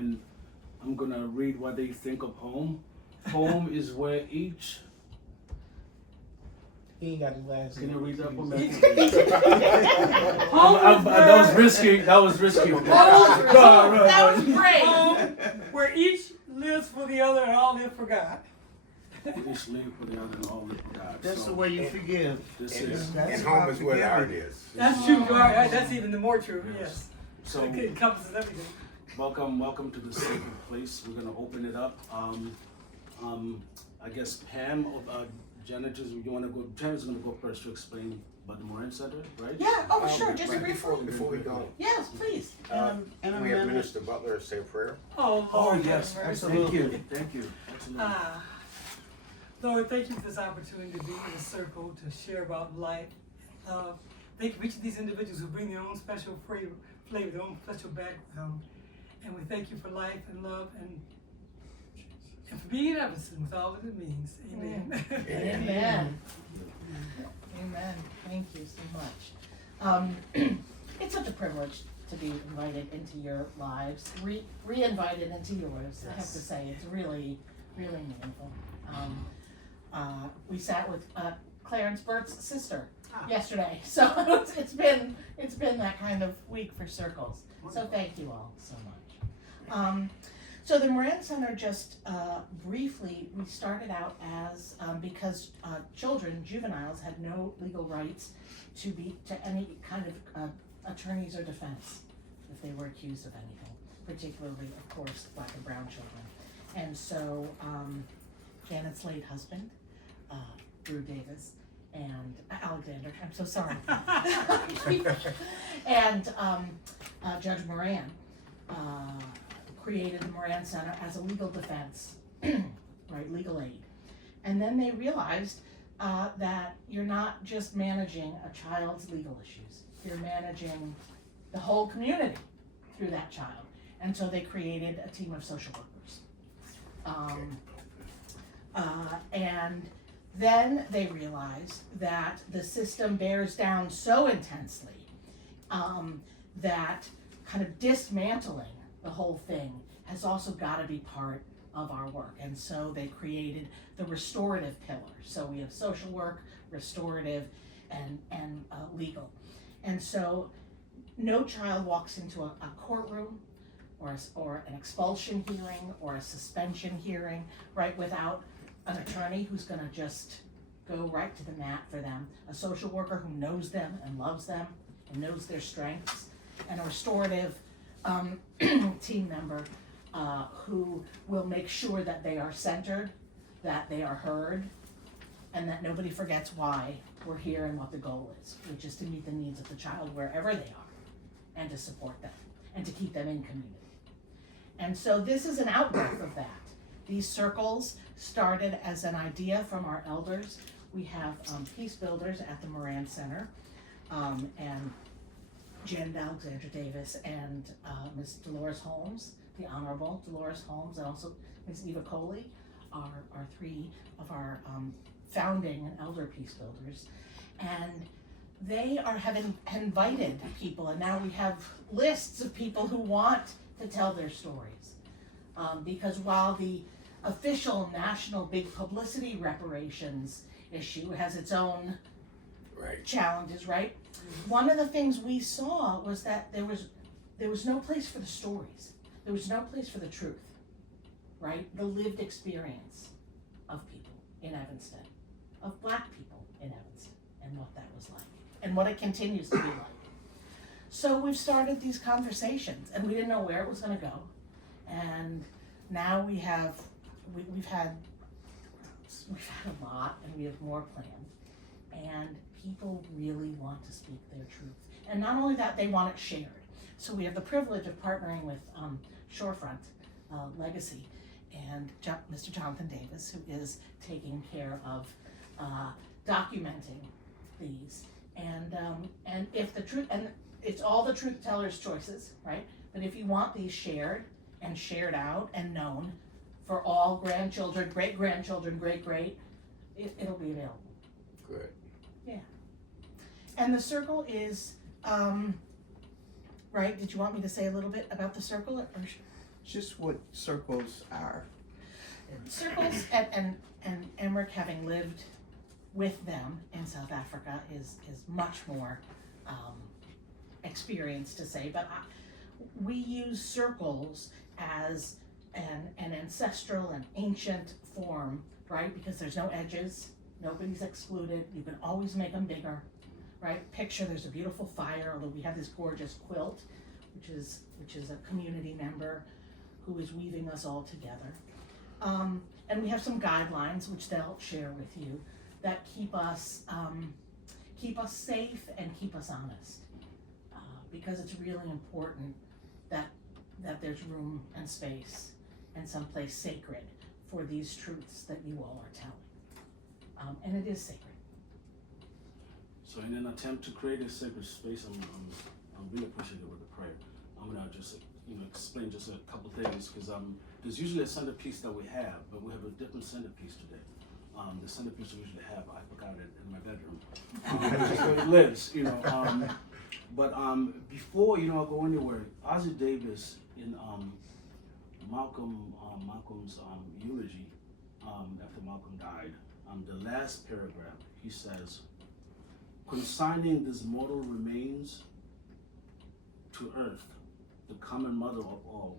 and I'm gonna read what they think of home. Home is where each. He ain't got his last Can name. you read that for me? That was risky. That was risky. That was great. Where each lives for the other and all live for God. Each live for the other and all live for God. That's the way you forgive. This is. And home is where the heart is. That's true. That's even the more true. Yes. So It encompasses everything. welcome to the sacred place. We're gonna open it up. I guess Pam of janitors, you wanna go? Pam is gonna go first to explain about the Moran Center, right? Yeah, oh sure, just But briefly. before we go, Yes, please. can we have Minister Butler say a prayer? Oh, Lord, yes, Absolutely. Thank you. Absolutely. Lord, thank you for this opportunity to be in a circle to share about life. Thank you for each of these individuals who bring their own special flavor, their own special background. And we thank you for life and love and for being in Evanston with all that it means. Amen. Amen. Amen. Thank you so much. It's such a privilege to be invited into your lives, re-invited into yours. I have to say, it's really, really meaningful. We sat with Clarence Burt's sister yesterday, so it's been that kind of week for circles. So thank you all so much. So the Moran Center, just briefly, we started out as because children, juveniles, had no legal rights to any kind of attorneys or defense if they were accused of anything, particularly, of course, Black and brown children. And so Janet's late husband, Drew Davis, and Alexander, I'm so sorry, and Judge Moran created the Moran Center as a legal defense, right, legal aid. And then they realized that you're not just managing a child's legal issues, you're managing the whole community through that child. And so they created a team of social workers. And then they realized that the system bears down so intensely that kind of dismantling the whole thing has also got to be part of our work. And so they created the restorative pillar. So we have social work, restorative, and legal. And so no child walks into a courtroom or an expulsion hearing or a suspension hearing, right, without an attorney who's going to just go right to the mat for them, a social worker who knows them and loves them and knows their strengths, and a restorative team member who will make sure that they are centered, that they are heard, and that nobody forgets why we're here and what the goal is, which is to meet the needs of the child wherever they are and to support them and to keep them in community. And so this is an outgrowth of that. These circles started as an idea from our elders. We have peace builders at the Moran Center, and Jen Alexander Davis and Ms. Dolores Holmes, the Honorable Dolores Holmes, and also Ms. Eva Coley are three of our founding and elder peace builders. And they have invited people, and now we have lists of people who want to tell their stories. Because while the official national big publicity reparations issue has its own challenges, right? One of the things we saw was that there was no place for the stories. There was no place for the truth, right? The lived experience of people in Evanston, of Black people in Evanston, and what that was like, and what it continues to be like. So we've started these conversations, and we didn't know where it was going to go, and now we've had a lot, and we have more planned, and people really want to speak their truth. And not only that, they want it shared. So we have the privilege of partnering with Shorefront Legacy and Mr. Jonathan Davis, who is taking care of documenting these. And if the truth, and it's all the truth tellers' choices, right? But if you want these shared and shared out and known for all grandchildren, great-grandchildren, great-great, it'll be available. Good. Yeah. And the circle is, right, did you want me to say a little bit about the circle? just what circles are. Circles and Emmerich, having lived with them in South Africa, is much more experienced to say, but we use circles as an ancestral and ancient form, right? Because there's no edges, nobody's excluded, you can always make them bigger, right? Picture there's a beautiful fire, although we have this gorgeous quilt, which is a community member who is weaving us all together. And we have some guidelines, which they'll share with you, that keep us safe and keep us honest. Because it's really important that there's room and space and someplace sacred for these truths that you all are telling. And it is sacred. So in an attempt to create a sacred space, I'm really appreciative of the prayer. I'm gonna just explain just a couple things, because there's usually a centerpiece that we have, but we have a different centerpiece today. The centerpiece we usually have, I forgot it in my bedroom. Just where it lives, But before I go anywhere, Ozzie Davis in Malcolm's eulogy after Malcolm died, the last paragraph, he says, "Consigning these mortal remains to earth, the common mother of all,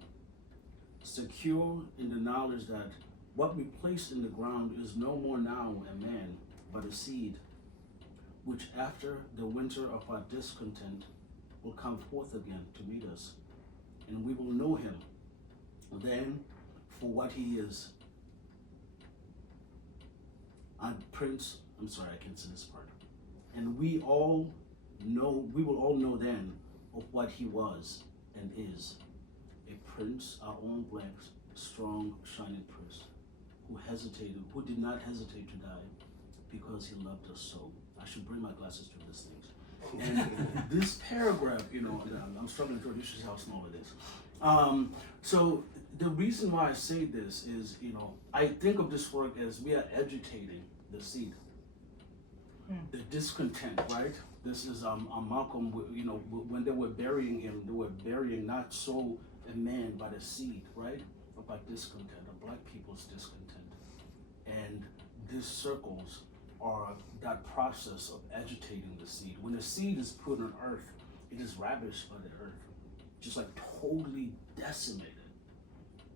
secure in the knowledge that what we place in the ground is no more now a man, but a seed, which after the winter of our discontent will come forth again to meet us, and we will know him then for what he is. Prince, I'm sorry, I can't say this part. And we will all know then of what he was and is, a prince, our own black, strong, shining prince, who did not hesitate to die because he loved us so." I should bring my glasses to these things. And this paragraph, I'm struggling to this is how small it is. So the reason why I say this is, I think of this work as we are agitating the seed, the discontent, right? This is Malcolm, when they were burying him, they were burying not so a man, but a seed, right? About discontent, of black people's discontent. And these circles are that process of agitating the seed. When the seed is put on earth, it is ravished by the earth, just like totally decimated.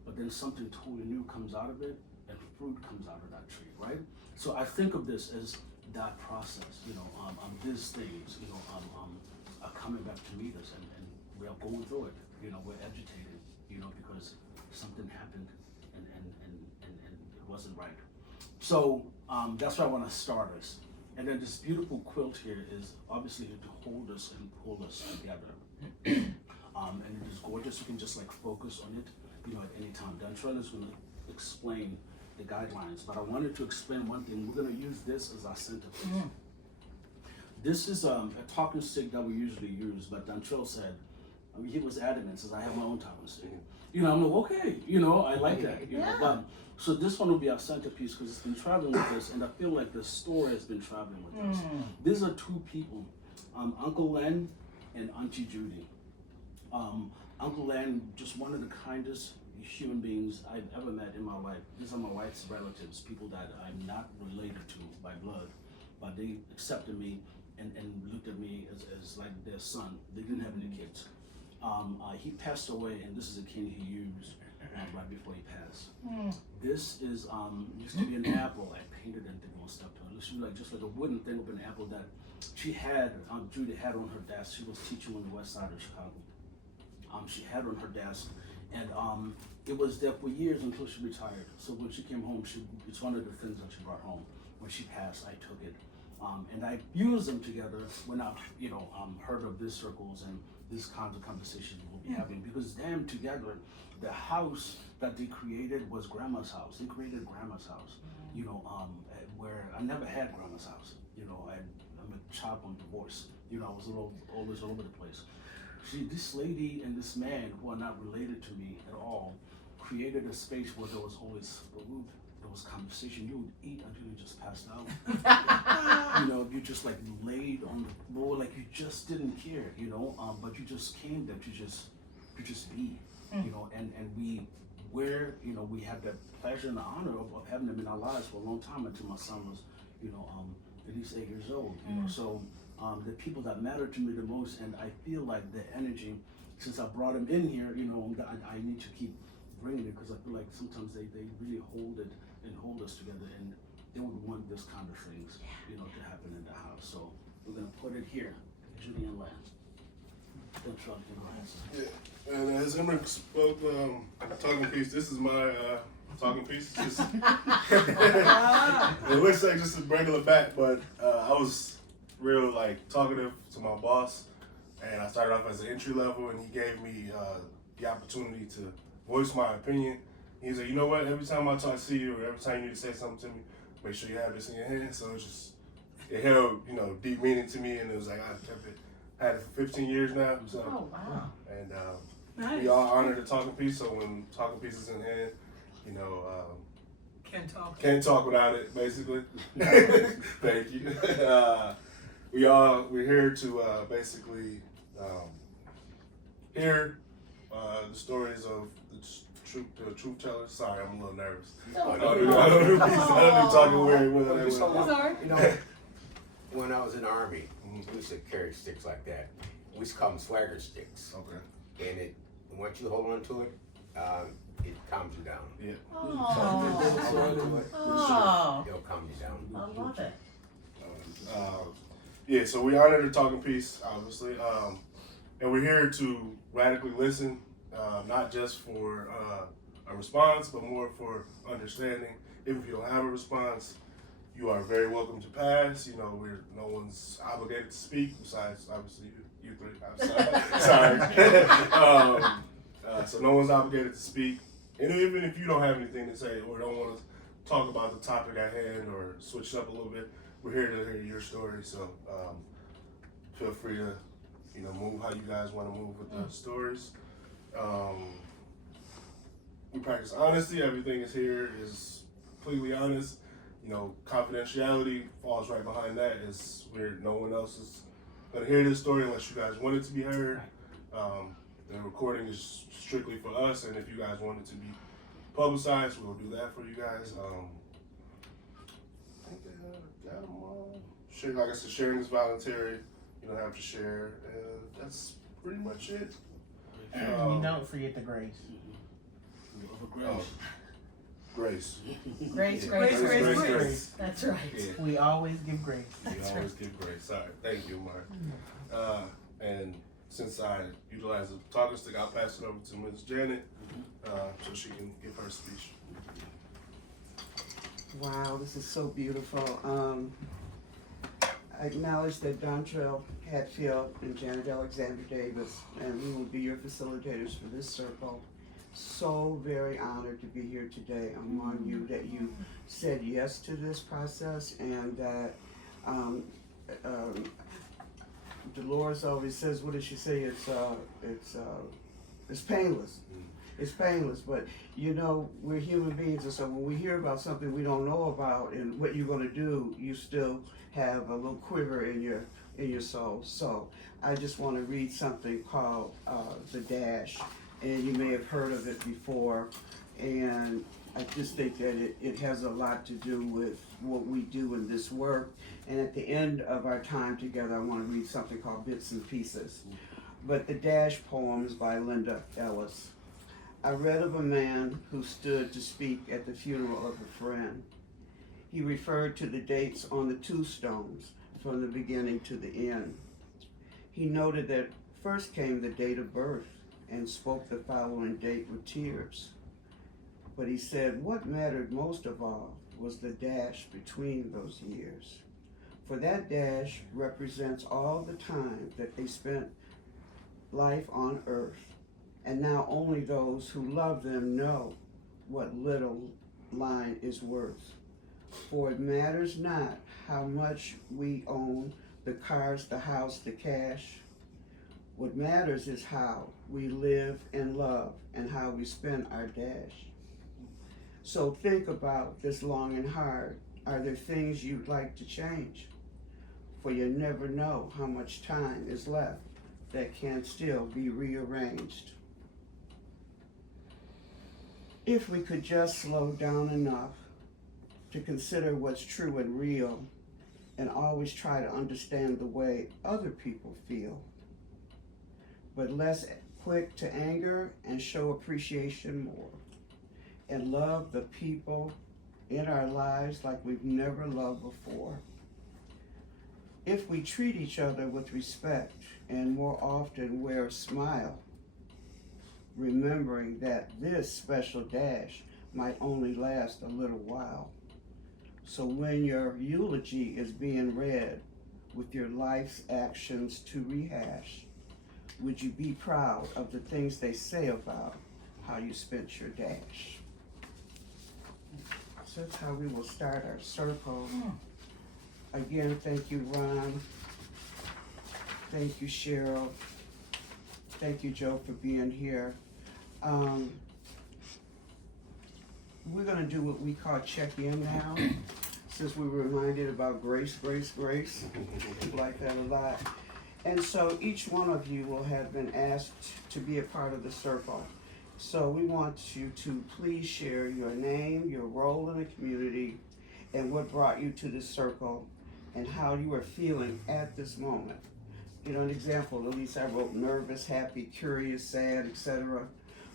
But then something totally new comes out of it, and fruit comes out of that tree, right? So I think of this as that process, these things, are coming back to meet us, and we are going through it. We're agitated, because something happened and it wasn't right. So that's why I want to start us. And then this beautiful quilt here is obviously here to hold us and pull us together. And it is gorgeous. You can just focus on it, at any time. Dontrell is going to explain the guidelines, but I wanted to explain one thing. We're going to use this as our centerpiece. Mm-hmm. This is a talking stick that we usually use, but Dontrell said, he was adamant, says I have my own talking stick. I'm like, okay, I like that. But so this one will be our centerpiece because it's been traveling with us, and I feel like the story has been traveling with us. These are two people, Uncle Len and Auntie Judy. Uncle Len, just one of the kindest human beings I've ever met in my life. These are my wife's relatives, people that I'm not related to by blood, but they accepted me and looked at me as like their son. They didn't have any kids. He passed away, and this is a cane he used right before he passed. This is used to be an apple. I painted and did more stuff to it. It should be just like a wooden thing of an apple that she had, Judy had on her desk. She was teaching on the west side of Chicago. She had on her desk, and it was there for years until she retired. So when she came home, it's one of the things that she brought home. When she passed, I took it, and I used them together when I, heard of these circles and these kinds of conversations we'll be having, because them together, the house that they created was Grandma's house. They created Grandma's house, where I never had Grandma's house. I'm a child from divorce. I was always all over the place. This lady and this man, who are not related to me at all, created a space where there was always food, there was conversation. You would eat until you just passed out. You just laid on the floor, like you just didn't care, but you just came there to just be. you know, and we have the pleasure and the honor of having them in our lives for a long time until my son was, you know, at least 8 years old, you know, so the people that matter to me the most, and I feel like the energy, since I brought them in here, you know, I need to keep bringing it, because I feel like sometimes they really hold it and hold us together, and they would want this kind of things, you know, to happen in the house. So we're gonna put it here, Julian Land. Don't try to get my hands. Yeah, and as Emmerich spoke, talking piece. This is my talking piece. Just it looks like just a regular back, but I was real like talkative to my boss, and I started off as an entry level, and he gave me the opportunity to voice my opinion. He was like, you know what? Every time I see you, or every time you need to say something to me, make sure you have this in your hand. So it held, you know, deep meaning to me, and it was like I kept it. Had it for 15 years now. So, Oh, wow. and Nice. we all honor the talking piece. So when talking piece is in hand, you know, Can't talk without it, basically. Thank you. We're here to basically hear the stories of the truth tellers. Sorry, I'm a little nervous. I don't do talking very well. It's all right. You know, when I was in the Army, we used to carry sticks like that. We used to call them swagger sticks. Okay. And once you hold on to it, it calms you down. Yeah. Hold on to it, Oh, it'll calm you down. I love it. Yeah, so we honor the talking piece, obviously, and we're here to radically listen, not just for a response, but more for understanding. If you don't have a response, you are very welcome to pass. You know, no one's obligated to speak besides obviously you three. I'm sorry. So no one's obligated to speak, and even if you don't have anything to say or don't want to talk about the topic at hand or switch it up a little bit, we're here to hear your story. So feel free to, you know, move how you guys want to move with the stories. We practice honesty. Everything is here is completely honest. You know, confidentiality falls right behind that. Is where no one else is gonna hear this story unless you guys want it to be heard. The recording is strictly for us, and if you guys want it to be publicized, we'll do that for you guys. I think they got them all. Like I said, sharing is voluntary. You don't have to share, and that's pretty much it. You don't forget the grace. Grace. Grace. That's right. Yeah. We always give grace. We always give grace. Sorry. Thank you, Mark. And since I utilize the talking stick, I'll pass it over to Ms. Janet so she can give her speech. Wow, this is so beautiful. I acknowledge that Dontrell Hatfield and Janet Alexander Davis, and we will be your facilitators for this circle. So very honored to be here today among you, that you said yes to this process, and that Dolores always says, what does she say? It's painless. It's painless, but you know, we're human beings, and so when we hear about something we don't know about and what you're gonna do, you still have a little quiver in your soul. So I just want to read something called The Dash, and you may have heard of it before, and I just think that it has a lot to do with what we do in this work. And at the end of our time together, I want to read something called Bits and Pieces. But The Dash poem is by Linda Ellis. I read of a man who stood to speak at the funeral of a friend. He referred to the dates on the tombstones from the beginning to the end. He noted that first came the date of birth and spoke the following date with tears. But he said what mattered most of all was the dash between those years. For that dash represents all the time that they spent life on earth. And now only those who love them know what little line is worth. For it matters not how much we own, the cars, the house, the cash. What matters is how we live and love and how we spend our dash. So think about this long and hard. Are there things you'd like to change? For you never know how much time is left that can still be rearranged. If we could just slow down enough to consider what's true and real and always try to understand the way other people feel, but less quick to anger and show appreciation more, and love the people in our lives like we've never loved before. If we treat each other with respect and more often wear a smile, remembering that this special dash might only last a little while. So when your eulogy is being read with your life's actions to rehash, would you be proud of the things they say about how you spent your dash? So that's how we will start our circle. Again, thank you, Ron. Thank you, Cheryl. Thank you, Joe, for being here. We're gonna do what we call check-in now, since we were reminded about grace. People like that a lot. And so each one of you will have been asked to be a part of the circle. So we want you to please share your name, your role in the community, and what brought you to this circle, and how you are feeling at this moment. You know, an example, at least I wrote nervous, happy, curious, sad, etc.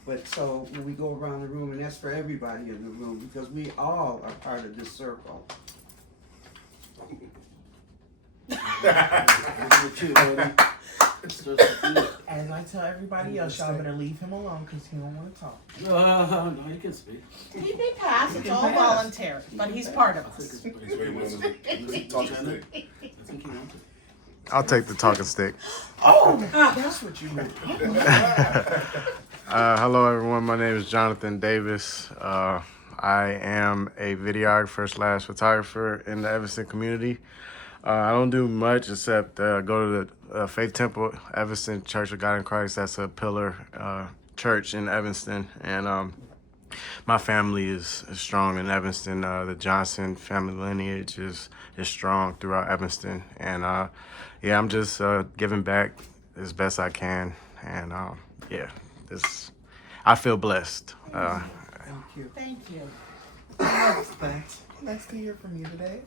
But so when we go around the room, and that's for everybody in the room, because we all are part of this circle. As I tell everybody else, y'all better leave him alone because he don't want to talk. No, you can speak. He may pass, it's all voluntary, but he's part of us. He's waiting on the talking stick. I think he wants it. I'll take the talking stick. Oh, that's what you meant. Hello, everyone. My name is Jonathan Davis. I am a videographer / photographer in the Evanston community. I don't do much except go to the Faith Temple Evanston Church of God in Christ. That's a pillar church in Evanston, and my family is strong in Evanston. The Johnson family lineage is strong throughout Evanston, and yeah, I'm just giving back as best I can, and yeah, I feel blessed. Thank you. Thank you. Thanks. Nice to hear from you today.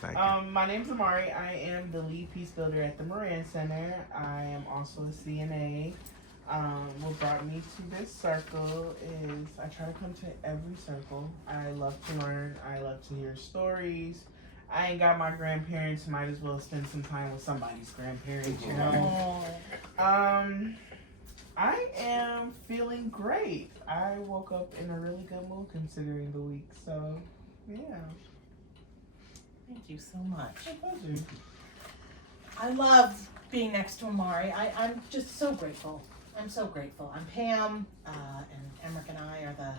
Thank you. My name's Amari. I am the lead peace builder at the Moran Center. I am also a CNA. What brought me to this circle is I try to come to every circle. I love to learn. I love to hear stories. I ain't got my grandparents. Might as well spend some time with somebody's grandparents, you know? I am feeling great. I woke up in a really good mood considering the week, so yeah. Thank you so much. My pleasure. I love being next to Amari. I'm just so grateful. I'm so grateful. I'm Pam, and Emmerich and I are the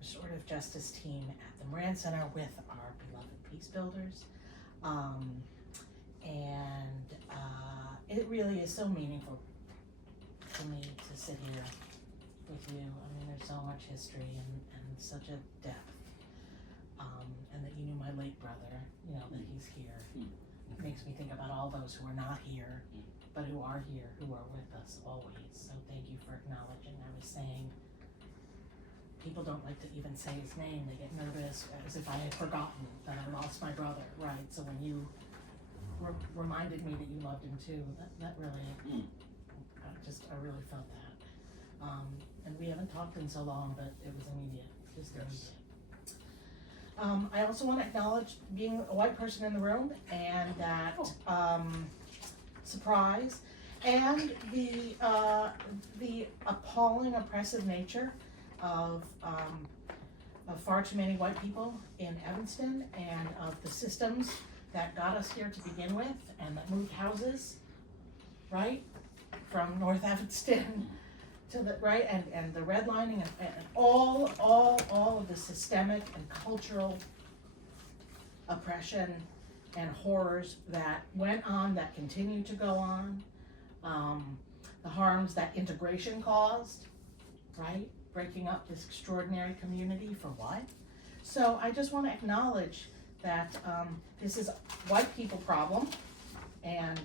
restorative justice team at the Moran Center with our beloved peace builders. It really is so meaningful for me to sit here with you. I mean, there's so much history and such a depth. And that you knew my late brother, you know, that he's here. It makes me think about all those who are not here, but who are here, who are with us always. So thank you for acknowledging. I was saying, people don't like to even say his name. They get nervous as if I had forgotten that I lost my brother, right? So when you reminded me that you loved him too, that really, I really felt that. And we haven't talked in so long, but it was immediate, just immediate. I also want to acknowledge being a white person in the room and that surprise and the appalling, oppressive nature of far too many white people in Evanston, and of the systems that got us here to begin with and that moved houses, right, from North Evanston to the right, and the redlining and all of the systemic and cultural oppression and horrors that went on, that continue to go on, the harms that integration caused, right, breaking up this extraordinary community for what? So I just want to acknowledge that this is a white people problem, and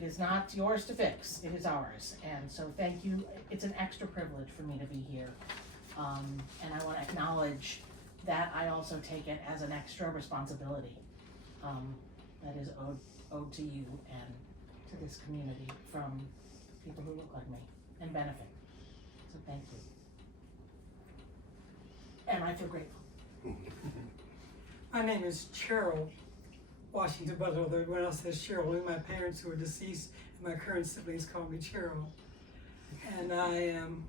It is not yours to fix, it is ours. And so thank you. It's an extra privilege for me to be here. And I want to acknowledge that I also take it as an extra responsibility that is owed to you and to this community from people who look like me and benefit. So thank you. And I feel grateful. My name is Cheryl Washington Butler, although everyone else says Cheryl. Only my parents who are deceased and my current siblings call me Cheryl. And I am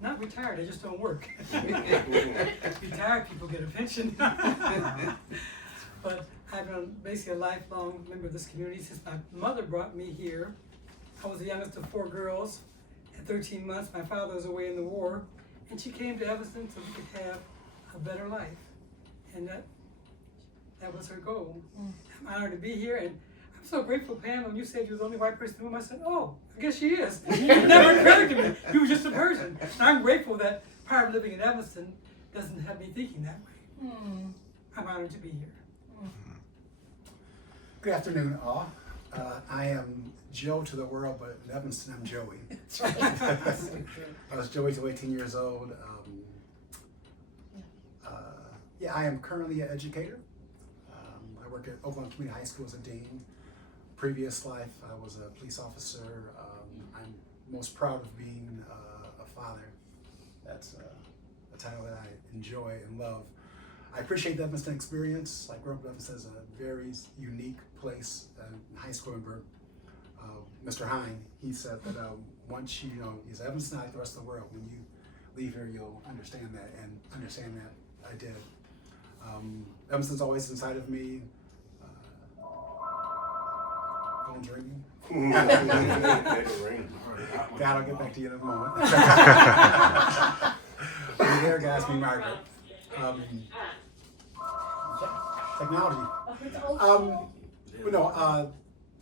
not retired, I just don't work. Retired people get a pension. But I've been basically a lifelong member of this community since my mother brought me here. I was the youngest of 4 girls. At 13 months, my father was away in the war, and she came to Evanston so we could have a better life. And that was her goal. I'm honored to be here, and I'm so grateful, Pam, when you said you were the only white person in the room, I said, oh, I guess she is. It never occurred to me. You were just a person. And I'm grateful that part of living in Evanston doesn't have me thinking that way. I'm honored to be here. Good afternoon, all. I am Joe to the world, but in Evanston, I'm Joey. I was Joey till 18 years old. Yeah, I am currently an educator. I work at Oakland Community High School as a dean. Previous life, I was a police officer. I'm most proud of being a father. That's a title that I enjoy and love. I appreciate the Evanston experience. I grew up in Evanston as a very unique place. High school member, Mr. Hine, he said that once you know, he's Evanston like the rest of the world. When you leave here, you'll understand that, and understand that I did. Evanston's always inside of me. Phone's ringing. God, I'll get back to you in a moment. Are you there, guys? Me, Margaret. Technology.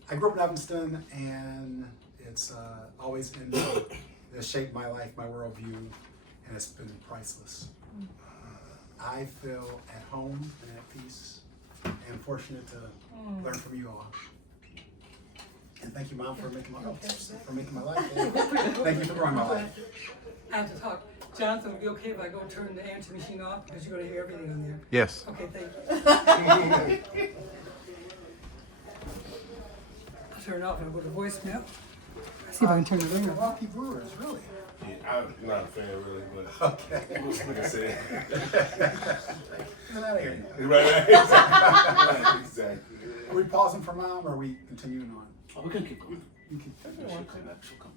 I grew up in Evanston, and it's always it's shaped my life, my worldview, and it's been priceless. I feel at home and at peace, and fortunate to learn from you all. And thank you, Mom, for making my life. Thank you for growing my life. I have to talk. Jonathan, would it be okay if I go turn the answer machine off? Because you're going to hear everything on there. Yes. Okay, thank you. I'll turn it off and I'll go to voicemail. See if I can turn the ringer off. Rocky Brewers, really? Yeah, I'm not a fan, really, but Okay. like I said. Get out of here. Right, exactly. Are we pausing for Mom, or are we continuing on? Oh, we can keep going. You can- She'll come back. She'll come.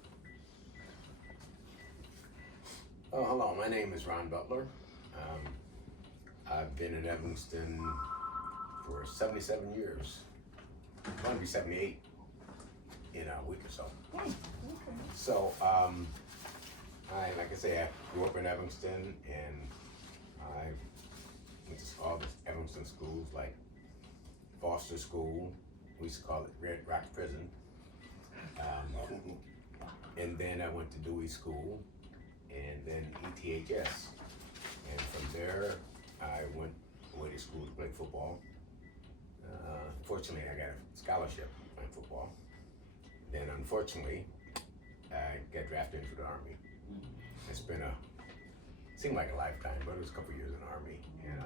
Oh, hello, my name is Ron Butler. I've been in Evanston for 77 years. I'm going to be 78 in a week or so. So, like I say, I grew up in Evanston, and I went to all the Evanston schools, like Foster School, we used to call it Red Rock Prison. And then I went to Dewey School, and then ETHS. And from there, I went away to school to play football. Fortunately, I got a scholarship playing football. Then, unfortunately, I got drafted into the Army. It's been seemed like a lifetime, but it was a couple years in the Army. And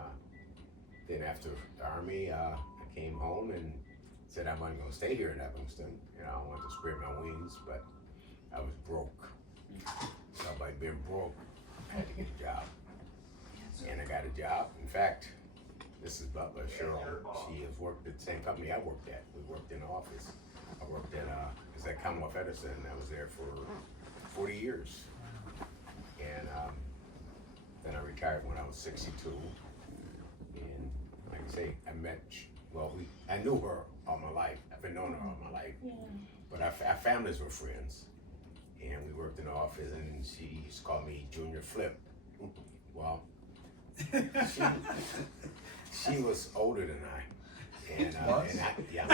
then after the Army, I came home and said I wasn't going to stay here in Evanston. You know, I wanted to spread my wings, but I was broke. So by being broke, I had to get a job. And I got a job. In fact, this is Butler, Cheryl. She has worked at the same company I worked at. We worked in the office. I worked at Commonwealth Edison. I was there for 40 years. And then I retired when I was 62. And like I say, I knew her all my life. I've been knowing her all my life. Yeah. But our families were friends. And we worked in the office, and she used to call me Junior Flip. Well, she was older than I. And yeah.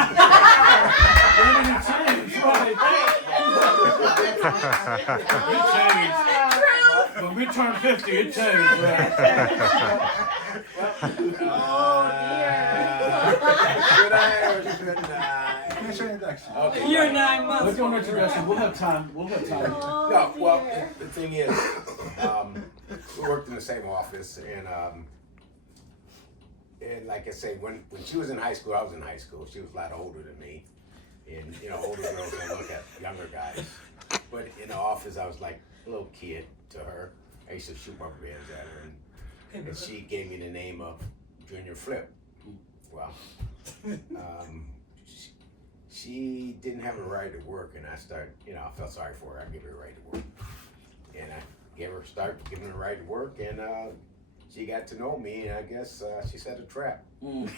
When we turned 50, it changed, right? Good night. Can I show you that? introduction. Okay. A year and 9 months. We're doing introduction. We'll have time. We'll have time. No, well, the thing is, we worked in the same office, and like I say, when she was in high school, I was in high school. She was a lot older than me, and older girls don't look at younger guys. But in the office, I was like a little kid to her. I used to shoot rubber bands at her, and she gave me the name of Junior Flip. Well, she didn't have a right to work, and I felt sorry for her. I gave her a right to work, and I started giving her a right to work, and she got to know me, and I guess she set a trap. And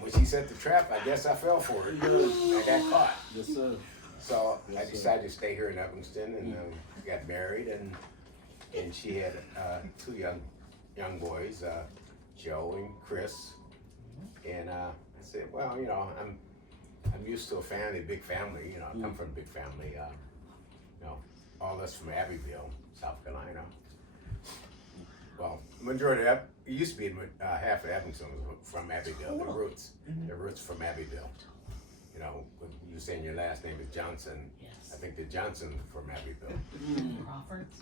when she set the trap, I guess I fell for it. I got caught. Yes, sir. So I decided to stay here in Evanston, and got married, and she had 2 young boys, Joe and Chris, and I said, well, I'm used to a family, big family. I come from a big family. All us from Abbeville, South Carolina. Well, majority of it used to be half of Evanston was from Abbeville. The roots from Abbeville. You saying your last name is Johnson. Yes. I think the Johnsons from Abbeville. Crawfords.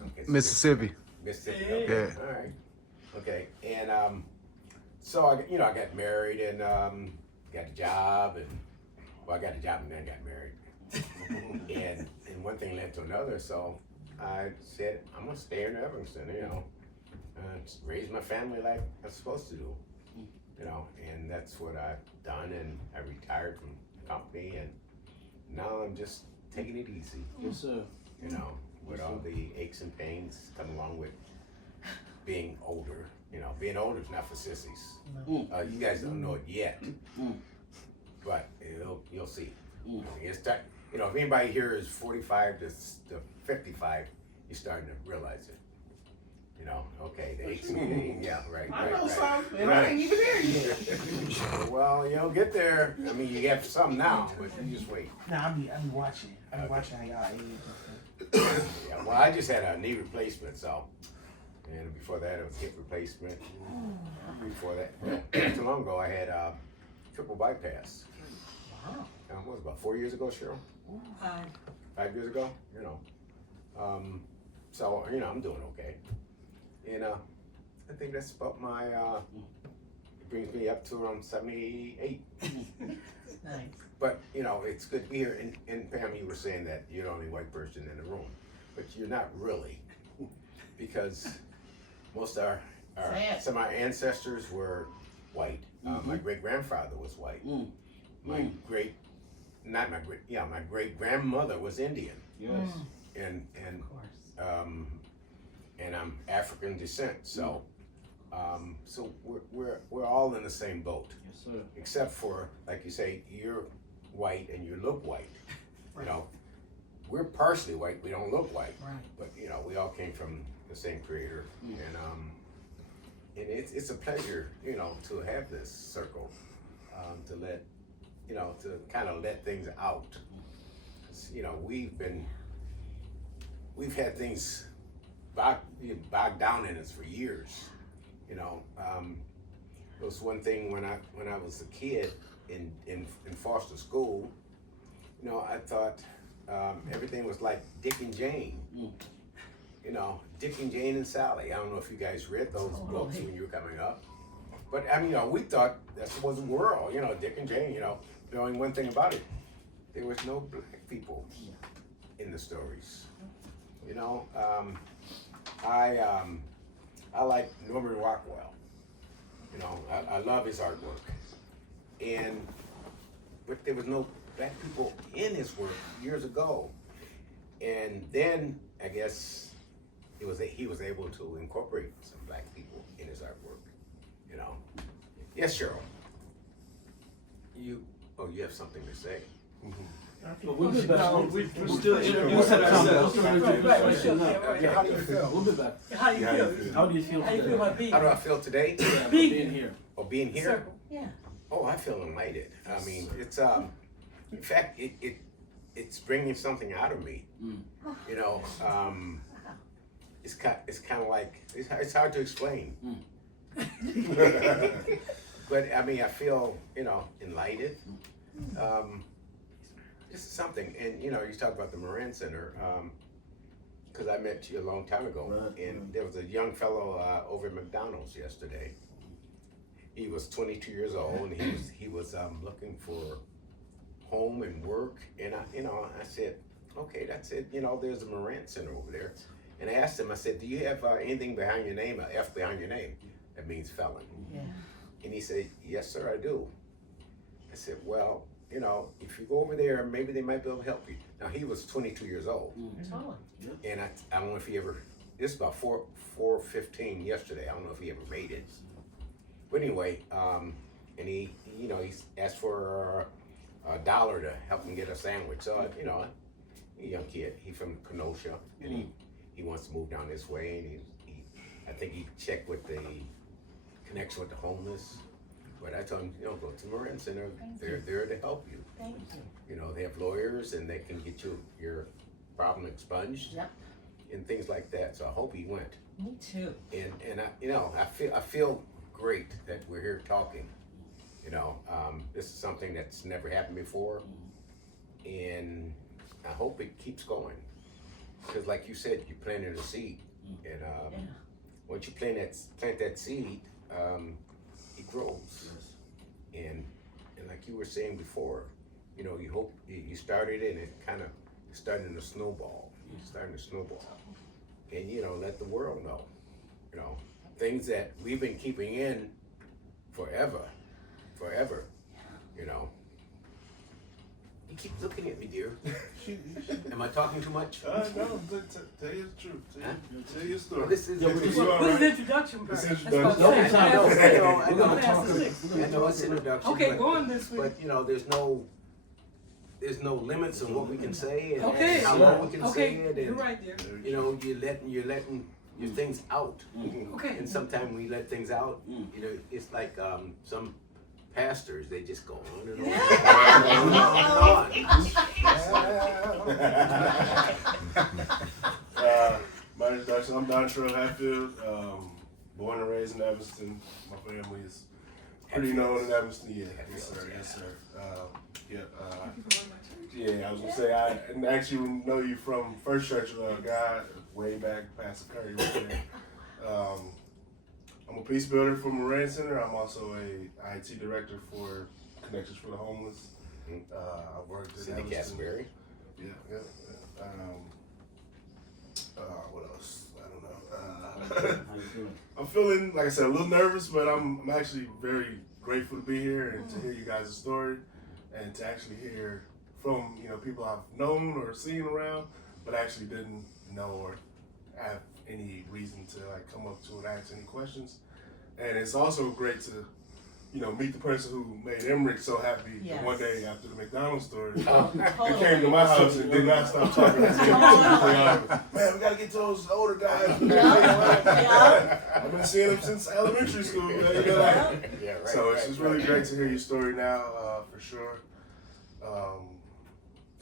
Okay, so Mississippi. Mississippi. Yeah. Okay. All right. Okay. And so I got married and got a job, and I got a job and then got married. and one thing led to another, so I said I'm gonna stay in Evanston, raise my family like I'm supposed to do, and that's what I've done. And I retired from the company, and now I'm just taking it easy. Yes, sir. With all the aches and pains come along with being older. Being older is not for sissies. You guys don't know it yet, but you'll see. It's time. If anybody here is 45 to 55, you're starting to realize it. Okay, the aches and pains. Yeah, right. I know right. some, and I ain't even there yet. Well, you'll get there. I mean, you get some now, but you just wait. Nah, I be watching. I be watching how y'all age. Yeah, well, I just had a knee replacement, so, and before that, it was hip replacement. Before that, not too long ago, I had triple bypass. Wow. What was it, about 4 years ago, Cheryl? 5 years ago, so, I'm doing okay. And I think that's about my, it brings me up to around 78. Nice. But, it's good to be here. And Pam, you were saying that you're the only white person in the room, but you're not really, because most of some of our ancestors were white. My great-grandfather was white. My great-grandmother was Indian. Yes. And Of course. and I'm African descent, so so we're all in the same boat. Yes, sir. Except for, like you say, you're white and you look white. We're partially white, we don't look white. Right. But we all came from the same creator. And it's a pleasure, to have this circle, to let to kind of let things out. We've had things bogged down in us for years. It was one thing when I was a kid in foster school. I thought everything was like Dick and Jane. Dick and Jane and Sally. I don't know if you guys read those books when you were coming up, but we thought that was the world. Dick and Jane. Knowing one thing about it, there was no black people in the stories. I like Norman Rockwell. I love his artwork, but there was no black people in his work years ago, and then I guess he was able to incorporate some black people in his artwork. Yes, Cheryl. You have something to say. But we'll be back. We're still introducing ourselves. Yeah, how do you feel? We'll be back. How do you feel? How do you feel How you today? feel about being How do I feel today? Being here. Or being here? Circle. Yeah. Oh, I feel enlightened. I mean, it's in fact, it's bringing something out of me. It's kind of like it's hard to explain. But I mean, I feel, enlightened. This is something, and you talk about the Moran Center, because I met you a long time ago, Right, and there was a young fellow over at McDonald's yesterday. He was 22 years old, and he was looking for home and work, and I said, okay, that's it. There's a Moran Center over there, and I asked him. I said, do you have anything behind your name, an F behind your name? That means felon. Yeah. And he said, yes, sir, I do. I said, well, if you go over there, maybe they might be able to help you. Now, he was 22 years old. Totally. And I don't know if he ever, this is about 4:15 yesterday. I don't know if he ever made it. But anyway, and he asked for $1 to help him get a sandwich. So, a young kid, he's from Kenosha, and he wants to move down this way. And I think he checked with the connection with the homeless. But I told him, go to Moran Center. They're there to help you. Thank you. They have lawyers and they can get your problem expunged. Yep. And things like that. So I hope he went. Me too. And I feel great that we're here talking. This is something that's never happened before, and I hope it keeps going. Because like you said, you planted a seed, and once you plant that seed, it grows. And like you were saying before, you hope you started it, and it kind of started to snowball. Starting to snowball, and let the world know, things that we've been keeping in forever. You keep looking at me, dear. Am I talking too much? No, tell you the truth. Tell your story. Well, this is You What's all the right. introduction part? This That's introduction. what I'm No, saying. it's not. That's what I'm saying. We're We're gonna gonna talk. pass the six. I know it's introduction. Okay, but, go on this week. But there's no limits on what we can say and Okay. how long we can say Okay, it, you're and right there. you're letting your things out. Okay. And sometimes we let things out. It's like some pastors, they just go on and on and on and on. My introduction, I'm Dontrell Hatfield, born and raised in Evanston. My family is pretty known in Evanston. Yeah, yes sir, yes sir. Yeah, I was gonna say, I actually know you from First Church God, way back, Pastor Curry was there. I'm a peace builder for Moran Center. I'm also a IT director for Connections for the Homeless. I've worked in Cindy Evanston. Casberry. Yeah. What else? I don't know. How you doing? I'm feeling, like I said, a little nervous, but I'm actually very grateful to be here and to hear you guys' story and to actually hear from people I've known or seen around, but actually didn't know or have any reason to come up to and ask any questions. And it's also great to meet the person who made Emmerich so happy the Yes. one day after the McDonald's story. Totally. He came to my house and did not stop talking to me. Man, we gotta get to those older guys. Yeah. I've been seeing them since elementary school. Man. Yeah, right. So it's just really great to hear your story now, for sure.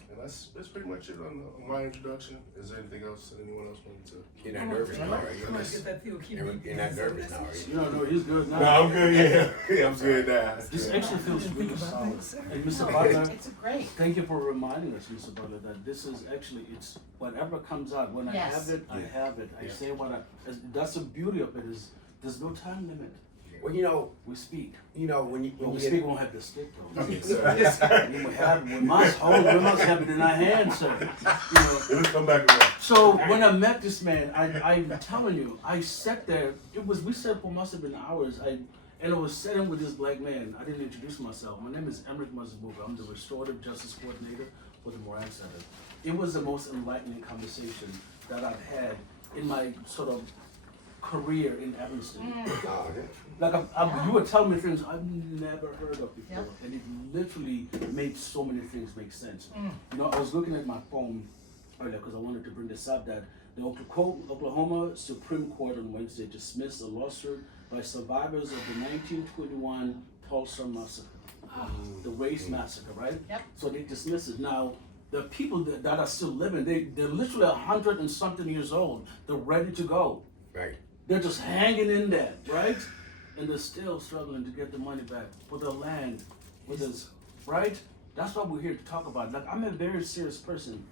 And that's pretty much it on my introduction. Is there anything else that anyone else wanted to? You're not nervous now, are I'm gonna you? get that feel. Keep You're not nervous now, are you? No, he's good now. No, I'm good. Yeah, I'm good now. This actually feels really solid. And Mr. No, Butler, it's great. thank you for reminding us, Mr. Butler, that this is actually, it's whatever comes out. When I Yes. have it, I have it. I say what that's the beauty of it is there's no time limit. Well, We speak. when When you we get speak, we won't have to stick though. Yes, sir. We must have it in our hands, sir. It'll come back around. So when I met this man, I'm telling you, I sat there. We sat for must have been hours. And I was sitting with this black man. I didn't introduce myself. My name is Emmerich Mazabuga. I'm the Restorative Justice Coordinator for the Moran Center. It was the most enlightening conversation that I've had in my sort of career in Evanston. Like you were telling me things I've never heard of before, Yep. and it literally made so many things make sense. I was looking at my phone earlier because I wanted to bring this up that the Oklahoma Supreme Court on Wednesday dismissed a lawsuit by survivors of the 1921 Tulsa massacre, the race massacre, right? Yep. So they dismissed it. Now, the people that are still living, they're literally 100 and something years old. They're ready to go. right. They're just hanging in there, right? and they're still struggling to get the money back for their land, with this, right? That's what we're here to talk about. Like, I'm a very serious person,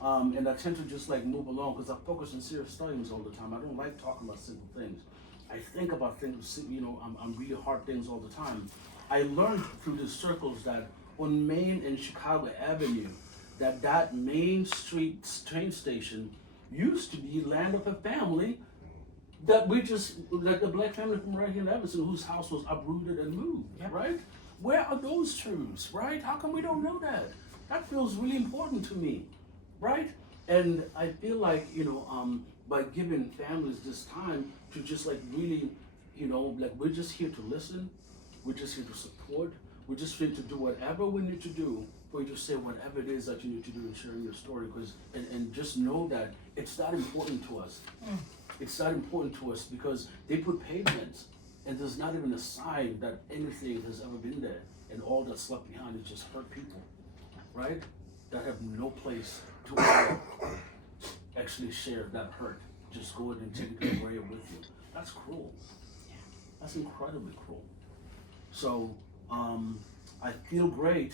and I tend to just like move along because I focus on serious things all the time. I don't like talking about simple things. I think about things, I'm really hard things all the time. I learned through the circles that on Main and Chicago Avenue, that Main Street train station used to be land of a family that we just, like the black family from right here in Evanston, whose house was uprooted and moved, right? Where are those truths, right? How come we don't know that? That feels really important to me, right? And I feel like, by giving families this time to just like really, like we're just here to listen, we're just here to support, we're just here to do whatever we need to do for you to say whatever it is that you need to do in sharing your story, because and just know that it's that important to us. It's that important to us because they put pavements and there's not even a sign that anything has ever been there, and all that's left behind is just hurt people, right? That have no place to actually share that hurt. Just go ahead and take it to the grave with you. That's cruel. That's incredibly cruel. So I feel great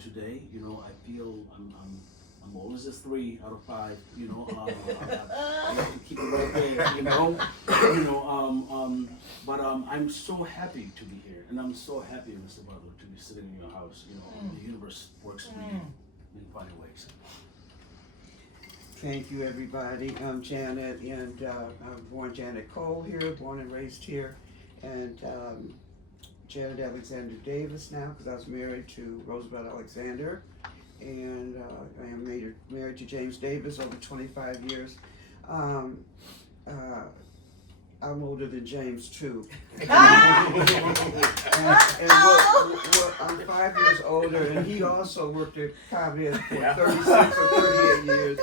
today. I feel I'm always a 3 out of 5. I have to keep it right there. But I'm so happy to be here, and I'm so happy, Mr. Butler, to be sitting in your house. The universe works for you in funny ways. Thank you, everybody. I'm Janet, and I'm born Janet Cole here, born and raised here, and Janet Alexander Davis now, because I was married to Roosevelt Alexander, and I am married to James Davis over 25 years. I'm older than James too. and I'm 5 years older, and he also worked at ComEd for 36 or 38 years.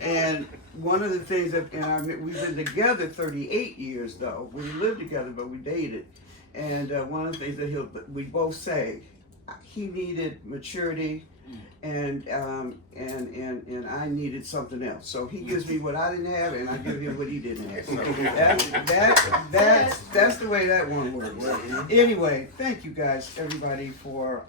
And one of the things we've been together 38 years though. We lived together, but we dated. And one of the things that we both say, he needed maturity, and I needed something else. So he gives me what I didn't have, and I give him what he didn't have. So that's the way that one works. Anyway, thank you guys, everybody, for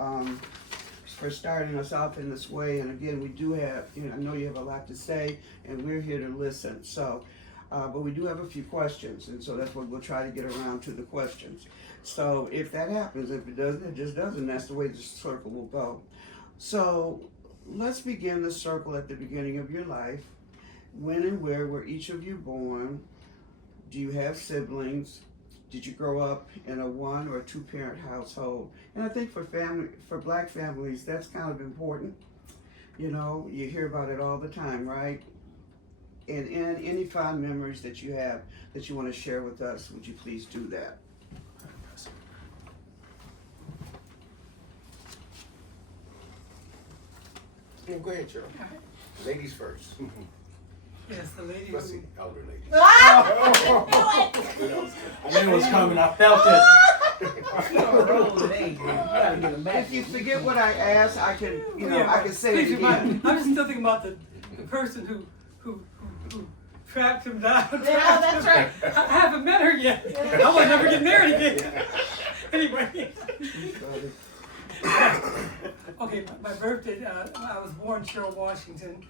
starting us off in this way. And again, we do have, I know you have a lot to say, and we're here to listen. So, but we do have a few questions, and so that's what we'll try to get around to the questions. So if that happens, if it doesn't, it just doesn't. That's the way the circle will go. So let's begin the circle at the beginning of your life. When and where were each of you born? Do you have siblings? Did you grow up in a 1 or 2 parent household? And I think for black families, that's kind of important. You hear about it all the time, right? And any fond memories that you have that you want to share with us, would you please do that? Yeah, go ahead, Cheryl. Ladies first. Yes, the lady. Let's see, elder ladies. I knew it was coming. I felt it. If you forget what I asked, I can, I can say it again. I'm just still thinking about the person who tracked him down. Yeah, that's right. I haven't met her yet. I will never get married again. Anyway. Okay, my birthday, I was born Cheryl Washington.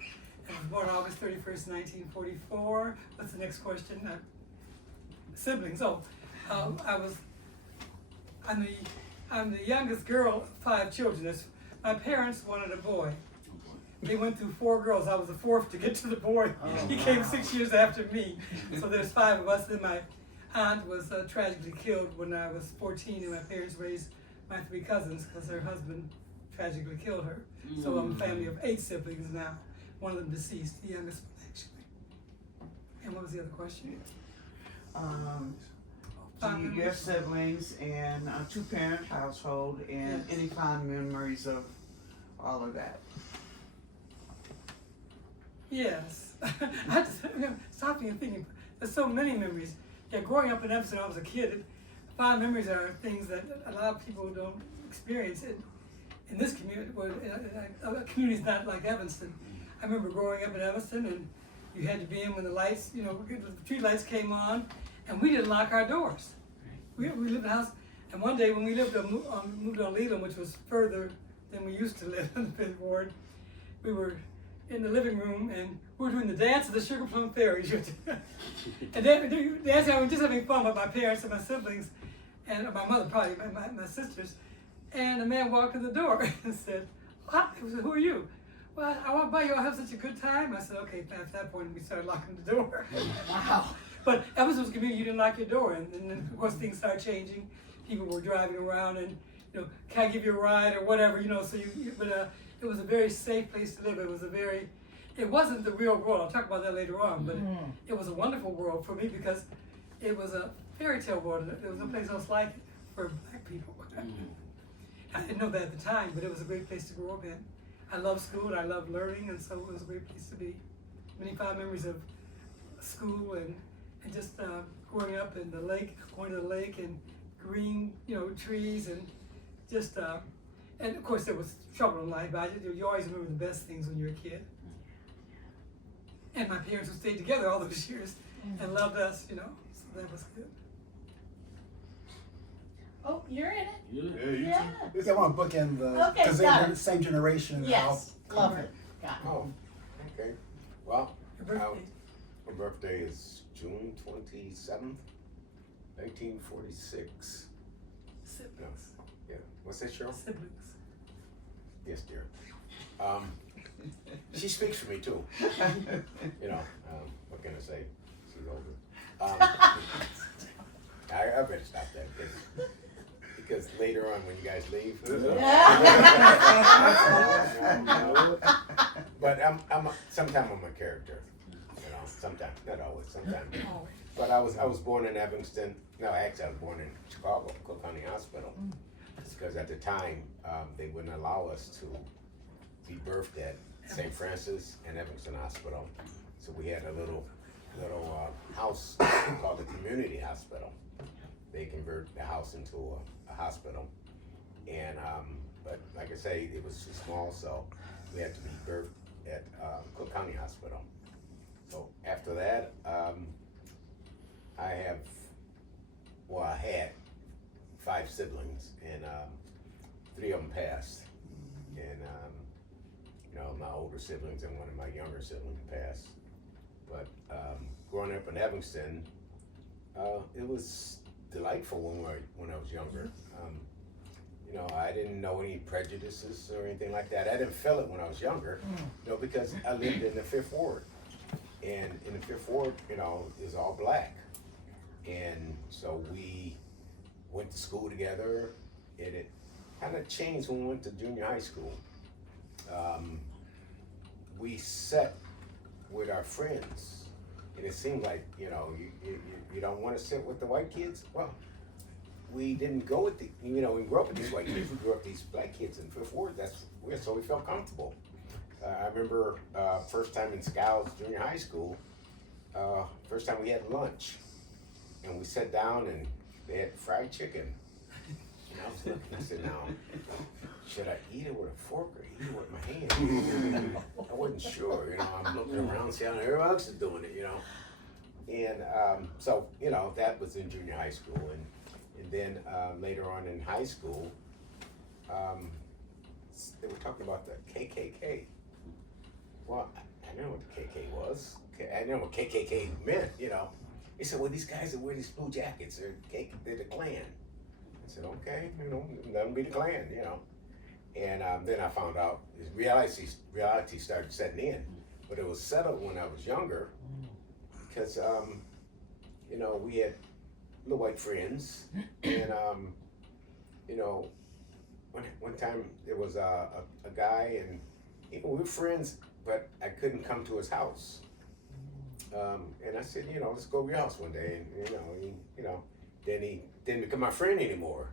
I was born August 31st, 1944. What's the next question? Siblings. I'm the youngest girl of 5 children. My parents wanted a boy. They went through 4 girls. I was the 4th to get to the boy. He came 6 years after me. So there's 5 of us. Then my aunt was tragically killed when I was 14, and my parents raised my 3 cousins because her husband tragically killed her. So I'm a family of 8 siblings now. One of them deceased, the youngest one actually. And what was the other question? Your siblings and a 2-parent household, and any fond memories of all of that? Yes. I had to stop and thinking. There's so many memories. Yeah, growing up in Evanston, I was a kid. Fond memories are things that a lot of people don't experience in this community. Communities not like Evanston. I remember growing up in Evanston, and you had to be in when the lights, the street lights came on, and we didn't lock our doors. we lived in a house, and one day when we moved on Leland, which was further than we used to live in the Fifth Ward, we were in the living room and we were doing the dance of the Sugar Plum Fairies. And then dancing, I was just having fun with my parents and my siblings, and my mother probably, my sisters. And a man walked in the door and said, "Hi," I said, "Who are you?" "Well, I walked by, you all have such a good time." I said, "Okay." At that point, we started locking the door. Wow. But Evanston was a community, you didn't lock your door, and then of course things started changing. People were driving around and, "Can I give you a ride?" or whatever, so but it was a very safe place to live. It wasn't the real world. I'll talk about that later on, but it was a wonderful world for me because it was a fairy tale world. There was no place else like it for black people. I didn't know that at the time, but it was a great place to grow up in. I love school, I love learning, and so it was a great place to be. Many fond memories of school and just growing up in the lake, going to the lake and green, trees and just, and of course there was trouble in life, but you always remember the best things when you're a kid. And my parents who stayed together all those years and loved us, so that was good. Oh, you're in it? Yeah, you Yeah. I want to bookend the, Okay, because got they're it. the same generation. Yes, love it. Got it. Oh, okay. Well, Your birthday. my birthday is June 27th, 1946. Siblings. Yeah. What's that, Cheryl? Siblings. Yes, dear. She speaks for me too. What can I say? She's older. I better stop that because later on when you guys leave. But sometimes I'm a character. Sometimes, not always. Sometimes. But I was born in Evanston. No, actually, I was born in Chicago, Cook County Hospital, because at the time they wouldn't allow us to be birthed at St. Francis and Evanston Hospital. So we had a little house called the community hospital. They converted the house into a hospital, and but like I say, it was too small, so we had to be birthed at Cook County Hospital. So after that, I had 5 siblings, and 3 of them passed, and my older siblings and one of my younger siblings passed. But growing up in Evanston, it was delightful when I was younger. I didn't know any prejudices or anything like that. I didn't feel it when I was younger, because I lived in the Fifth Ward, and in the Fifth Ward, is all black, and so we went to school together, and it kind of changed when we went to junior high school. We sat with our friends, and it seemed like, you don't want to sit with the white kids? Well, we didn't go with we grew up with these white kids, we grew up with these black kids in Fifth Ward, so we felt comfortable. I remember first time in Scouts, junior high school, first time we had lunch, and we sat down and they had fried chicken. And I was looking, I said, now, should I eat it with a fork or eat it with my hand? I wasn't sure, I'm looking around, see how everyone else is doing it, And so, that was in junior high school. And then later on in high school, they were talking about the KKK. Well, I didn't know what the KK was. I didn't know what KKK meant, They said, well, these guys that wear these blue jackets, they're the Klan. I said, okay, let them be the Klan, And then I found out reality started setting in. But it was settled when I was younger because, we had little white friends. And, one time there was a guy, and we were friends, but I couldn't come to his house. And I said, let's go to your house one day. And, then he didn't become my friend anymore.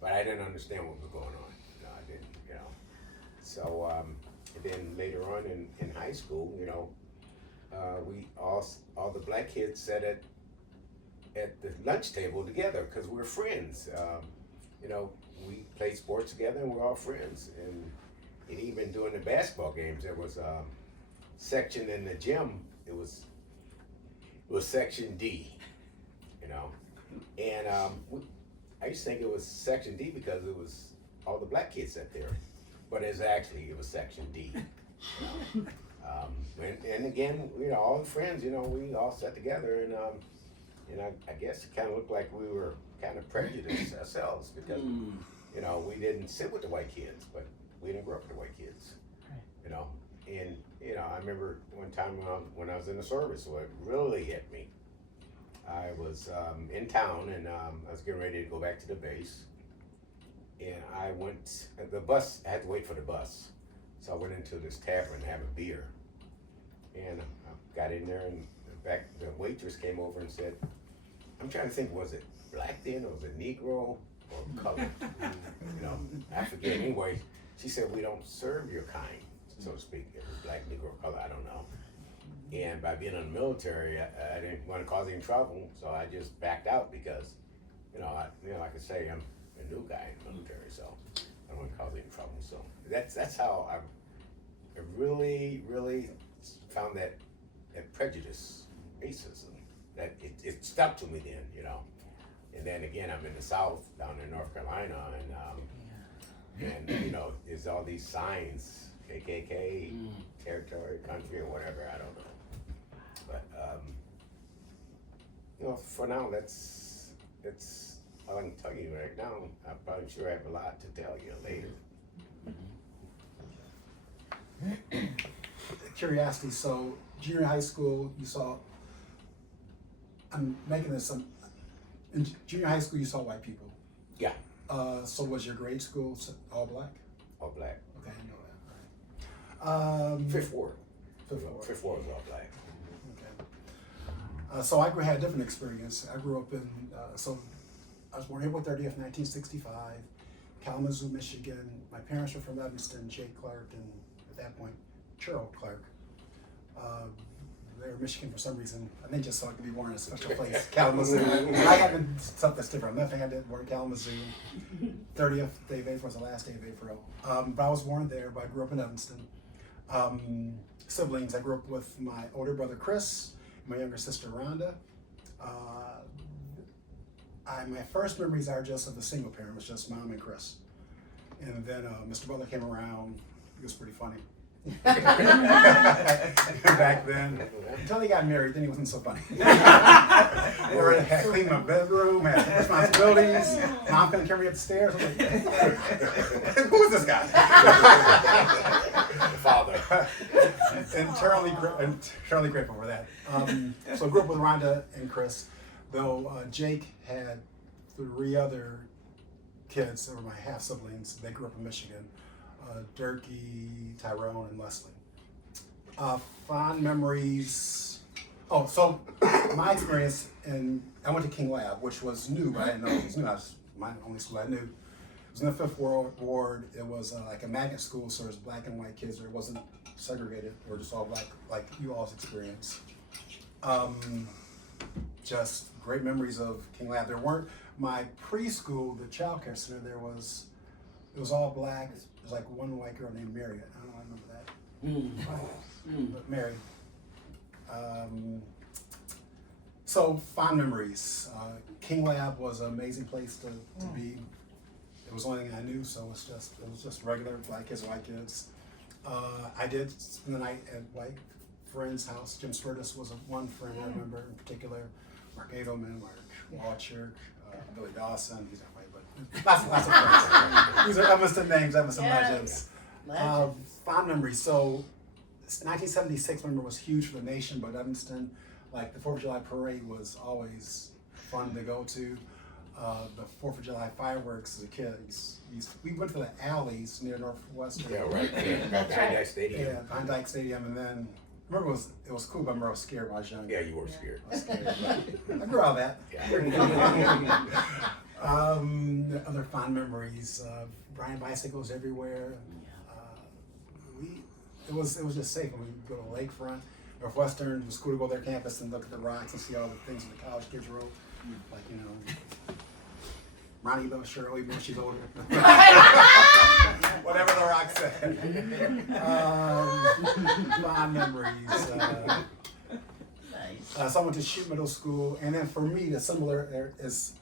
But I didn't understand what was going on. No, I didn't, So, and then later on in high school, we all the black kids sat at the lunch table together because we're friends. We played sports together and we're all friends. And even during the basketball games, there was a section in the gym. It was section D, And I used to think it was Section D because it was all the black kids sat there, but it was Section D. And again, all the friends, we all sat together, and I guess it kind of looked like we were kind of prejudiced ourselves because, we didn't sit with the white kids, but we didn't grow up with the white kids, And I remember one time when I was in the service, what really hit me, I was in town and I was getting ready to go back to the base, and I had to wait for the bus, so I went into this tavern to have a beer, and I got in there, and the waitress came over and said, I'm trying to think, was it black then, or was it Negro, or colored? I forget. Anyway, she said, we don't serve your kind, so to speak. It was black, Negro, color, I don't know. And by being in the military, I didn't want to cause any trouble, so I just backed out because, like I say, I'm a new guy in the military, so I don't want to cause any trouble. So that's how I really, really found that prejudice, racism, that it stuck to me then, And then again, I'm in the South, down in North Carolina, and there's all these signs, KKK, territory, country, or whatever, I don't know. But for now, that's all I can tell you right now. I'm probably sure I have a lot to tell you later. Curiosity, so junior high school, you saw, I'm making this, in junior high school you saw white people. Yeah. So was your grade school all black? All black. Okay, I know that. All right. Fifth Ward. Fifth Ward. Was all black. Okay. So I had a different experience. I grew up in, I was born April 30th, 1965, Kalamazoo, Michigan. My parents were from Evanston, Jake Clark, and at that point, Cheryl Clark. They were Michigan for some reason. I think just so I could be born in a special place, Kalamazoo. I had stuff that's different. I'm left-handed, born in Kalamazoo. 30th day of April was the last day of April. But I was born there, but I grew up in Evanston. Siblings, I grew up with my older brother Chris, my younger sister Rhonda. My first memories are just of a single parent. It was just mom and Chris. And then Mr. Butler came around. He was pretty funny. Back then, until he got married, then he wasn't so funny. Or had to clean my bedroom, had responsibilities. Mom couldn't carry me up the stairs. I was like, who is this guy? Father. Eternally grateful for that. So I grew up with Rhonda and Chris, though Jake had 3 other kids that were my half siblings. They grew up in Michigan. Durkee, Tyrone, and Leslie. Fond memories. Oh, so my experience I went to King Lab, which was new, but I didn't know it was new. It was my only school I knew. It was in the 5th Ward. It was like a magnet school, so there was black and white kids. It wasn't segregated. They were just all black, like you all's experience. Just great memories of King Lab. There weren't my preschool, the child care center. It was all black. There's like one white girl named Mary. I don't remember that. But Mary. So fond memories. King Lab was an amazing place to be. It was the only thing I knew, so it was just regular black kids, white kids. I did spend the night at white friend's house. Jim Spurtis was one friend I remember in particular. Mark Edelman, Mark Walchurch, Billy Dawson. He's not white, but lots of friends. These are Evanston names, Evanston legends. Fond memories. So 1976, remember, was huge for the nation, but Evanston, like the 4th of July parade was always fun to go to. The 4th of July fireworks as a kid, we went to the alleys near Northwestern. Yeah, right. Behind Dyke Stadium. Yeah, behind Dyke Stadium, and then I remember it was cool, but I remember I was scared when I was young. Yeah, you were scared. I was scared, but I grew out of that. Other fond memories, riding bicycles everywhere. It was just safe when we go to the lakefront. Northwestern, it was cool to go to their campus and look at the rocks and see all the things that the college kids wrote. Like, Ronnie loves Shirley, even though she's older. Whatever the rock said. Fond memories. Nice. So I went to Shoot Middle School, and then for me, the similar is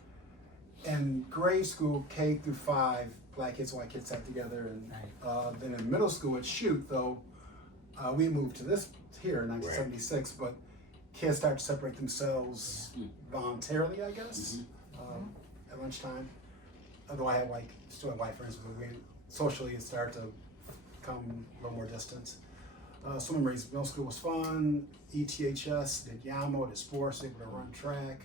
in grade school, K through 5, black kids, white kids sat together, and then in middle school at Shoot, though, we moved to this here in 1976, but kids started to separate themselves voluntarily, I guess, at lunchtime. Although I had still had white friends, but we socially it started to come a little more distance. Some memories, middle school was fun, ETHS, did YAMO, did sports, able to run track.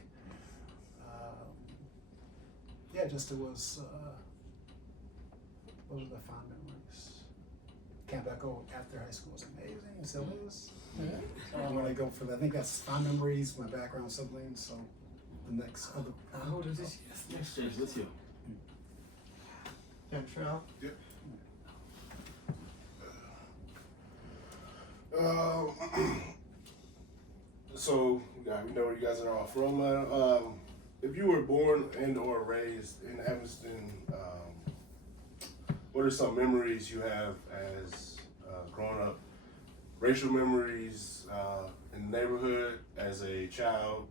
Yeah, just it was, those are the fond memories. Camp Echo after high school was amazing, it still is. I'm gonna go for that. I think that's fond memories, my background siblings, so the next other. How old is this? Next stage with you. Central. Yep. So we know where you guys are all from. If you were born and or raised in Evanston, what are some memories you have as growing up? Racial memories in the neighborhood as a child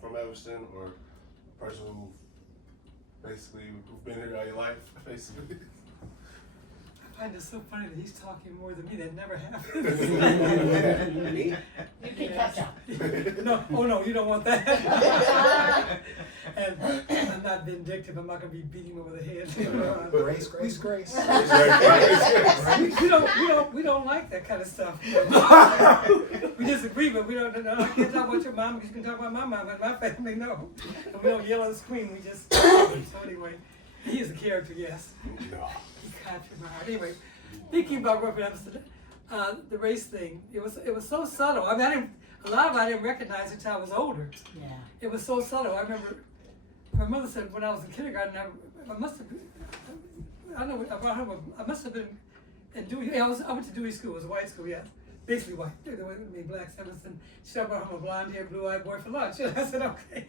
from Evanston, or a person who've been here all your life, basically. I find it so funny that he's talking more than me. That never happens. You can catch up. No, oh no, you don't want that. And I'm not vindictive. I'm not gonna be beating him over the head. Grace. We don't like that kind of stuff. We disagree, but we don't. No, I can't talk about your mom because you can talk about my mom, but my family no. And we don't yell and scream. We just. So anyway, he is a character, yes. No. He captured my heart. Anyway, thinking about growing up in Amsterdam, the race thing, it was so subtle. I mean, a lot of it I didn't recognize until I was older. Yeah. It was so subtle. I remember my mother said when I was in kindergarten, I must have been, I don't know, I must have been in Dewey. I went to Dewey School. It was a white school, yes. Basically white. There wasn't any blacks. She brought home a blonde-haired, blue-eyed boy for lunch. And I said, okay.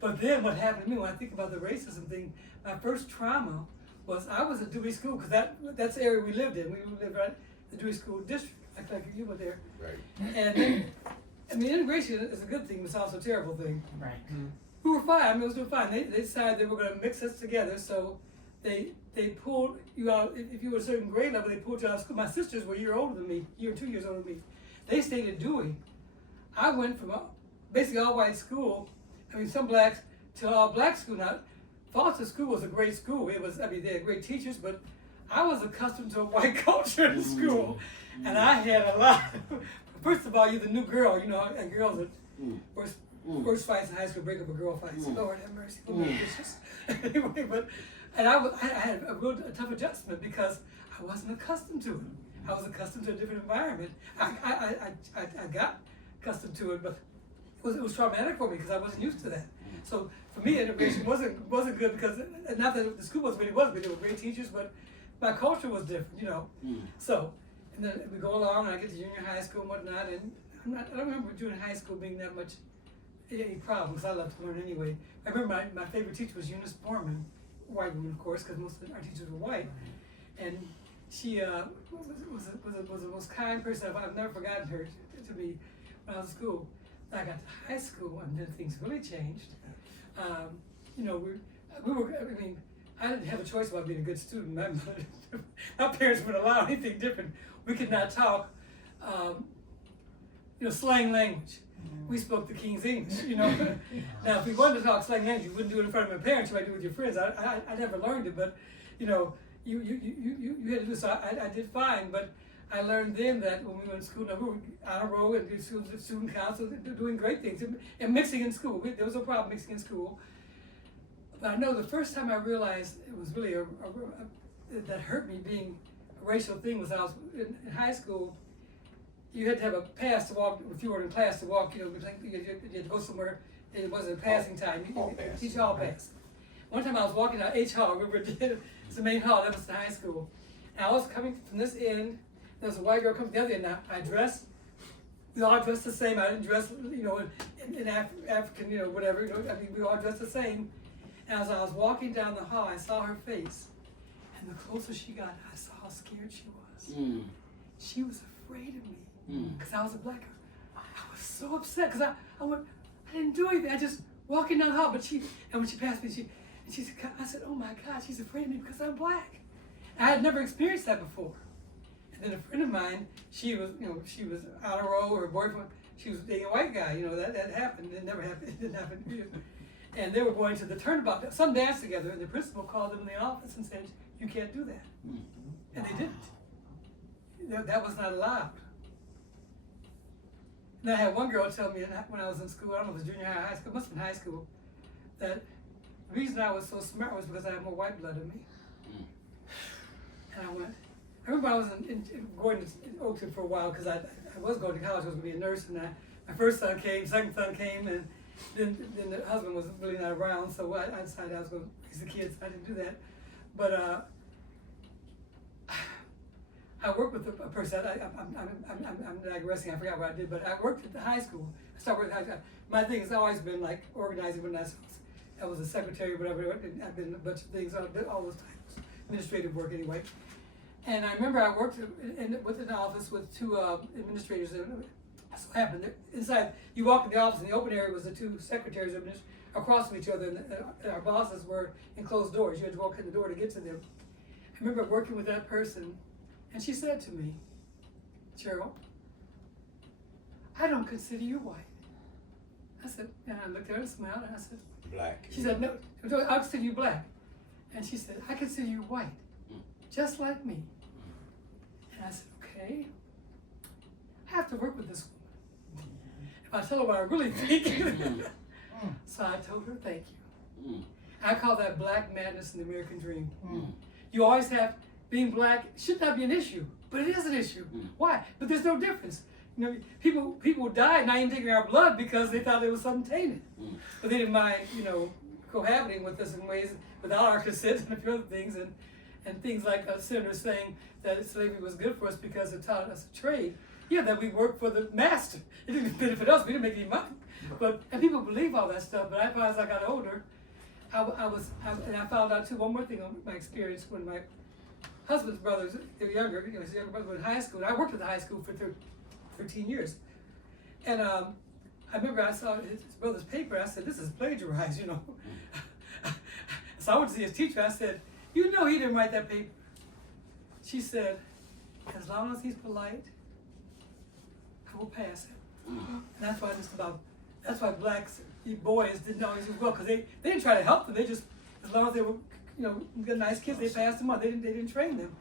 But then what happened to me when I think about the racism thing, my first trauma was I was at Dewey School, because that's the area we lived in. We lived right in the Dewey School District. Like you were there. Right. And then, I mean, integration is a good thing, but it's also a terrible thing. Right. We were fine. I mean, it was doing fine. They decided they were going to mix us together, so they pulled you out. If you were a certain grade level, they pulled you out of school. My sisters were a year older than me, year or 2 years older than me. They stayed at Dewey. I went from basically all white school, I mean, some blacks, to all black school. Now, Foster School was a great school. It was, I mean, they had great teachers, but I was accustomed to a white culture in school, and I had a lot. First of all, you're the new girl, you know, and girls are worst fights in high school, break up a girl fights. Lord have mercy. Oh my gracious. Anyway, but I had a tough adjustment because I wasn't accustomed to it. I was accustomed to a different environment. I got accustomed to it, but it was traumatic for me because I wasn't used to that. So for me, integration wasn't good because not that the school wasn't, but they were great teachers, but my culture was different, you know. So, and then we go along, and I get to junior high school and whatnot, and I don't remember junior high school being that much any problem because I love to learn anyway. I remember my favorite teacher was Eunice Borman, white woman, of course, because most of our teachers were white, and she was the most kind person. I've never forgotten her to me when I was in school. I got to high school, and then things really changed. You know, we were. I mean, I didn't have a choice about being a good student. My parents wouldn't allow anything different. We could not talk, you know, slang language. We spoke the King's English, you know. Now, if we wanted to talk slang language, you wouldn't do it in front of my parents. You might do it with your friends. I never learned it, but you know, you had to do so. I did fine, but I learned then that when we went to school, we were on a row and did student council, doing great things and mixing in school. There was no problem mixing in school. But I know the first time I realized it was really that hurt me being a racial thing was I was in high school. You had to have a pass to walk, if you were in class to walk, you know, you had to go somewhere, and it wasn't a passing time. Teach all pass. One time I was walking out H Hall, it's the main hall, that was the high school. And I was coming from this end, there was a white girl coming from the other end. Now, I dressed, we all dressed the same. I didn't dress, you know, in African, you know, whatever, you know, I mean, we all dressed the same. And as I was walking down the hall, I saw her face. And the closer she got, I saw how scared she was. She was afraid of me. Because I was a black girl. I was so upset because I went, I didn't do anything. I just walking down the hall, but when she passed me, she said, I said, oh my God, she's afraid of me because I'm black. And I had never experienced that before. And then a friend of mine, she was on a roll, her boyfriend, she was dating a white guy, that happened. It never happened, it didn't happen to you. And they were going to the turnabout, some dance together, and the principal called them in the office and said, you can't do that. And they didn't. That was not allowed. And I had one girl tell me when I was in school, I don't know if it was junior high, high school, it must have been high school, that the reason I was so smart was because I had more white blood in me. And I remember I was going to Oakland for a while because I was going to college, I was going to be a nurse, and my first son came, second son came, and then the husband was really not around, so I decided I was going to raise the kids. I didn't do that. But I worked with a person, I'm digressing, I forgot what I did, but I worked at the high school. I started working at the high school. My thing has always been like organizing when I was a secretary, whatever. I've been a bunch of things, all those types, administrative work anyway. And I remember I worked within the office with two administrators. That's what happened. Inside, you walk in the office, and the open area was the two secretaries across from each other, and our bosses were in closed doors. You had to walk in the door to get to them. I remember working with that person, and she said to me, Cheryl, I don't consider you white. I said, and I looked at her and smiled, and I said, Black. She said, no, I consider you black. And she said, I consider you white, just like me. And I said, okay, I have to work with this woman. If I tell her what I really think. So I told her, thank you. I call that black madness in the American dream. You always have, being black should not be an issue, but it is an issue. Why? But there's no difference. People died not even taking our blood because they thought there was something tainted. But they didn't mind, cohabiting with us in ways without our consent and a few other things, and things like a senator saying that slavery was good for us because it taught us a trade. Yeah, that we worked for the master. It didn't benefit us, we didn't make any money. And people believe all that stuff, but as I got older, and I found out too, one more thing on my experience when my husband's brothers, they're younger, his younger brother was in high school, and I worked at the high school for 13 years. And I remember I saw his brother's paper, I said, this is plagiarized, So I went to see his teacher, I said, he didn't write that paper. She said, as long as he's polite, I will pass it. And that's why blacks, boys didn't always do well, because they didn't try to help them, they just, as long as they were, good, nice kids, they passed them on, they didn't train them.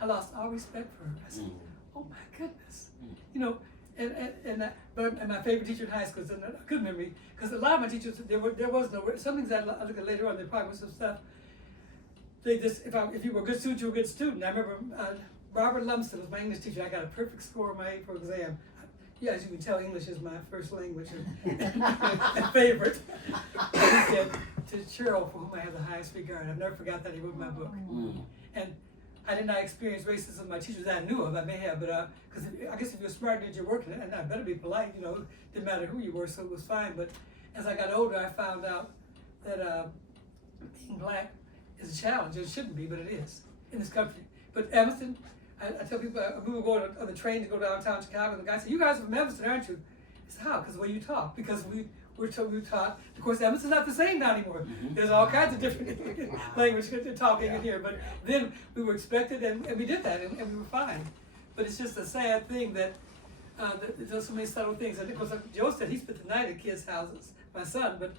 I lost all respect for her. I said, oh my goodness. And my favorite teacher in high school is a good memory, because a lot of my teachers, there was no, some things I look at later on, there probably was some stuff, they just, if you were a good student, you were a good student. I remember Robert Lumsden was my English teacher. I got a perfect score on my A4 exam. Yeah, as you can tell, English is my first language and favorite. And he said, to Cheryl, for whom I have the highest regard. I've never forgot that he wrote my book. And I did not experience racism with my teachers that I knew of. I may have, but because I guess if you're smart, did your work, and I better be polite, didn't matter who you were, so it was fine. But as I got older, I found out that being black is a challenge. It shouldn't be, but it is in this country. But Evanston, I tell people, we were going on the train to go downtown Chicago, and the guy said, you guys are from Evanston, aren't you? I said, how? Because the way you talk. Because we were taught, of course, Evanston's not the same now anymore. There's all kinds of different language talking in here. But then we were expected, and we did that, and we were fine. But it's just a sad thing that there's so many subtle things. And of course, like Joe said, he spent the night at kids' houses, my son. But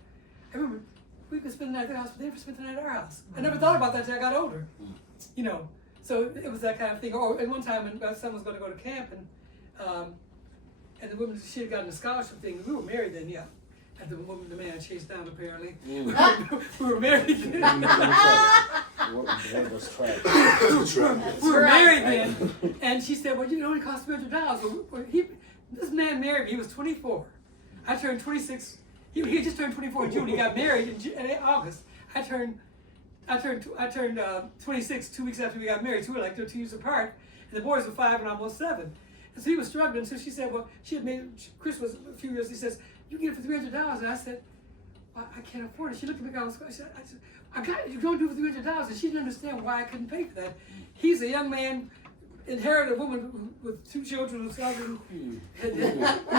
I remember, we could spend the night at their house, but they never spent the night at our house. I never thought about that until I got older. So it was that kind of thing. And one time, when my son was going to go to camp, and the woman, she had gotten a scholarship thing. We were married then, yeah. And the man chased down, apparently. We were married then. We were married then. And she said, well, it only cost $300. Well, this man married me, he was 24. I turned 26. He just turned 24 in June. He got married in August. I turned 26 2 weeks after we got married. So we were like 2 years apart. And the boys were 5 and almost 7. And so he was struggling. So she said, well, she had made, Chris was a few years, he says, you get it for $300. And I said, well, I can't afford it. She looked at me, I said, I got it, you don't do it for $300. And she didn't understand why I couldn't pay for that. He's a young man inherited a woman with 2 children who had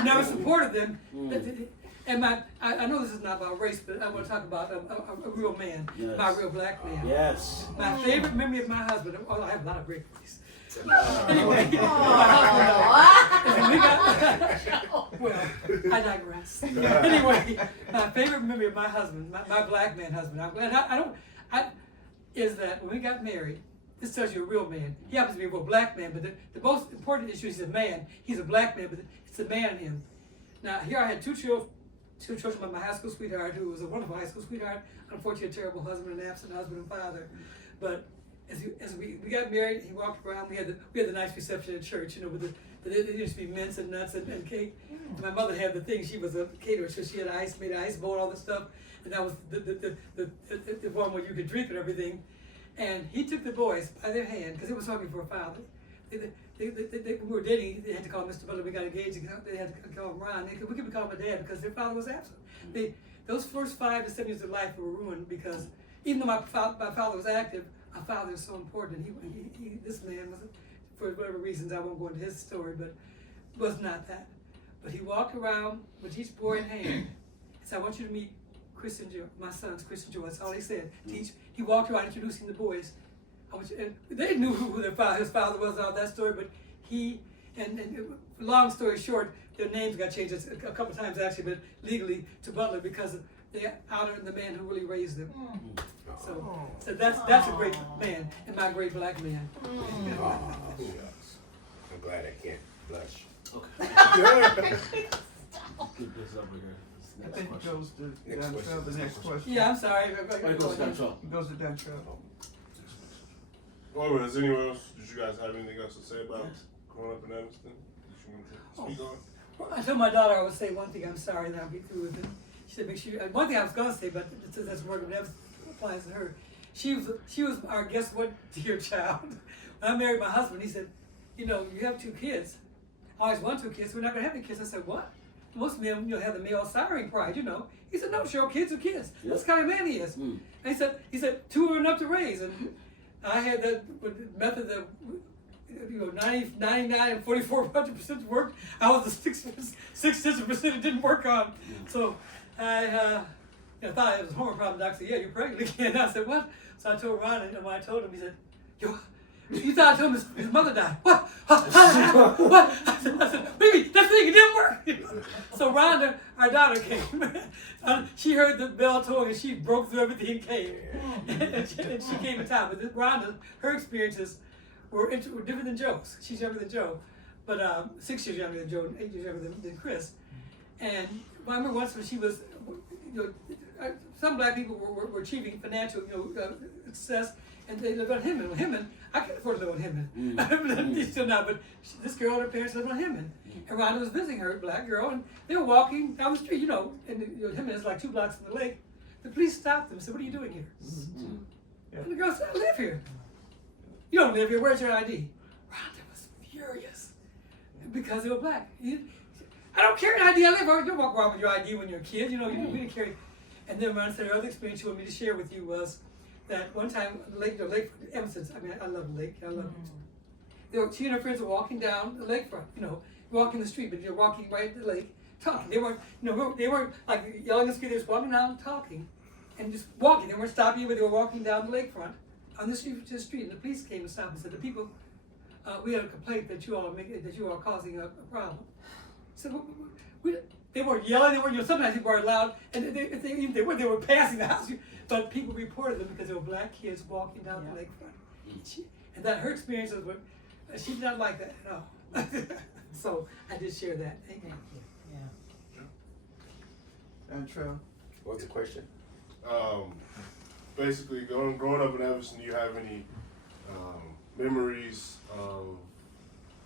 never supported them. And I know this is not about race, but I want to talk about a real man, Yes. my real black man. Yes. My favorite memory of my husband, well, I have a lot of great memories. Anyway, my husband, we got, well, I digress. Anyway, my favorite memory of my husband, my black man husband, is that when we got married, this tells you a real man. He happens to be a real black man, but the most important issue is he's a man. He's a black man, but it's the man in him. Now, here I had 2 children with my high school sweetheart, who was a wonderful high school sweetheart, unfortunately a terrible husband, an absent husband and father. But as we got married, he walked around. We had the nice reception at church, you know, with there used to be mints and nuts and cake. And my mother had the thing. She was a caterer, so she had made an ice bowl, all this stuff, and that was the one where you could drink and everything. And he took the boys by their hand because it was hungry for a father. We were dating. They had to call Mr. Butler. We got engaged. They had to call him Ron. We could call him a dad because their father was absent. Those first 5 to 7 years of life were ruined because even though my father was active, a father is so important. And this man was, for whatever reasons, I won't go into his story, but was not that. But he walked around with each boy in hand. He said, "I want you to meet Chris and Joe, my sons, Chris and Joe." That's all he said. He walked around introducing the boys. And they knew who his father was, all that story, but long story short, their names got changed a couple times actually, but legally to Butler because they honored the man who really raised them. So that's a great man and my great black man. I'm glad I can't blush. Okay. Keep this over here. I Next think it question. goes to Next Dentrell, question. the next question. Yeah, I'm sorry. Where goes Dentrell? It goes to Dentrell. Well, is anyone else? Did you guys have anything else to say about growing up in Evanston? That you want to speak on? Well, I told my daughter I would say one thing. I'm sorry that I'll get through with it. She said, "Make sure." One thing I was gonna say, but that's word that applies to her. She was our guess what dear child. When I married my husband, he said, "You know, you have 2 kids. I always want 2 kids. We're not gonna have any kids." I said, "What? Most men, have the male siring pride, you know." He said, "No, Cheryl, kids are kids. Yep. That's the kind of man he is." And he said 2 are enough to raise, and I had that method that 99 and 44% worked. I was the 6% it didn't work on. So I thought it was a hormone problem. Doctor said, "Yeah, you're pregnant again." I said, "What?" So I told Ron, and when I told him, he said, "You thought I told him his mother died? What? What? I said, "What do you mean? That thing, it didn't work." So Rhonda, our daughter, came. She heard the bell toll and she broke through everything and came. And she came in time. But Rhonda, her experiences were different than Joe's. She's younger than Joe, but 6 years younger than Joe and 8 years younger than Chris. And I remember once when she was, some black people were achieving financial, success, and they lived on Hinman. Hinman, I can't afford to live on Hinman. Still not, but this girl and her parents lived on Hinman. And Rhonda was visiting her, black girl, and they were walking down the street, and Hinman is like 2 blocks from the lake. The police stopped them and said, "What are you doing here?" And the girl said, "I live here." "You don't live here, where's your ID?" Rhonda was furious because they were black. "I don't carry an ID, I live here." "You don't walk around with your ID when you're a kid, you didn't carry. And then Rhonda said her other experience she wanted me to share with you was that one time, the lake, Evanston, I love the lake, I love it. She and her friends were walking down the lakefront, walking the street, but you're walking right at the lake, talking. They weren't like yelling at the street, they were walking down talking and just walking. They weren't stopping you, but they were walking down the lakefront on the street to the street, and the police came and stopped and said, "The people, we had a complaint that you all are causing a problem." So they weren't yelling, they weren't, sometimes people are loud, and if they were passing the house, but people reported them because they were black kids walking down the lakefront. And that her experience was, she did not like that at all. So I did share that. Thank you. Dentrell. What's the question? Basically, growing up in Evanston, do you have any memories of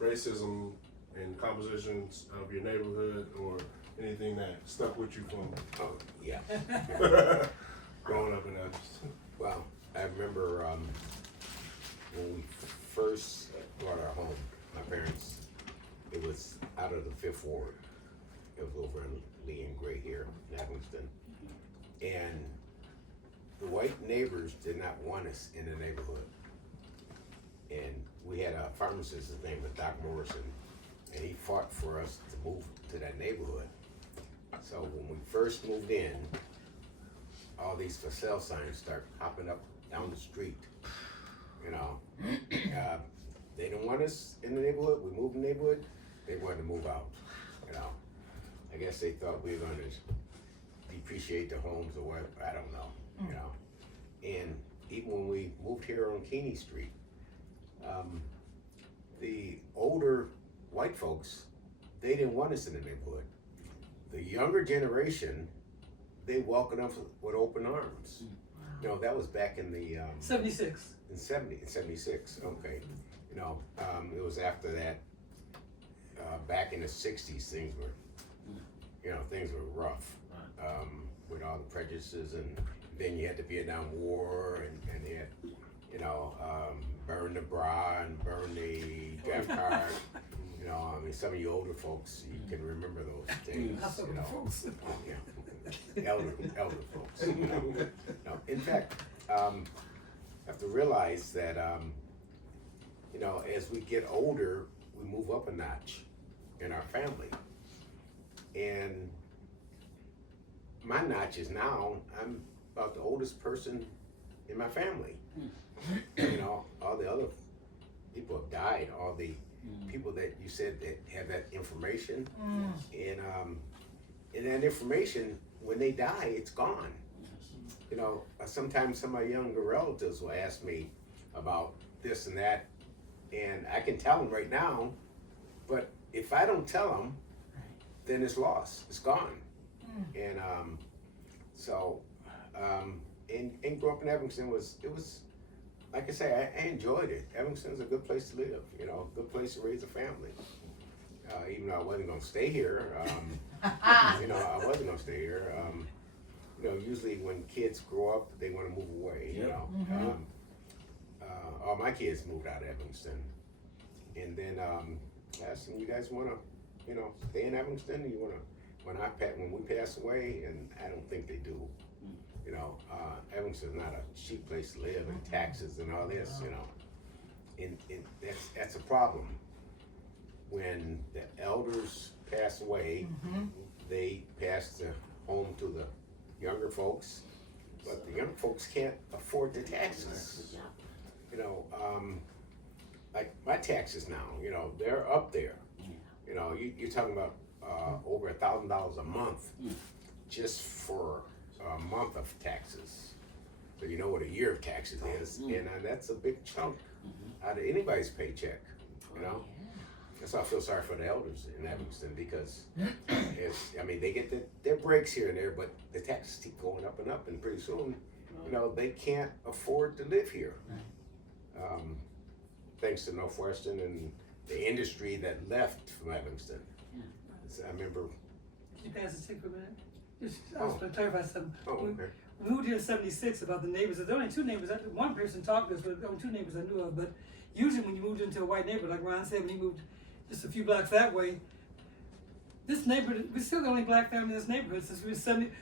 racism in compositions of your neighborhood or anything that stuck with you from Oh, yeah. growing up in Evanston? Well, I remember when we first bought our home, my parents, it was out of the 5th Ward. It was over in Lee and Gray here in Evanston. And the white neighbors did not want us in the neighborhood. And we had a pharmacist, his name was Doc Morrison, and he fought for us to move to that neighborhood. So when we first moved in, all these for sale signs start popping up down the street. You know, they didn't want us in the neighborhood. We moved in the neighborhood. They wanted to move out. You know, I guess they thought we were going to depreciate the homes or whatever. I don't know. You know, and even when we moved here on Keeney Street, the older white folks, they didn't want us in the neighborhood. The younger generation, they welcomed us with open arms. You know, that was back in the 76. in 76. Okay, you know, it was after that. Back in the 60s, things were rough with all the prejudices, and then you had the Vietnam War, and they had, you know, burn the bra and burn the draft card. You know, I mean, some of you older folks, you can remember those things. You know, yeah, elder folks. You know. No, in fact, have to realize that you know, as we get older, we move up a notch in our family, and my notch is now I'm about the oldest person in my family. You know, all the other people have died. All the people that you said that have that information, and that information, when they die, it's gone. You know, sometimes some of my younger relatives will ask me about this and that, and I can tell them right now, but if I don't tell them, then it's lost, it's gone. And so, and growing up in Evanston was like I say, I enjoyed it. Evanston's a good place to live, you know, a good place to raise a family. Even though I wasn't gonna stay here, you know, I wasn't gonna stay here. You know, usually when kids grow up, they want to move away. You know, all my kids moved out of Evanston, and then I asked them, "You guys want to, you know, stay in Evanston? You want to?" When we pass away, and I don't think they do. You know, Evanston's not a cheap place to live, and taxes and all this. You know, and that's a problem. When the elders pass away, they pass the home to the younger folks, but the young folks can't afford the taxes. You know, like my taxes now, you know, they're up there. You know, you're talking about over $1,000 a month just for a month of taxes. So you know what a year of taxes is, and that's a big chunk out of anybody's paycheck. You know, that's why I feel sorry for the elders in Evanston, because they get their breaks here and there, but the taxes keep going up and up, and pretty soon, you know, they can't afford to live here. Thanks to Northwestern and the industry that left from Evanston. So I remember. Can you pass the stick for a minute? I was going to clarify something. Oh, okay. We moved here in '76 about the neighbors. There's only two neighbors. One person talked to us, but there were two neighbors I knew of. But usually when you moved into a white neighborhood, like Ron said, when he moved just a few blocks that way, this neighborhood, we're still the only black family in this neighborhood since we were 70.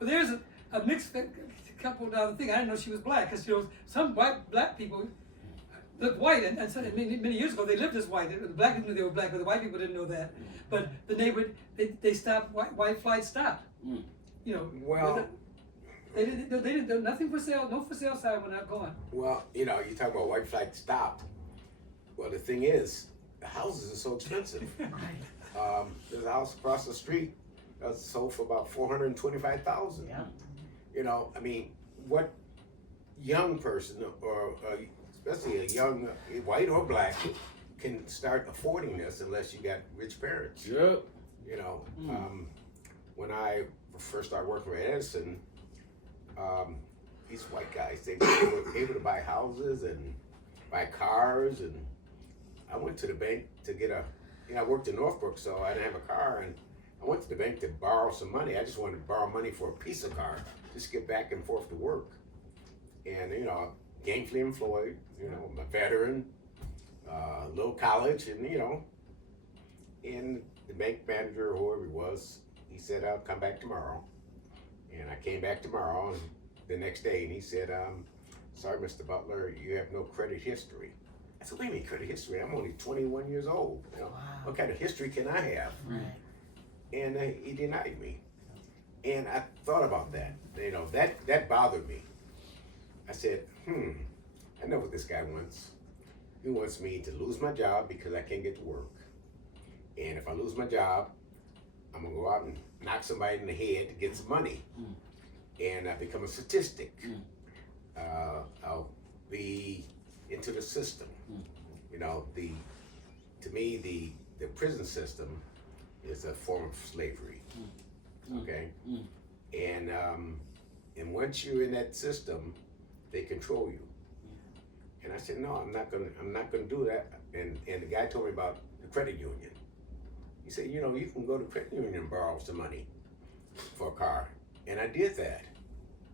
There's a mixed couple down the thing. I didn't know she was black, because, you know, some black people look white, and so many years ago they lived as white. The black people knew they were black, but the white people didn't know that. But the neighborhood, they stopped, white flight stopped. You know, well, they didn't, nothing for sale, no for sale sign, we're not going. Well, you know, you talk about white flight stopped. Well, the thing is, the houses are so expensive. There's a house across the street that's sold for about $425,000. Yeah. You know, I mean, what young person, or especially a young white or black, can start affording this unless you got rich parents? Yep. You know, when I first started working with Edison, these white guys, they were able to buy houses and buy cars, and I went to the bank to get I worked in Northbrook, so I didn't have a car, and I went to the bank to borrow some money. I just wanted to borrow money for a piece of car, just get back and forth to work. And, you know, gainfully employed, you know, I'm a veteran, little college, and, you know, and the bank manager, or whoever he was, he said, "I'll come back tomorrow." And I came back tomorrow, and the next day, and he said, "Sorry, Mr. Butler, you have no credit history." I said, wait a minute, credit history? I'm only 21 years old. You know, Wow. what kind of history can I have? Right. And he denied me. And I thought about that. You know, that bothered me. I said, I know what this guy wants. He wants me to lose my job because I can't get to work. And if I lose my job, I'm gonna go out and knock somebody in the head to get some money. And I become a statistic. I'll be into the system. You know, to me, the prison system is a form of slavery. Okay? And once you're in that system, they control you. And I said, no, I'm not gonna do that. And the guy told me about the credit union. He said, you know, you can go to the credit union and borrow some money for a car. And I did that.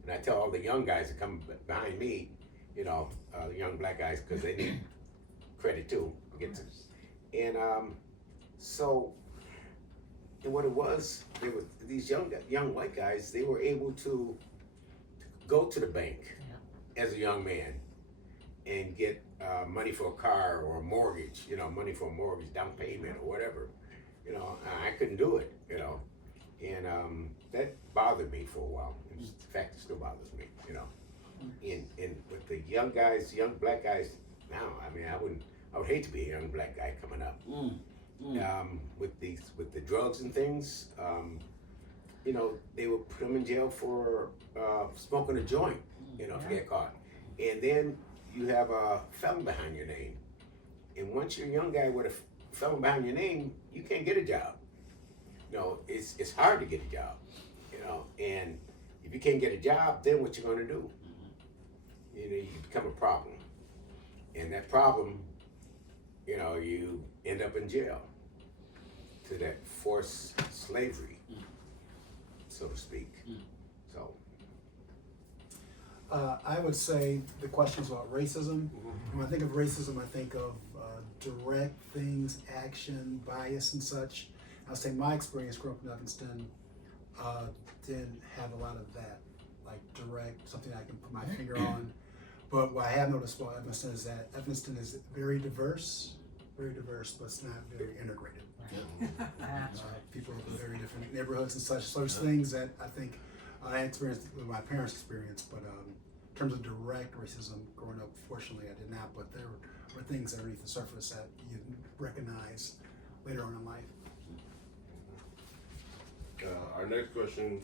And I tell all the young guys that come behind me, you know, the young black guys, because they need credit too. And and what it was, they were these young white guys. They were able to go to the bank as a young man and get money for a car or a mortgage. You know, money for a mortgage, down payment or whatever. You know, I couldn't do it. You know, and that bothered me for a while. In fact, it still bothers me. You know, and with the young guys, young black guys now, I mean, I would hate to be a young black guy coming up. With the drugs and things, you know, they would put them in jail for smoking a joint, you know, if you get caught. And then you have a felon behind your name. And once you're a young guy with a felon behind your name, you can't get a job. You know, it's hard to get a job, you know, and if you can't get a job, then what you gonna do? You know, you become a problem. And that problem, you know, you end up in jail to that forced slavery, so to speak. So. I would say the questions about racism. When I think of racism, I think of direct things, action, bias, and such. I'll say my experience growing up in Evanston didn't have a lot of that, like direct, something I can put my finger on. But what I have noticed about Evanston is that Evanston is very diverse, but it's not very integrated. That's right. People from very different neighborhoods and such. So there's things that I think I experienced with my parents' experience, but in terms of direct racism growing up, fortunately I did not, but there were things underneath the surface that you recognize later on in life. Our next question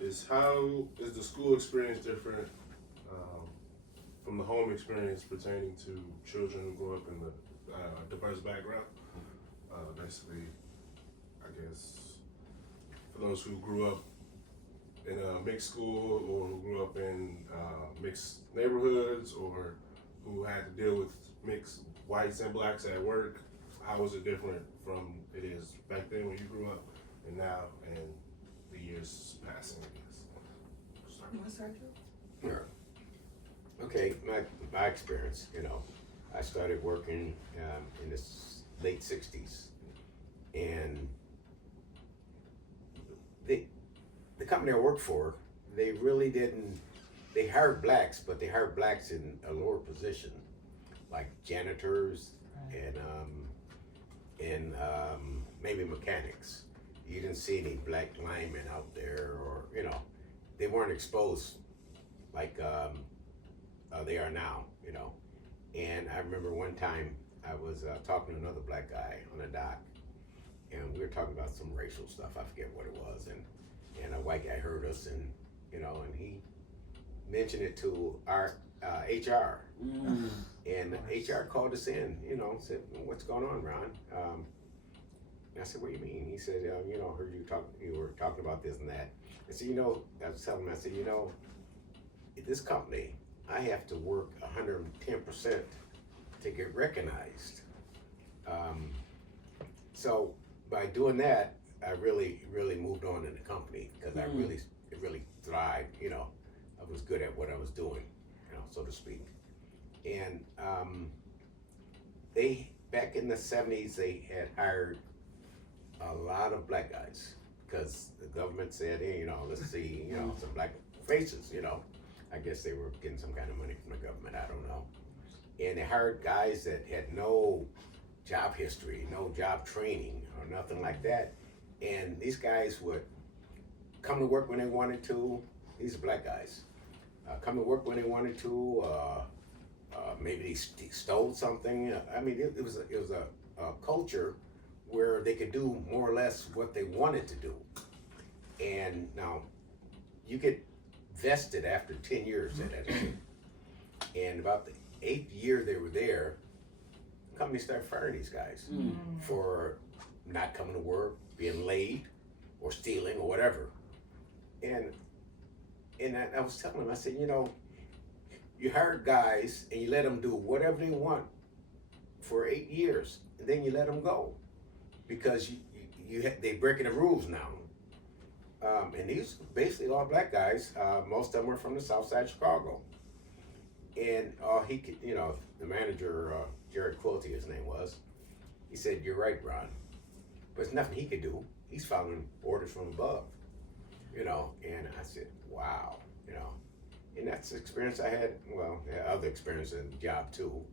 is, how is the school experience different from the home experience pertaining to children who grow up in the diverse background? Basically, I guess, for those who grew up in a mixed school or who grew up in mixed neighborhoods or who had to deal with mixed whites and blacks at work, how is it different from it is back then when you grew up and now and the years passing, I guess? You want to start, Joe? Sure. Okay, my experience, you know, I started working in the late 60s, and the company I worked for, they really didn't, they hired blacks, but they hired blacks in a lower position, like janitors and maybe mechanics. You didn't see any black linemen out there, or, you know, they weren't exposed like they are now, you know. And I remember one time I was talking to another black guy on a dock, and we were talking about some racial stuff. I forget what it was, and a white guy heard us, and you know, and he mentioned it to our HR, and HR called us in, you know, said, "What's going on, Ron?" And I said, "What do you mean?" He said, "You know, I heard you were talking about this and that." I said, "You know," I was telling him, I said, "You know, at this company, I have to work 110% to get recognized." So by doing that, I really moved on in the company, because it really thrived. You know, I was good at what I was doing, you know, so to speak. And they, back in the 70s, they had hired a lot of black guys, because the government said, "Hey, you know, let's see, you know, some black faces," you know. I guess they were getting some kind of money from the government, I don't know. and they hired guys that had no job history, no job training, or nothing like that. And these guys would come to work when they wanted to. These are black guys. Come to work when they wanted to. Maybe they stole something. I mean, it was a culture where they could do more or less what they wanted to do. And now, you get vested after 10 years at that. And about the 8th year they were there, the company started firing these guys for not coming to work, being late, or stealing, or whatever. And I was telling them, I said, you know, you hired guys and you let them do whatever they want for 8 years, and then you let them go because they breaking the rules now. And these basically all black guys. Most of them were from the South Side of Chicago. And he could, you know, the manager, Jared Quilty, his name was. He said, "You're right, Ron, but there's nothing he could do. He's following orders from above." You know, and I said, "Wow," you know. And that's the experience I had. Well, I had other experience in the job too.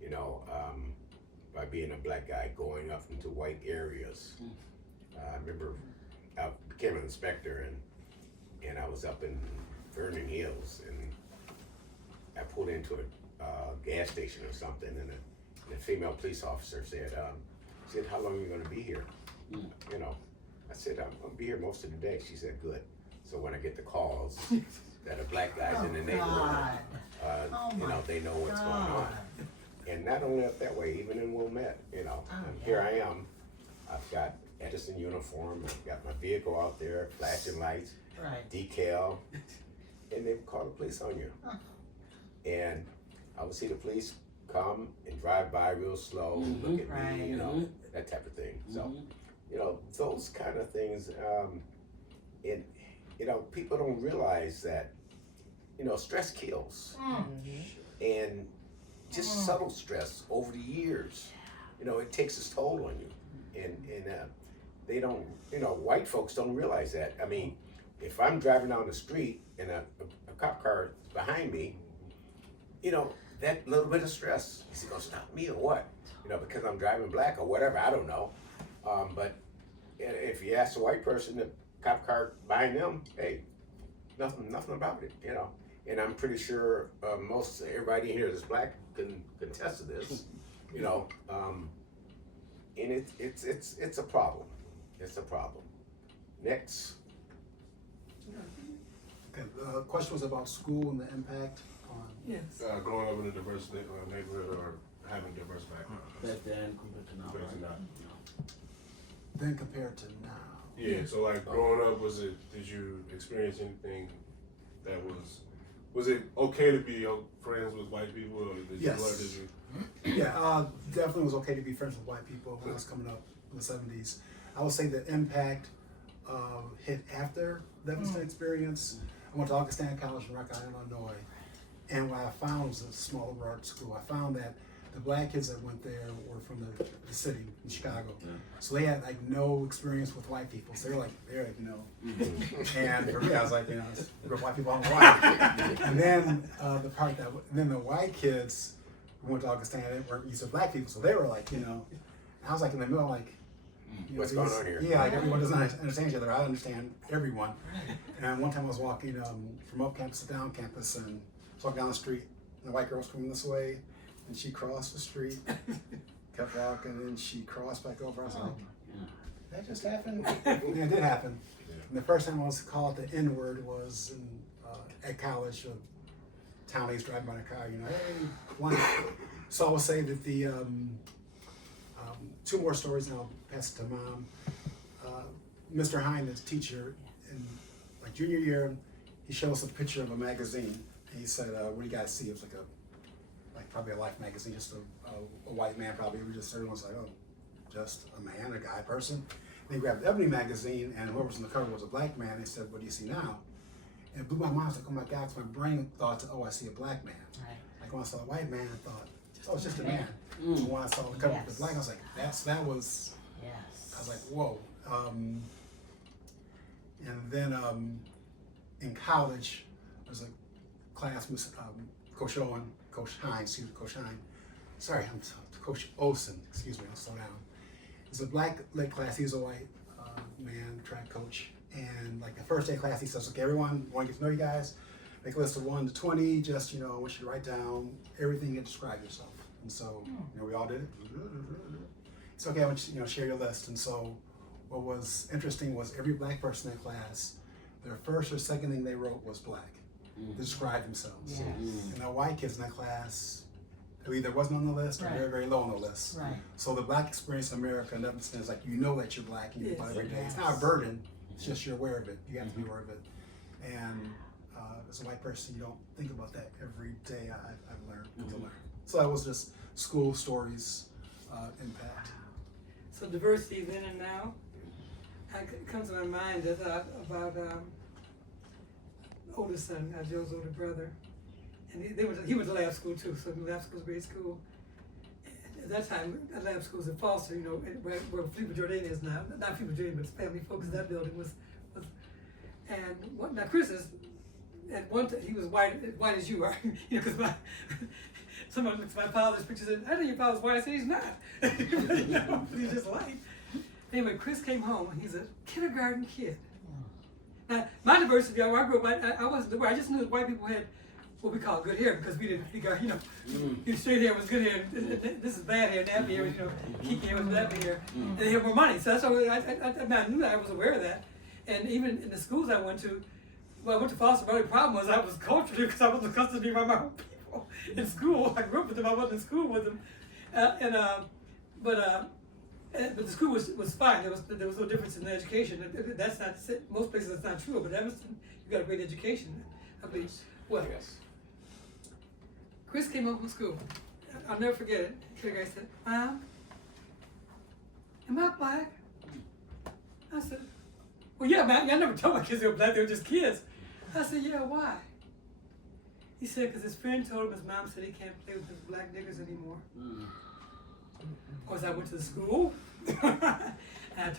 You know, by being a black guy going up into white areas. I remember I became an inspector, and I was up in Vernon Hills, and I pulled into a gas station or something, and a female police officer said, "How long are you going to be here?" You know, I said, "I'm going to be here most of the day." She said, "Good." So when I get the calls that are black guys in the neighborhood, you know, they know what's going on. And not only up that way, even in Wilmette, you know, here I am. I've got Edison uniform. I've got my vehicle out there, flashing lights, decal, and they call the police on you. And I would see the police come and drive by real slow, look at me, you know, that type of thing. So, you know, those kind of things. And you know, people don't realize that, you know, stress kills, and just subtle stress over the years, you know, it takes its toll on you, and they don't, you know, white folks don't realize that. I mean, if I'm driving down the street and a cop car is behind me, you know, that little bit of stress, is he gonna stop me or what? You know, because I'm driving black or whatever, I don't know. But if you ask a white person, the cop car behind them, hey, nothing about it, you know. And I'm pretty sure most everybody here that's black can contest to this, you know. And it's a problem. It's a problem. Next. Okay, the question was about school and the impact on. Yes. Growing up in a diverse neighborhood or having diverse backgrounds. Back then compared to now, Compared to right? now. Then compared to now. Yeah, so like growing up, did you experience anything that was it okay to be friends with white people, or did Yes. Yeah, definitely was okay to be friends with white people when I was coming up in the 70s. I would say the impact hit after the Evanston experience. I went to Augustana College in Rock Island, Illinois, and what I found was a small liberal arts school. I found that the black kids that went there were from the city in Chicago, so they had like no experience with white people. So they're like, you know, and for me, I was like, you know, we're white people, I'm white. And then then the white kids who went to Augustana were used to black people, so they were like, you know, I was like in the middle, like, you know, What's going on here? Yeah, like everyone doesn't understand each other. I understand everyone. And one time I was walking from up campus to down campus, and I was walking down the street, and the white girl was coming this way, and she crossed the street, kept walking, and then she crossed back over. I was like, that just happened? Yeah, it did happen. And the first time I was called the N-word was at college. A townies driving by the car, you know, hey, blank. So I will say that the two more stories, and I'll pass it to Mom. Mr. Hine, the teacher, in my junior year, he showed us a picture of a magazine. He said, "What do you guys see?" It was like probably a Life magazine, just a white man probably. We just everyone's like, "Oh, just a man, a guy, person." And he grabbed Ebony magazine, and whoever was on the cover was a black man. He said, "What do you see now?" And it blew my mind. I was like, "Oh my God!" 'Cause my brain thought, "Oh, I see a black man." Right. Like when I saw a white man, I thought, "Oh, it's just a man." And when I saw the cover of the black, I was like, that was. Yes. I was like, whoa. And then in college, there was a class, Coach Coach Hines, Coach Hines. Sorry, Coach Olsen. Excuse me, I'll slow down. It's a black lit class. He's a white man, track coach. And like the first day of class, he says, "Okay, everyone, I want to get to know you guys. Make a list of 1 to 20. Just I want you to write down everything and describe yourself." And so we all did it. It's okay. I want you to share your list. And so what was interesting was every black person in class, their first or second thing they wrote was black. To describe themselves. Yes. And the white kids in that class, either wasn't on the list or Right. very, very low on the list. Right. So the black experience in America, in Evanston, is like that you're black and you think about it every day. It's not a Yes. burden. It's just you're aware of it. You have to be aware of it. And as a white person, you don't think about that every day. I've learned to learn. So that was just school stories impact. So diversity then and now. It comes to my mind about oldest son, Joe's older brother, and he went to lab school too. So lab school was grade school. At that time, lab school was in Foster, where Fleetwood Jordan is now. Not Fleetwood Jordan, but his family focus. That building was. And now Chris is at one time he was white as you are, because someone looks at my father's pictures and I think your father's white. I said he's not. He's just light. Anyway, Chris came home. He's a kindergarten kid. Now, my diversity, I grew up, I wasn't aware. I just knew that white people had what we call good hair because we didn't think, straight hair was good hair. This is bad hair, nappy hair, kinky hair was nappy hair. And they had more money. So that's why I knew that. I was aware of that. And even in the schools I went to, I went to Foster, but the problem was I was culturally because I wasn't accustomed to be around my own people in school. I grew up with them. I wasn't in school with them. But the school was fine. There was no difference in the education. That's not most places. That's not true. But Evanston, you got a great education. I believe. Well, Yes. Chris came home from school. I'll never forget it. The guy said, "Mom, am I black?" I said, "Well, yeah, man. I never told my kids they were black. They were just kids." I said, "Yeah, why?" He said, "Because his friend told him his mom said he can't play with his black niggas anymore." Of course, I went to the school, and I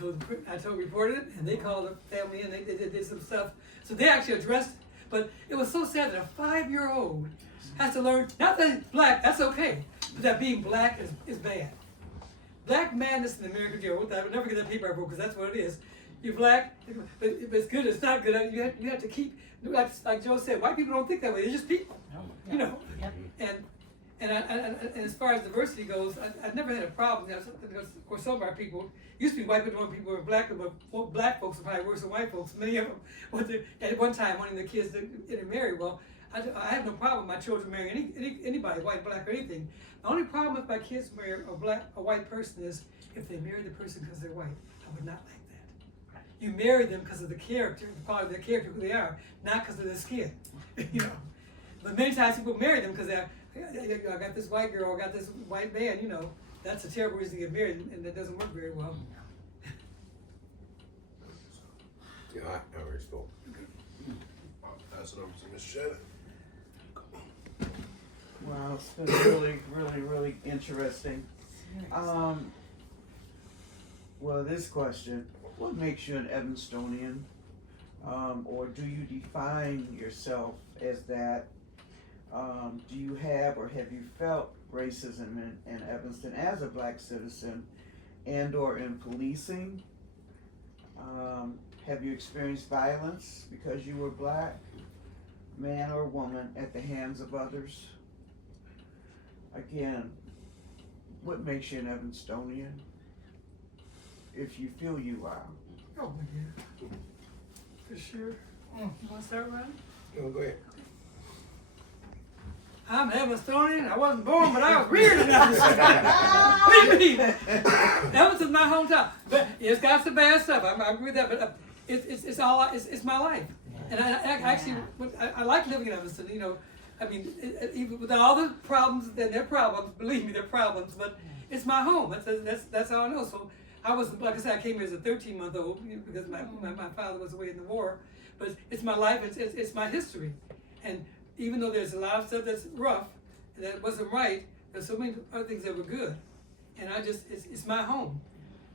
reported it, and they called the family, and they did some stuff. So they actually addressed it. But it was so sad that a 5-year-old has to learn, not that he's black, that's okay, but that being black is bad. Black madness in America, I would never get that paper I wrote, because that's what it is. You're black, but if it's good, it's not good. You have to keep, like Joe said, white people don't think that way. They're just people, Yep. And as far as diversity goes, I've never had a problem. Because of course, some of our people used to be white people when people were black, but black folks are probably worse than white folks. Many of them, at one time, wanting their kids to intermarry. Well, I have no problem with my children marrying anybody, white, black, or anything. The only problem with my kids marrying a white person is if they marry the person because they're white. I would not like that. You marry them because of the character, the quality of their character, who they are, not because of their skin. But many times people marry them because I got this white girl, I got this white man, that's a terrible reason to get married, and that doesn't work very well. I already spoke. I'll pass it over to Ms. Shannon. Wow, it's been really, really, really interesting. Well, this question, what makes you an Evanstonian? Or do you define yourself as that? Do you have or have you felt racism in Evanston as a black citizen and or in policing? Have you experienced violence because you were black, man or woman, at the hands of others? Again, what makes you an Evanstonian? If you feel you are. Oh, yeah. For sure. You want to start, Ron? No, go ahead. I'm Evanstonian. I wasn't born, but I was reared in Evanston. What do you mean? Evanston's my hometown. But it's got some bad stuff. I agree with that. But it's my life. And I like living in Evanston. Even with all the problems, they're problems. Believe me, they're problems. But it's my home. That's all I know. So I was, like I said, I came here as a 13-month-old because my father was away in the war. But it's my life. It's my history. And even though there's a lot of stuff that's rough and that wasn't right, there's so many other things that were good. And it's my home.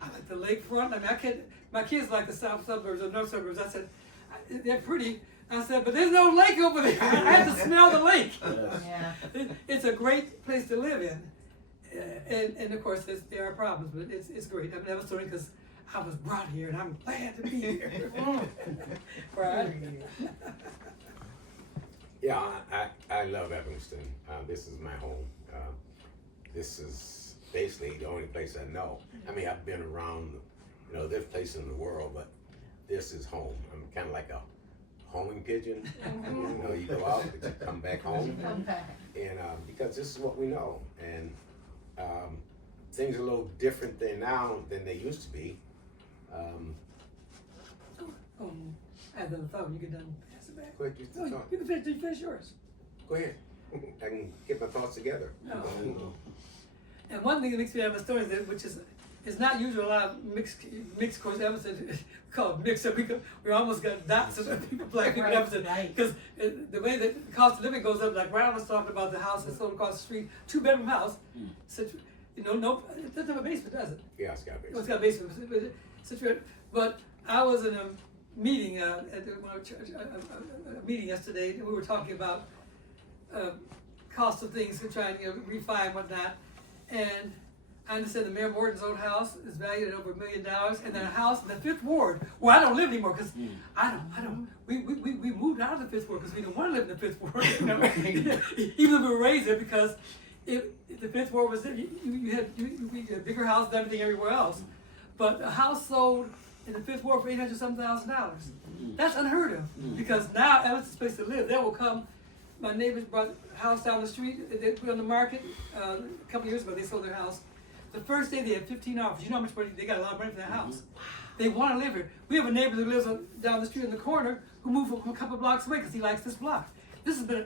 I like the lakefront. My kids like the south suburbs or north suburbs. I said, they're pretty. I said, but there's no lake over there. I had to smell the lake. Yeah. It's a great place to live in. And of course, there are problems, but it's great. I'm never sorry because I was brought here and I'm glad to be here. Right? Yeah, I love Evanston. This is my home. This is basically the only place I know. I mean, I've been around, this place in the world, but this is home. I'm kind of like a homing pigeon. You go out, but you come back home. Come back. And because this is what we know. And things are a little different now than they used to be. As on the phone, you can done pass it back. Go ahead, No, you can finish yours. Go ahead. I can get my thoughts together. No. And one thing that makes me have a story that, which is not usual. A lot of mixed course Emerson called mixed. So we almost got dots of people, black people in Emerson, because the way that the cost of living goes up. Like Ryan was talking about the house that's sold across the street, 2-bedroom house. No, it doesn't have a basement, does it? Yeah, it's got a basement. It's got a basement. But I was in a meeting at a meeting yesterday, and we were talking about cost of things and trying to refi and whatnot. And I understand the Mayor Morton's old house is valued at over $1 million, and then a house in the 5th Ward, where I don't live anymore because we moved out of the 5th Ward because we didn't want to live in the 5th Ward. Even though we were raised there, because if the 5th Ward was there, you had a bigger house than everything everywhere else. But a house sold in the 5th Ward for $800,000. That's unheard of, because now Evanston's a place to live. There will come. My neighbors brought a house down the street. They put it on the market a couple years ago. They sold their house. The first day they had 15 offers. You know how much money they got? A lot of money for their house. They want to live here. We have a neighbor who lives down the street in the corner who moved from a couple blocks away because he likes this block. This has been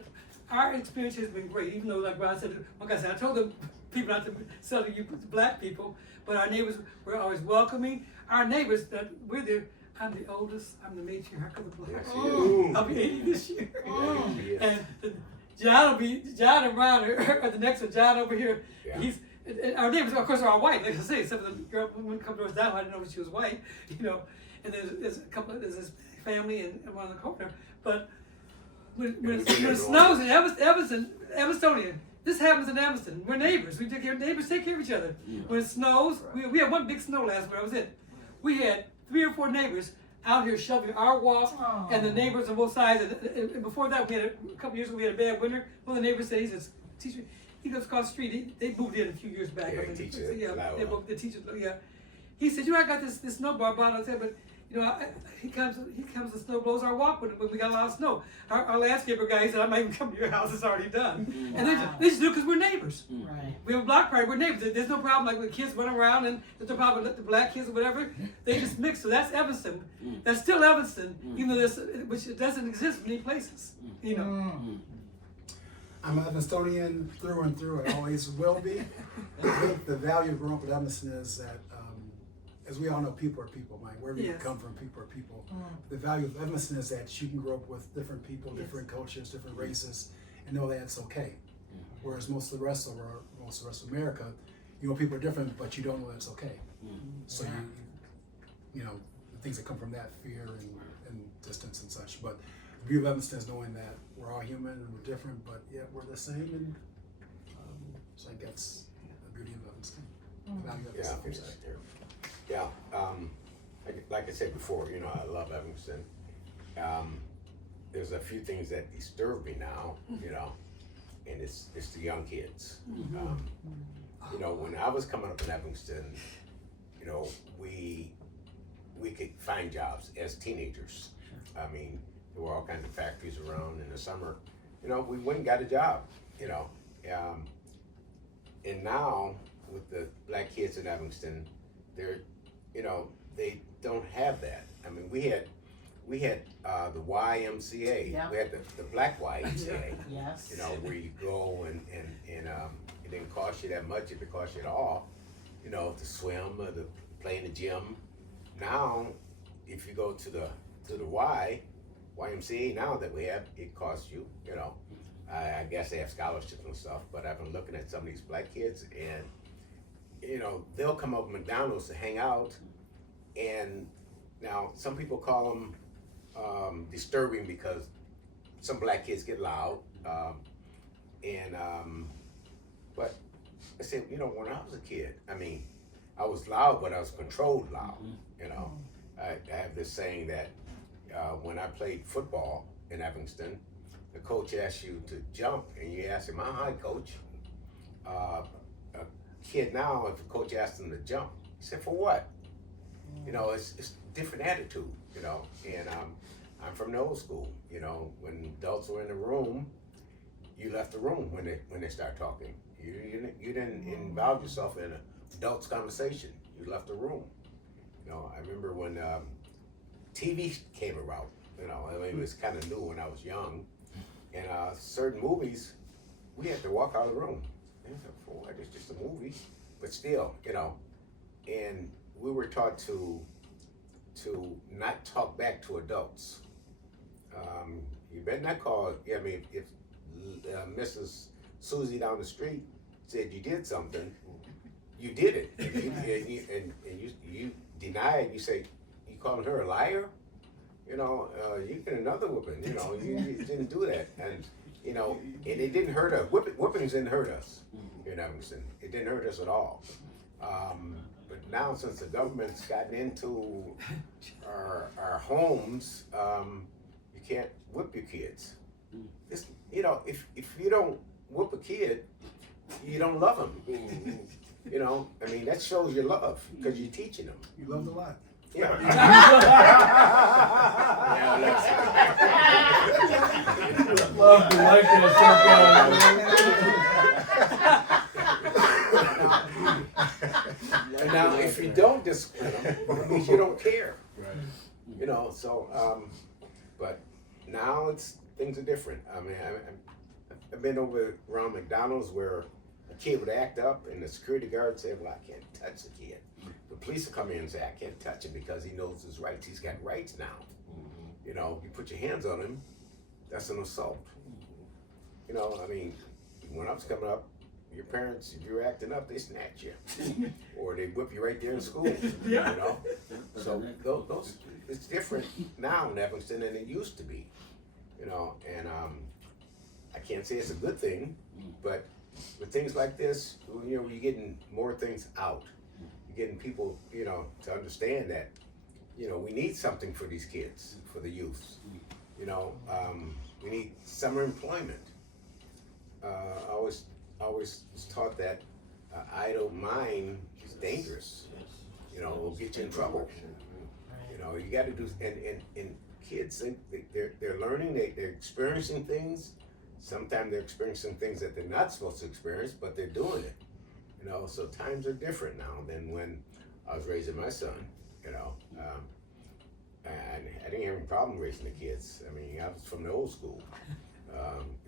our experience has been great. Even though, like Ron said, like I said, I told them people not to sell to you black people, but our neighbors were always welcoming. Our neighbors that we're there. I'm the oldest. I'm the matriarch of the block. Yes, I'll be 80 this year. Yes. And John and Ron are the next one. John over here. Yeah. And our neighbors, of course, are all white. Like I say, some of the girl women come to us down. I didn't know she was white, And there's this family and one in the corner. But when it snows in Evanstonian, this happens in Evanston. We're neighbors. Neighbors take care of each other. When it snows, we had one big snow last winter. I was in. We had 3 or 4 neighbors out here shoveling our walk, and the neighbors on both sides. And before that, a couple years ago, we had a bad winter. One of the neighbors said, he says, teacher, he lives across the street. They moved in a few years back. Yeah, the teachers. Yeah. He said, I got this snowball bottle. I said, but he comes and snow blows our walk when we got a lot of snow. Our landscaper guy, he said, I might even come to your house. It's already done. And they just do it because we're neighbors. Right. We have a block party. We're neighbors. There's no problem like when kids run around and there's no problem with the black kids or whatever. They just mix. So that's Evanston. That's still Evanston, even though which doesn't exist many places. I'm an Evanstonian through and through. I always will be. I think the value of growing up with Evanston is that, as we all know, people are people. Wherever you come from, people are people. The value of Evanston is that you can grow up with different people, different cultures, different races, and know that it's okay. Whereas most of the rest of America, people are different, but you don't know that it's okay. So the things that come from that fear and distance and such. But the beauty of Evanston is knowing that we're all human and we're different, but yet we're the same. And so I think that's the beauty of Evanston. The value of Evanston. Yeah, like I said before, I love Evanston. There's a few things that disturb me now, and it's the young kids. When I was coming up in Evanston, we could find jobs as teenagers. I mean, there were all kinds of factories around in the summer. We went and got a job, and now with the black kids in Evanston, they don't have that. I mean, we had the YMCA. Yeah. We had the black YMCA. Yes. Where you go and it didn't cost you that much. It didn't cost you at all. To swim or to play in the gym. Now, if you go to the YMCA now that we have, it costs you. I guess they have scholarships and stuff. But I've been looking at some of these black kids and. They'll come up to McDonald's to hang out, and now some people call them disturbing because some black kids get loud. But I said, you know, when I was a kid, I mean, I was loud, but I was controlled loud. You know, I have this saying that when I played football in Evanston, the coach asks you to jump, and you ask him, "How high, coach?" A kid now, if the coach asks him to jump, he said, "For what?" You know, it's a different attitude. You know, and I'm from the old school. You know, when adults were in the room, you left the room when they start talking. You didn't involve yourself in an adult's conversation. You left the room. You know, I remember when TV came around. You know, I mean, it was kind of new when I was young, and certain movies, we had to walk out of the room. And I said, "For what? It's just a movie," but still, you know. And we were taught to not talk back to adults. You better not call. I mean, if Mrs. Susie down the street said you did something, you did it, and you deny it. You say you calling her a liar. You know, you get another whooping. You know, you didn't do that, and you know, and it didn't hurt us. Whippings didn't hurt us here in Evanston. It didn't hurt us at all. But now, since the government's gotten into our homes, you can't whip your kids. It's, you know, if you don't whip a kid, you don't love them. You know, I mean, that shows your love because you're teaching them. You loved a lot. Yeah. Love to like And now, if you don't discipline them, it means you don't care. Right. You know, so, but now things are different. I mean, I've been over around McDonald's where a kid would act up and the security guard said, "Well, I can't touch the kid." The police will come in and say, "I can't touch him because he knows his rights. He's got rights now." You know, you put your hands on him, that's an assault. You know, I mean, when I was coming up, your parents, if you were acting up, they snatch you. Or they whip you right there in school, you know? So those it's different now in Evanston than it used to be, you know? And I can't say it's a good thing, but with things like this, you know, you're getting more things out. You're getting people, you know, to understand that, you know, we need something for these kids, for the youth. You know, we need summer employment. I always was taught that idle mind is dangerous. You know, it'll get you in trouble. You know, you got to do, and kids, they're learning, they're experiencing things. Sometimes they're experiencing things that they're not supposed to experience, but they're doing it. You know, so times are different now than when I was raising my son. You know, I didn't have any problem raising the kids. I mean, I was from the old school.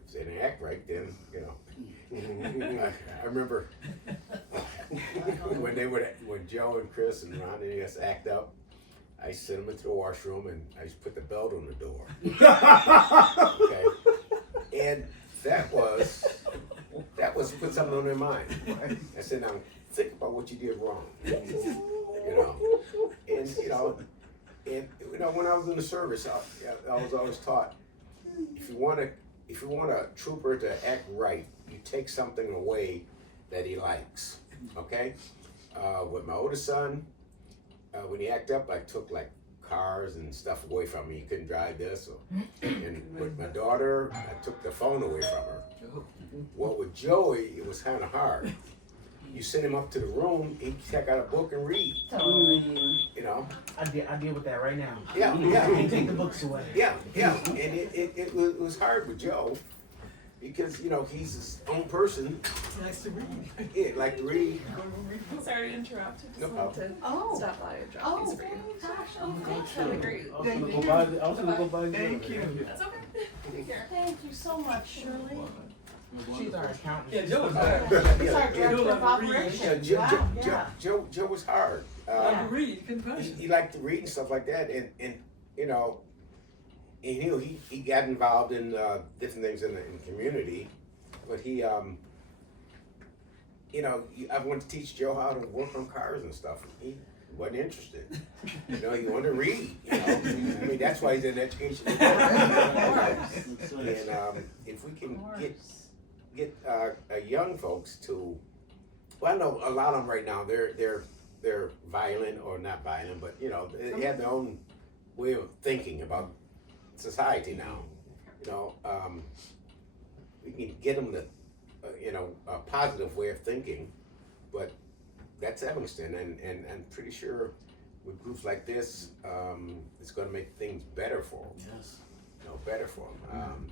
If they didn't act right, then, you know. I remember when Joe and Chris and Ron and us act up, I sent them into the washroom and I just put the belt on the door. Okay, and that was put something on their mind. I said, now think about what you did wrong. You know, and you know, when I was in the service, I was always taught, if you want a trooper to act right, you take something away that he likes. Okay? With my oldest son, when he acted up, I took like cars and stuff away from him. He couldn't drive this. And with my daughter, I took the phone away from her. Well, with Joey, it was kind of hard. You send him up to the room, he'd check out a book and read. You know? I deal with that right now. Yeah. You take the books away. Yeah. And it was hard with Joe because, you know, he's his own person. He likes to read. Yeah, like to read. Sorry to interrupt. I No just wanted to Oh. stop by and drop these for you. gosh, oh, thank That'd be you. great. I was gonna go buy Thank you. That's okay. Take care. Thank you so much, Shirley. She's our accountant. Yeah, Joe was there. He's our Yeah. director of Yeah. operations. Yeah, Wow, yeah. Joe was hard. He liked to read. He couldn't punch He it. liked to read and stuff like that, and you know, and he got involved in different things in the community, but he you know, I wanted to teach Joe how to work on cars and stuff. He wasn't interested. You know, he wanted to read. You know, I mean, that's why he's in education. That's right. And if we can Of course. get young folks to, well, I know a lot of them right now. They're violent or not violent, but you know they have their own way of thinking about society now. You know, we can get them to, you know, a positive way of thinking, but that's Evanston, and I'm pretty sure with groups like this, it's going to make things better for them. Yes. You know, better for them.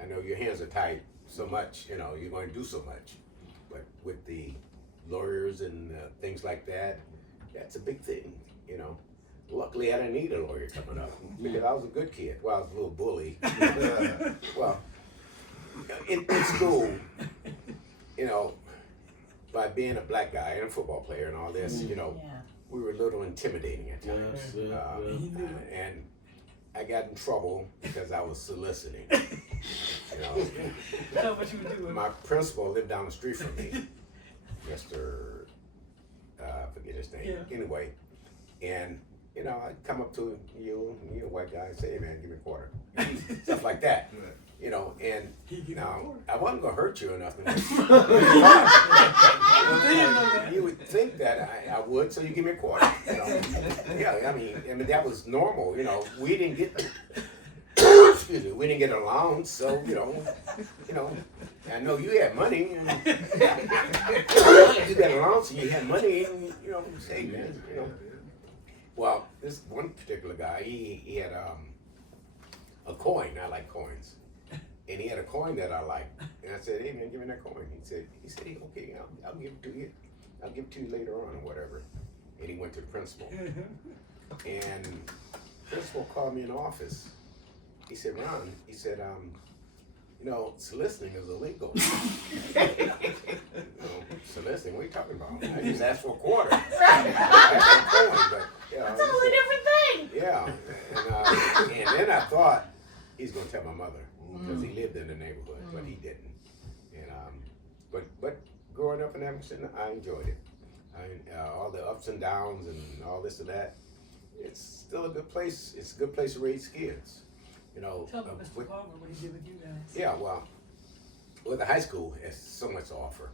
I know your hands are tied so much. You know, you're going to do so much, but with the lawyers and things like that, that's a big thing. You know, luckily I didn't need a lawyer coming up because I was a good kid. Well, I was a little bully. Well, in school, you know, by being a black guy and a football player and all this, you know, Yeah. we were a little intimidating at times. Yes, yeah. And I got in trouble because I was soliciting. You know, Tell what you were doing. my principal lived down the street from me, Mr. I forget his name. Yeah. Anyway, and you know, I'd come up to you a white guy, and say, "Hey man, give me a quarter," stuff like that. You know, and now I wasn't gonna hurt you or nothing. You would think that I would, so you give me a quarter. You know? Yeah, I mean that was normal. You know, we didn't get. Excuse me, we didn't get an allowance, so you know. I know you had money. And you got an allowance, and you had money, and you know, say, man, you know. Well, this one particular guy, he had a coin. I like coins. And he had a coin that I liked. And I said, hey man, give me that coin. He said, okay, I'll give it to you. I'll give it to you later on or whatever. And he went to the principal. And the principal called me in the office. He said, Ron, he said, you know, soliciting is illegal. You know, soliciting, what are you talking about? I just asked for a quarter. I asked for a coin, but, you know, That's a totally different thing. yeah, and then I thought he's gonna tell my mother because he lived in the neighborhood, but he didn't. And but growing up in Evanston, I enjoyed it. All the ups and downs and all this and that. It's still a good place. It's a good place to raise kids. You know. Tell me, Mr. Palmer, what he did with you guys. Yeah, well, the high school has so much to offer,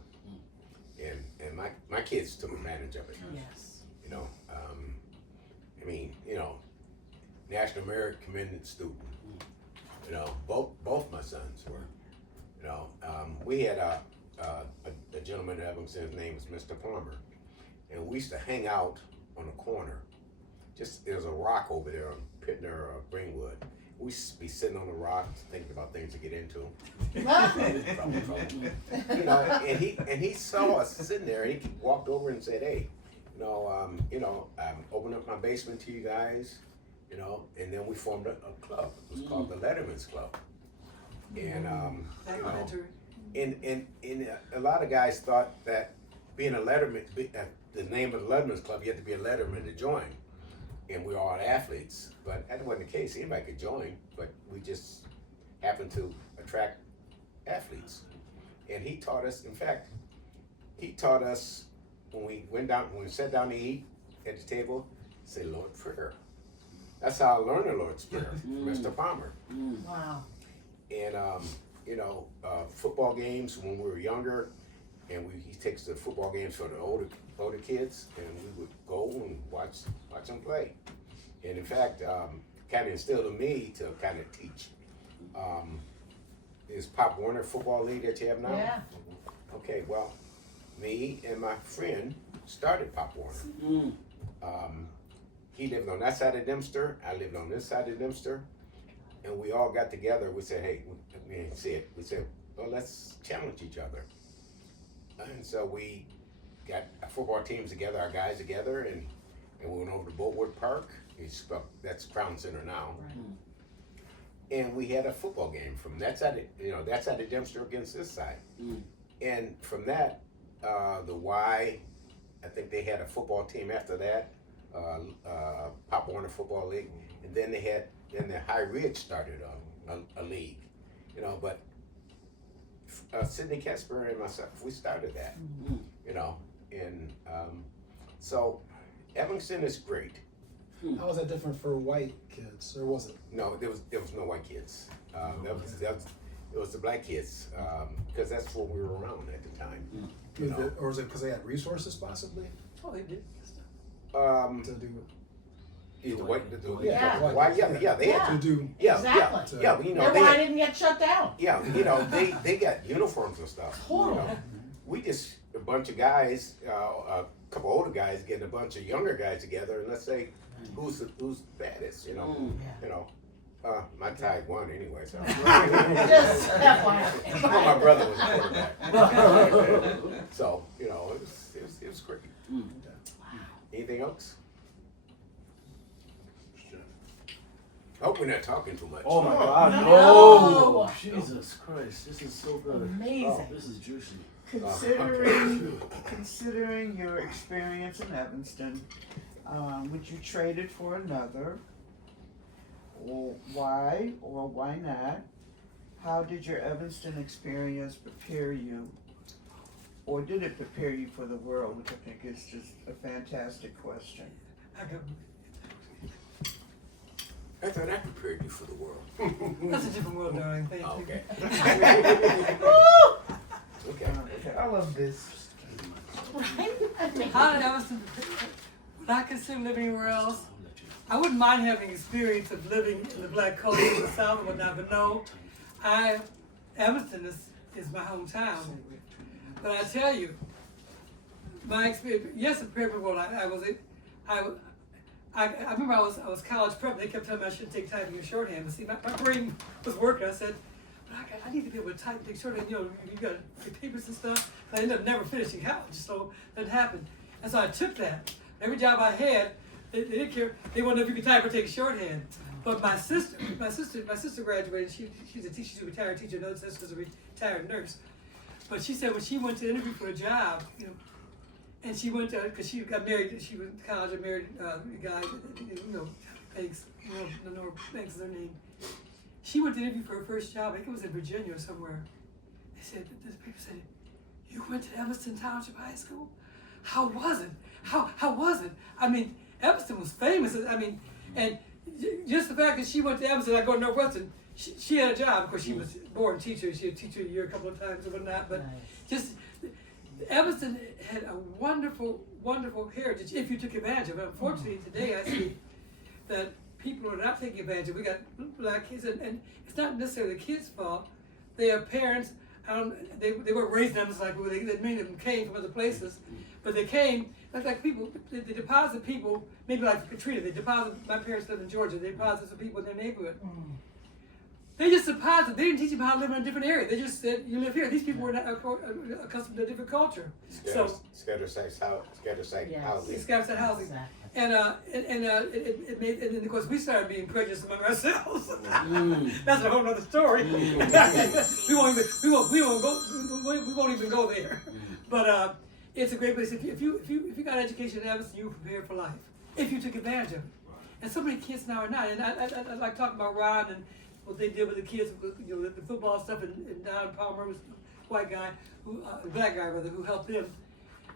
and my kids took advantage of it. Yes. You know, I mean, you know, National Merit Commended Student. You know, both my sons were. You know, we had a gentleman in Evanston. His name was Mr. Palmer, and we used to hang out on a corner. Just there's a rock over there on Pittner or Greenwood. We used to be sitting on the rock thinking about things to get into. You know, and he saw us sitting there, and he walked over and said, "Hey, you know, I'm opening up my basement to you guys." You know, and then we formed a club. It was called the Letterman's Club. And you know, and a lot of guys thought that being a Letterman, the name of the Letterman's Club, you had to be a Letterman to join. And we were all athletes, but that wasn't the case. Anybody could join, but we just happened to attract athletes. And he taught us. In fact, he taught us when we sat down to eat at the table, say Lord's Prayer. That's how I learned the Lord's Prayer, Mr. Palmer. Wow. And you know, football games when we were younger, and he takes the football games for the older kids, and we would go and watch them play. And in fact, kind of instilled in me to kind of teach. Is Pop Warner Football League that you have now? Yeah. Okay, well, me and my friend started Pop Warner. He lived on that side of Dempster. I lived on this side of Dempster. And we all got together. We said, hey, we said, well, let's challenge each other. And so we got our football teams together, our guys together, and we went over to Boatwood Park. That's Crown Center now. Right. And we had a football game from that side of Dempster against this side. And from that, the Y, I think they had a football team after that. Pop Warner Football League, and then the High Ridge started a league, you know. But Sidney Kesper and myself, we started that, you know. And so Evanston is great. How was that different for white kids, or was it? No, there was no white kids. It was the black kids, because that's what we were around at the time. You know? Or was it because they had resources, possibly, Oh, they did. to do? Either white, Yeah. white, yeah, they had To do. Exactly. yeah, you know, Their they line had, didn't get shut down. yeah, you know, they got uniforms and stuff. Totally. You know? We just a bunch of guys, a couple older guys getting a bunch of younger guys together, and let's say who's the baddest, you know, you know. My Tide won anyway, so. Just FYI. My brother was quarterback. So, you know, it was great. Anything else? Hope we're not talking too much. Oh my God, No. no! Jesus Christ, this is so good. Amazing. Oh, this is juicy. Considering your experience in Evanston, would you trade it for another? Or why not? How did your Evanston experience prepare you? Or did it prepare you for the world, which I think is just a fantastic question. I thought I prepared you for the world. That's a different world, darling. Thank you. Okay. Okay. I love this. Right? I mean, How did Evanston, would I consider living anywhere else? I wouldn't mind having experience of living in the black culture in the South and whatnot, but no, Evanston is my hometown. But I tell you, my experience, yes, in prep world, I remember I was college prep. They kept telling me I shouldn't take typing and shorthand. But see, my brain was working. I said, but I need to be able to type and take shorthand. You know, you got the papers and stuff. I ended up never finishing college, so that didn't happen. And so I took that. Every job I had, they didn't care. They wanted to know if you could type or take shorthand. But my sister graduated. She's a teacher. She's a retired teacher. Another sister's a retired nurse. But she said when she went to interview for a job, you know, and she went to, because she got married, she went to college and married a guy, you know, Banks, Lenore Banks is her name. She went to interview for her first job. I think it was in Virginia or somewhere. They said, the people said, you went to Evanston Township High School? How was it? How was it? I mean, Evanston was famous. I mean, and just the fact that she went to Evanston, I go to Northwestern, she had a job. Of course, she was born teacher. She had teacher a year a couple of times or whatnot. But just Evanston had a wonderful, wonderful heritage if you took advantage of it. Unfortunately, today I see that people are not taking advantage of it. We got black kids, and it's not necessarily the kids' fault. They have parents. They weren't raised in Evanston like many of them came from other places, but they came like people. They deposit people, maybe like Katrina. They deposit. My parents lived in Georgia. They deposit some people in their neighborhood. They just deposit. They didn't teach them how to live in a different area. They just said, "You live here." These people were not accustomed to a different culture. Scattered site housing. Scattered site housing. Exactly. And it made, and then of course we started being prejudiced among ourselves. That's a whole other story. we won't even go there. But it's a great place. If you got education in Evanston, you were prepared for life. If you took advantage of it. And so many kids now are not. And I like talking about Ron and what they did with the kids, you know, the football stuff. And Don Palmer was a white guy, black guy rather, who helped them.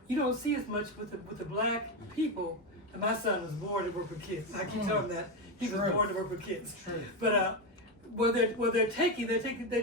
You don't see as much with the black people. And my son was born to work with kids. I keep telling him that he was born to work with kids. True. But they're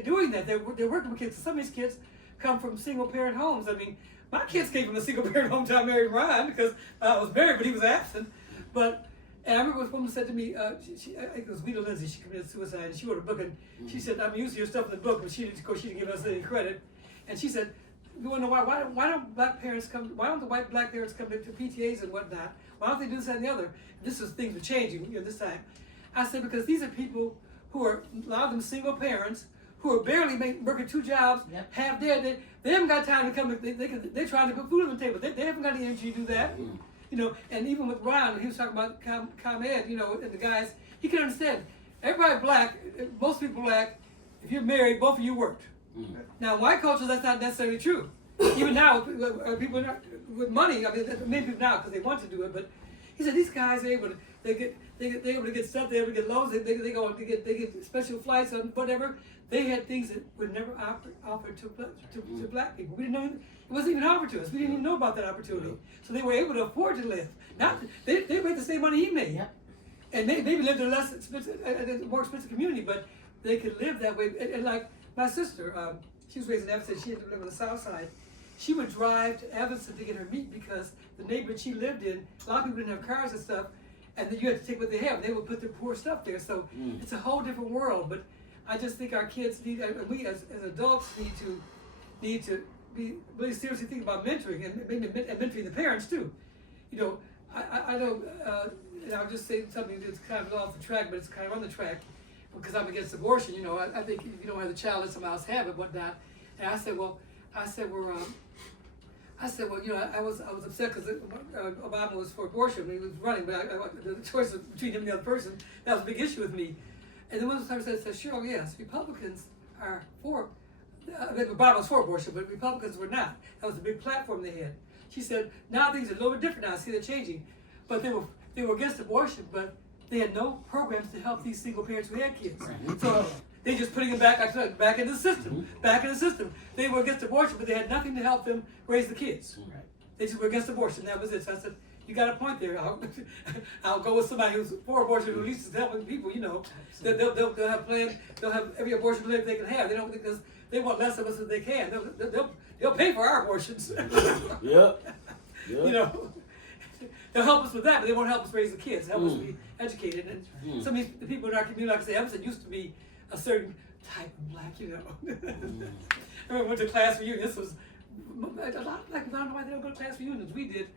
doing that. They're working with kids. Some of these kids come from single parent homes. I mean, my kids came from a single parent home until I married Ryan because I was married, but he was absent. And I remember this woman said to me, I think it was Vita Lindsay. She committed suicide. And she wrote a book, and she said, "I'm using your stuff in the book," but she didn't give us any credit. And she said, "You want to know why don't black parents come? Why don't the white black parents come to PTAs and whatnot? Why don't they do this and the other?" This is things are changing, you know, this time. I said, because these are people who are, a lot of them single parents, who are barely working two jobs, half dead. They haven't got time to come. They're trying to put food on the table. They haven't got the energy to do that. You know, and even with Ron, when he was talking about ComEd, you know, and the guys, he can understand. Everybody black, most people black, if you're married, both of you worked. Now, in white cultures, that's not necessarily true. Even now, people with money, I mean, many people now because they want to do it, but he said these guys are able to, they're able to get stuff, they're able to get loans, they get special flights and whatever. They had things that were never offered to black people. We didn't know, it wasn't even offered to us. We didn't even know about that opportunity. So they were able to afford to live. Not they made the same money he made. and maybe live in a less expensive, a more expensive community, but they could live that way. And like my sister, she was raised in Evanston. She had to live on the South Side. She would drive to Evanston to get her meat because the neighborhood she lived in, a lot of people didn't have cars and stuff, and then you had to take what they have. And they would put their poor stuff there. So it's a whole different world. But I just think our kids need, and we as adults need to be really seriously thinking about mentoring and mentoring the parents too. You know, I know, and I'll just say something that's kind of off the track, but it's kind of on the track because I'm against abortion. You know, I think if you don't have the child, let somebody else have it, whatnot. And I said, well, you know, I was upset because Obama was for abortion when he was running, but the choice between him and the other person, that was a big issue with me. And then one time I said, sure, yes, Republicans are for, Obama was for abortion, but Republicans were not. That was a big platform they had. She said, now things are a little bit different now, I see they're changing. But they were against abortion, but they had no programs to help these single parents who had kids. So they just putting them back in the system, back in the system. They were against abortion, but they had nothing to help them raise the kids. They just were against abortion, that was it. So I said, you got a point there. I'll go with somebody who's for abortion, who at least is helping people, you know. They'll have plans, they'll have every abortion clinic they can have. They don't, because they want less of us than they can. They'll pay for our abortions. Yep. You know, they'll help us with that, but they won't help us raise the kids, help us be educated. And some of these people in our community, like I say, Evanston used to be a certain type of black, you know. I remember we went to class reunion. This was a lot of black people. I don't know why they don't go to class reunions. We did,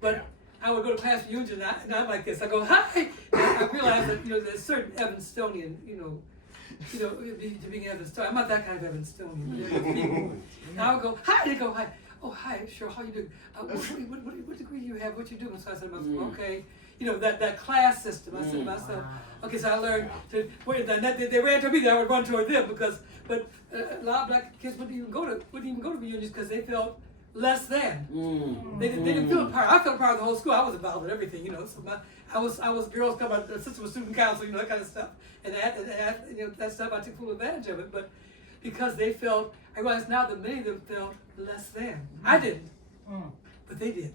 but I would go to class reunions and I'm like this. I go, hi. And I realized that, you know, there's certain Evanstonian, you know, to being Evanstonian. I'm not that kind of Evanstonian. But and I would go, hi. They go, hi. Oh, hi. Sure. How you doing? What degree do you have? What you doing? So I said to myself, okay. You know, that class system. I said to myself, okay, so I learned to wait. And they ran toward me, then I would run toward them but a lot of black kids wouldn't even go to reunions because they felt less than. They didn't feel part. I felt part of the whole school. I was involved with everything, you know. So I was Girls Club, my sister was student council, you know, that kind of stuff. And you know, that stuff I took full advantage of it. But because they felt, I realized now that many of them felt less than. I didn't, but they did.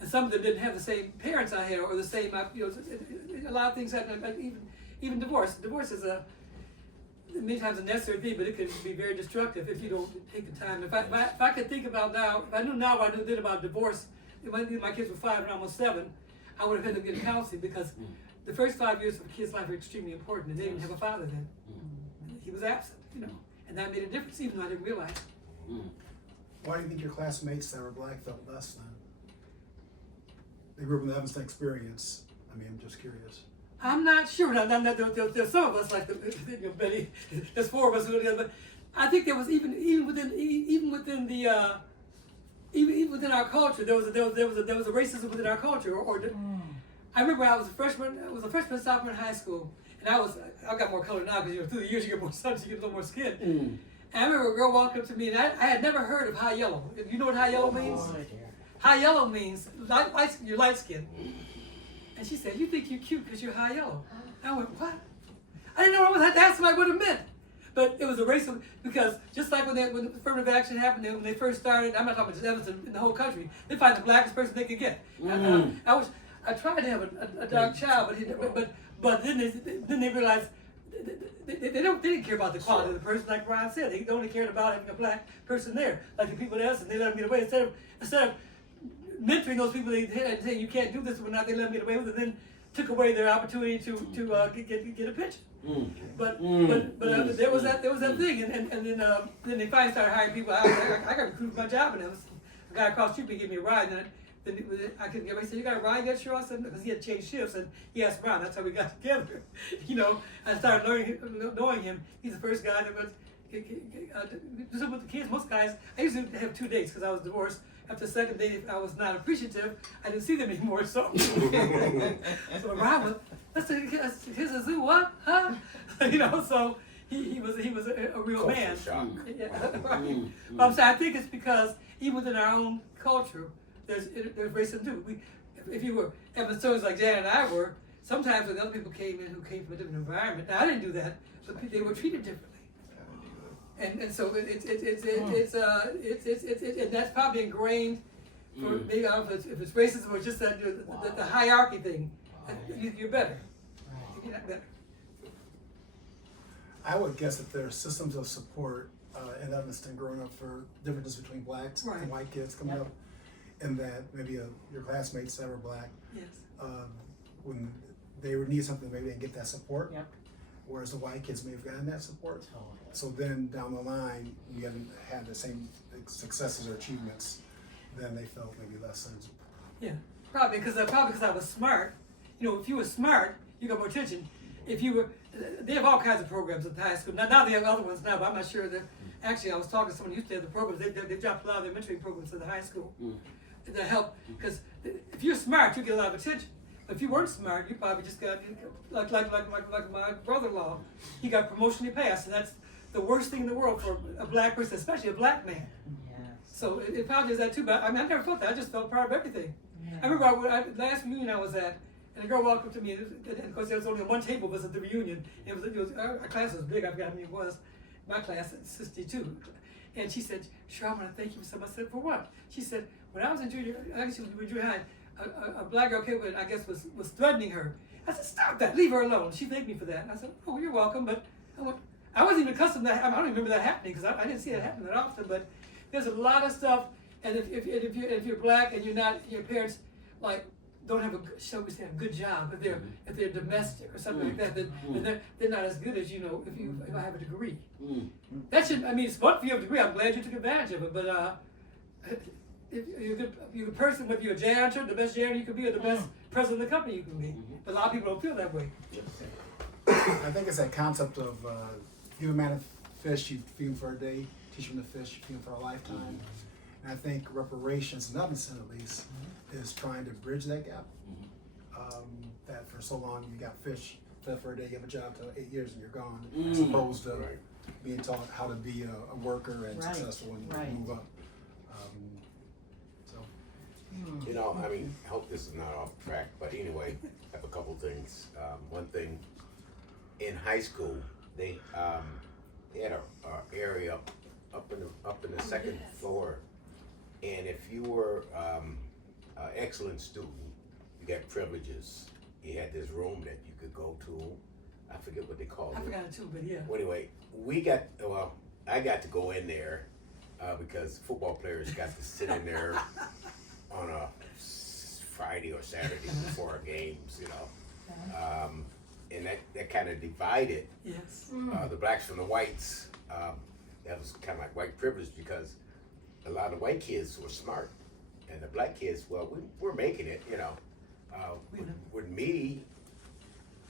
And some of them didn't have the same parents I had, or the same, you know, a lot of things happen, like even divorce. Divorce is many times a necessary thing, but it can be very destructive if you don't take the time. If I could think about now, if I knew now what I knew then about divorce, if I knew my kids were 5 and almost 7, I would have ended up getting counseling because the first 5 years of a kid's life are extremely important, and they didn't have a father then. He was absent, you know, and that made a difference, even though I didn't realize it. Why do you think your classmates that were black felt less than? They grew up in the Evanston experience. I mean, I'm just curious. I'm not sure. There's some of us like you know, Betty. There's 4 of us who are together, but I think there was even within our culture there was a racism within our culture. I remember I was a freshman. Sophomore in high school, and I got more color now because you know through the years you get more sun, you get a little more skin. And I remember a girl walked up to me, and I had never heard of high yellow. You know what high yellow means? High yellow means you're light skinned. And she said, you think you're cute because you're high yellow. I went, what? I didn't know what I had to ask somebody what it meant. But it was a racial, because just like when affirmative action happened, when they first started, I'm not talking about just Evanston, in the whole country, they find the blackest person they could get. I tried to have a dark child, but then they realized they didn't care about the quality of the person, like Ron said. They only cared about having a black person there. Like the people in Evanston, they let them get away instead of mentoring those people they hit and saying you can't do this or not, they let them get away with it, and then took away their opportunity to get a pension. But there was that thing, and then they finally started hiring people. I got recruited for my job, and a guy across the street would give me a ride. And then I couldn't get away. He said, "You got a ride yet, Cheryl?" I said, because he had changed shifts, and he asked Ron. That's how we got together. You know, I started knowing him. He's the first guy that was with the kids. Most guys, I used to have 2 dates because I was divorced. After the second date, if I was not appreciative, I didn't see them anymore. So, Ron, here's a zoo, what? Huh? You know, so he was a real man. Yeah, right. But I'm saying I think it's because even within our own culture, there's racism too. If you were Evanstorians like Jan and I were, sometimes when other people came in who came from a different environment, now I didn't do that, but they were treated differently. And so and that's probably ingrained for maybe I don't know if it's racism or just that the hierarchy thing. you're better. You're not better. I would guess that there are systems of support in Evanston growing up for differences between blacks Right. and white kids coming Yep. up, and that maybe your classmates that were black, Yes. when they would need something, maybe they didn't get that support. Yep. Whereas the white kids may have gotten that support. Totally. So then down the line, we haven't had the same successes or achievements, then they felt maybe less than. Yeah. Probably because I was smart. You know, if you were smart, you got more attention. If you were, they have all kinds of programs at the high school. Now they have other ones now, but I'm not sure that. Actually, I was talking to someone who used to have the programs. They dropped a lot of their mentoring programs to the high school. That help because if you're smart, you get a lot of attention. But if you weren't smart, you probably just got like my brother-in-law. He got promotionally passed, and that's the worst thing in the world for a black person, especially a black man. Yes. So it probably is that too. But I mean, I never felt that. I just felt proud of everything. Yeah. I remember last reunion I was at, and a girl walked up to me, and of course there was only one table was at the reunion. It was our class was big. I forgot how many it was. My class, 62. And she said, "Sure, I want to thank you for something." I said, "For what?" She said, "When I was in junior high, a black girl came and I guess was threatening her." I said, "Stop that! Leave her alone." She thanked me for that. And I said, "Oh, you're welcome." But I wasn't even accustomed to that. I don't even remember that happening because I didn't see that happen that often. But there's a lot of stuff. And if you're black and you're not, your parents like don't have a good job. If they're domestic or something like that, then they're not as good as if I have a degree. That should. I mean, it's fun for you to have a degree. I'm glad you took advantage of it. But if you're a person, whether you're a janitor, the best janitor you can be, or the best president of the company you can be. But a lot of people don't feel that way. I think it's that concept of give a man a fish, you feed him for a day. Teach him to fish, you feed him for a lifetime. And I think reparations, in Evanston at least, is trying to bridge that gap. That for so long you got fish fed for a day, you have a job till 8 years and you're gone, as opposed to being taught how to be a worker and successful and move up. You know, I mean, I hope this is not off track, but anyway, I have a couple things. One thing, in high school, they had a area up in the second floor, and if you were an excellent student, you got privileges. You had this room that you could go to. I forget what they called it. I forgot it too, but yeah. Well, anyway, I got to go in there because football players got to sit in there on a Friday or Saturday before our games, and that kind of divided the blacks from the whites. That was kind of like white privilege because a lot of the white kids were smart, and the black kids, well, we're making it, With me,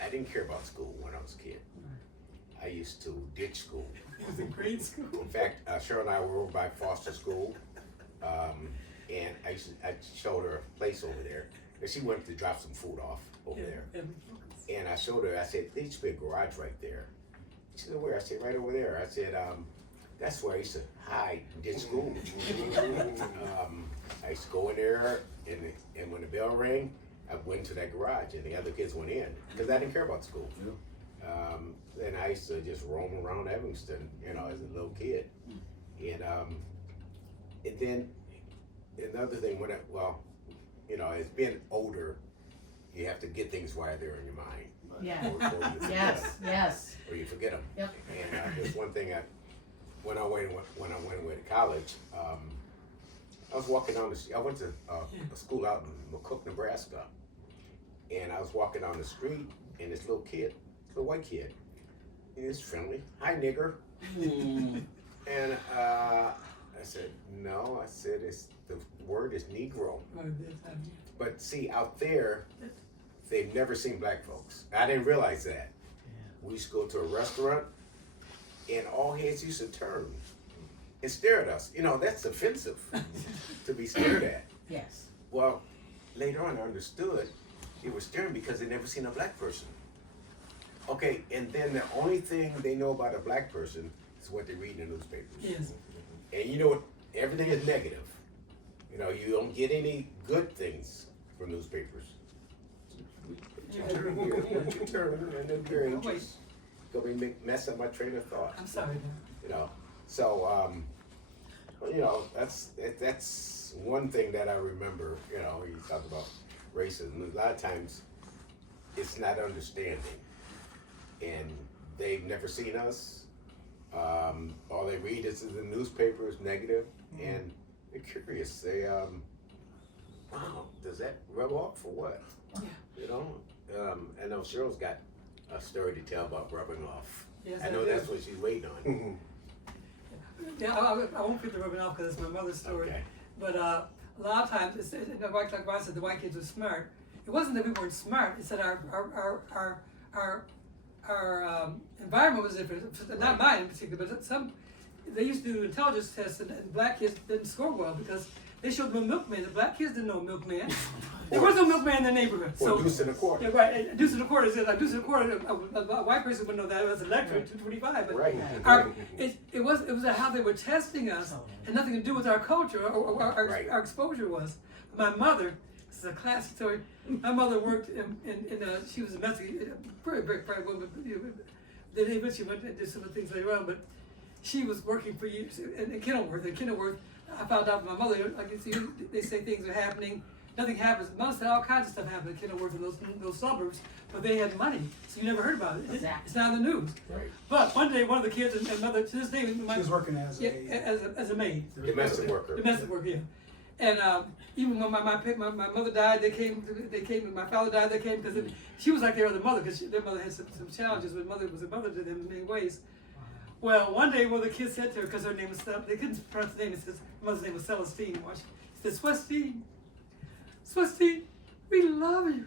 I didn't care about school when I was a kid. I used to ditch school. It was in grade school. In fact, Cheryl and I were over by Foster School, and I showed her a place over there, and she wanted to drop some food off over there. And I showed her, I said, there used to be a garage right there. She said, where? I said, right over there. I said, that's where I used to hide and ditch school. I used to go in there, and when the bell rang, I went to that garage, and the other kids went in, because I didn't care about school. And I used to just roam around Evanston, as a little kid. And then another thing, as being older, you have to get things while they're in your mind. Yeah. Or you forget Yes. them. Yes. Or you forget them. Yep. And there's one thing when I went away to college, I was walking down I went to a school out in McCook, Nebraska, and I was walking down the street, and this little white kid, and he was friendly. Hi, nigger. And I said, no. I said, the word is Negro. But see, out there, they've never seen black folks. I didn't realize that. We used to go to a restaurant, and all heads used to turn and stare at us. That's offensive to be stared at. Yes. Well, later on I understood they were staring because they never seen a black person. Okay, and then the only thing they know about a black person is what they read in the newspapers. Yes. And everything is negative. You don't get any good things from newspapers. You turn and then you're anxious. Gonna mess up my train of thought. I'm sorry. So that's one thing that I remember. You talk about racism. A lot of times, it's not understanding, and they've never seen us. All they read is in the newspaper is negative, and they're curious. They, wow, does that rub off or what? You know, I know Cheryl's got a story to tell about rubbing off. Yes, I know do. that's what she's waiting on. Yeah, I won't put the rubbing off because it's my mother's story. Okay. But a lot of times, like I said, the white kids were smart. It wasn't that we weren't smart. It's that our environment was different. Not mine in particular, but they used to do intelligence tests, and black kids didn't score well because they showed them a milkman. The black kids didn't know a milkman. There was no milkman in the neighborhood. Or deuce and a quarter. Yeah, right. And deuce and a quarter is a deuce and a quarter. A white person would know that it was an electric 225. But Right. it was how they were testing us, and nothing to do with our culture or our exposure was. My mother, this is a classic story. My mother worked she was a Mexican, very bright woman. Then eventually went and did some of the things later on, but she was working for years in Kenilworth. In Kenilworth, I found out from my mother, like you see, they say things are happening. Nothing happens. Mother said all kinds of stuff happened in Kenilworth in those suburbs, but they had money, so you never heard about it. Exactly. It's not in the news. Right. But one day, one of the kids and mother to this day, She was working as as a maid. Domestic worker. Domestic work, yeah. And even when my mother died, they came. When my father died, they came because she was like their other mother because their mother had some challenges. But mother was a mother to them in many ways. Well, one day, one of the kids said to her because her name was they couldn't pronounce the name. It says mother's name was Celestine. She said, Celestine, we love you.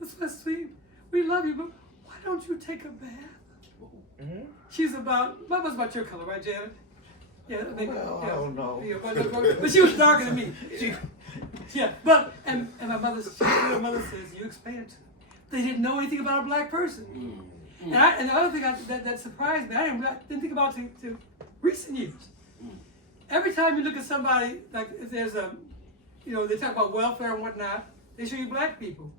Celestine, we love you, but why don't you take a bath? Mm-hmm. She's about your color, right, Janet? Yeah, I don't know. Yeah, but she was darker than me. But my mother says, you explain it to them. They didn't know anything about a black person. And the other thing that surprised me, I didn't think about it to recent years. Every time you look at somebody, like if there's they talk about welfare and whatnot, they show you black people.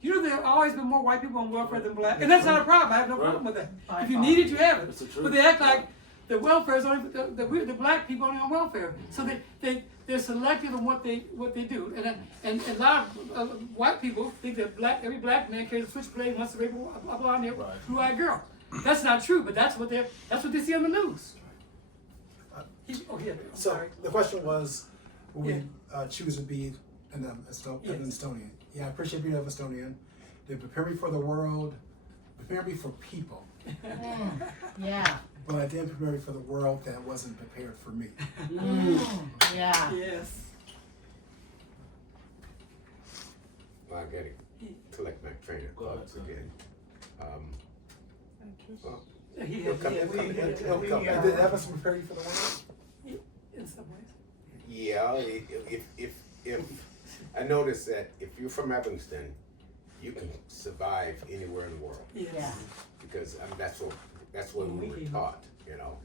You know there have always been more white people on welfare than black, and that's not a problem. I have no problem with that. If you need it, you have it. But they act like the welfare is only the black people only on welfare. So they're selective in what they do, and a lot of white people think that every black man carries a switchblade and wants to rape a blonde blue-eyed girl. That's not true, but that's what they see on the news. So the question was, will we choose to be an Estonian? Yeah, I appreciate being an Estonian. They prepare me for the world, prepare me for people. Yeah. But I didn't prepare me for the world that wasn't prepared for me. Yeah. Yes. Well, I gotta collect my train of thoughts again. He'll come. Did that was prepare you for the world? In some ways. Yeah, if I noticed that if you're from Evanston, you can survive anywhere in the world. Yeah. Because that's what we were taught, you know.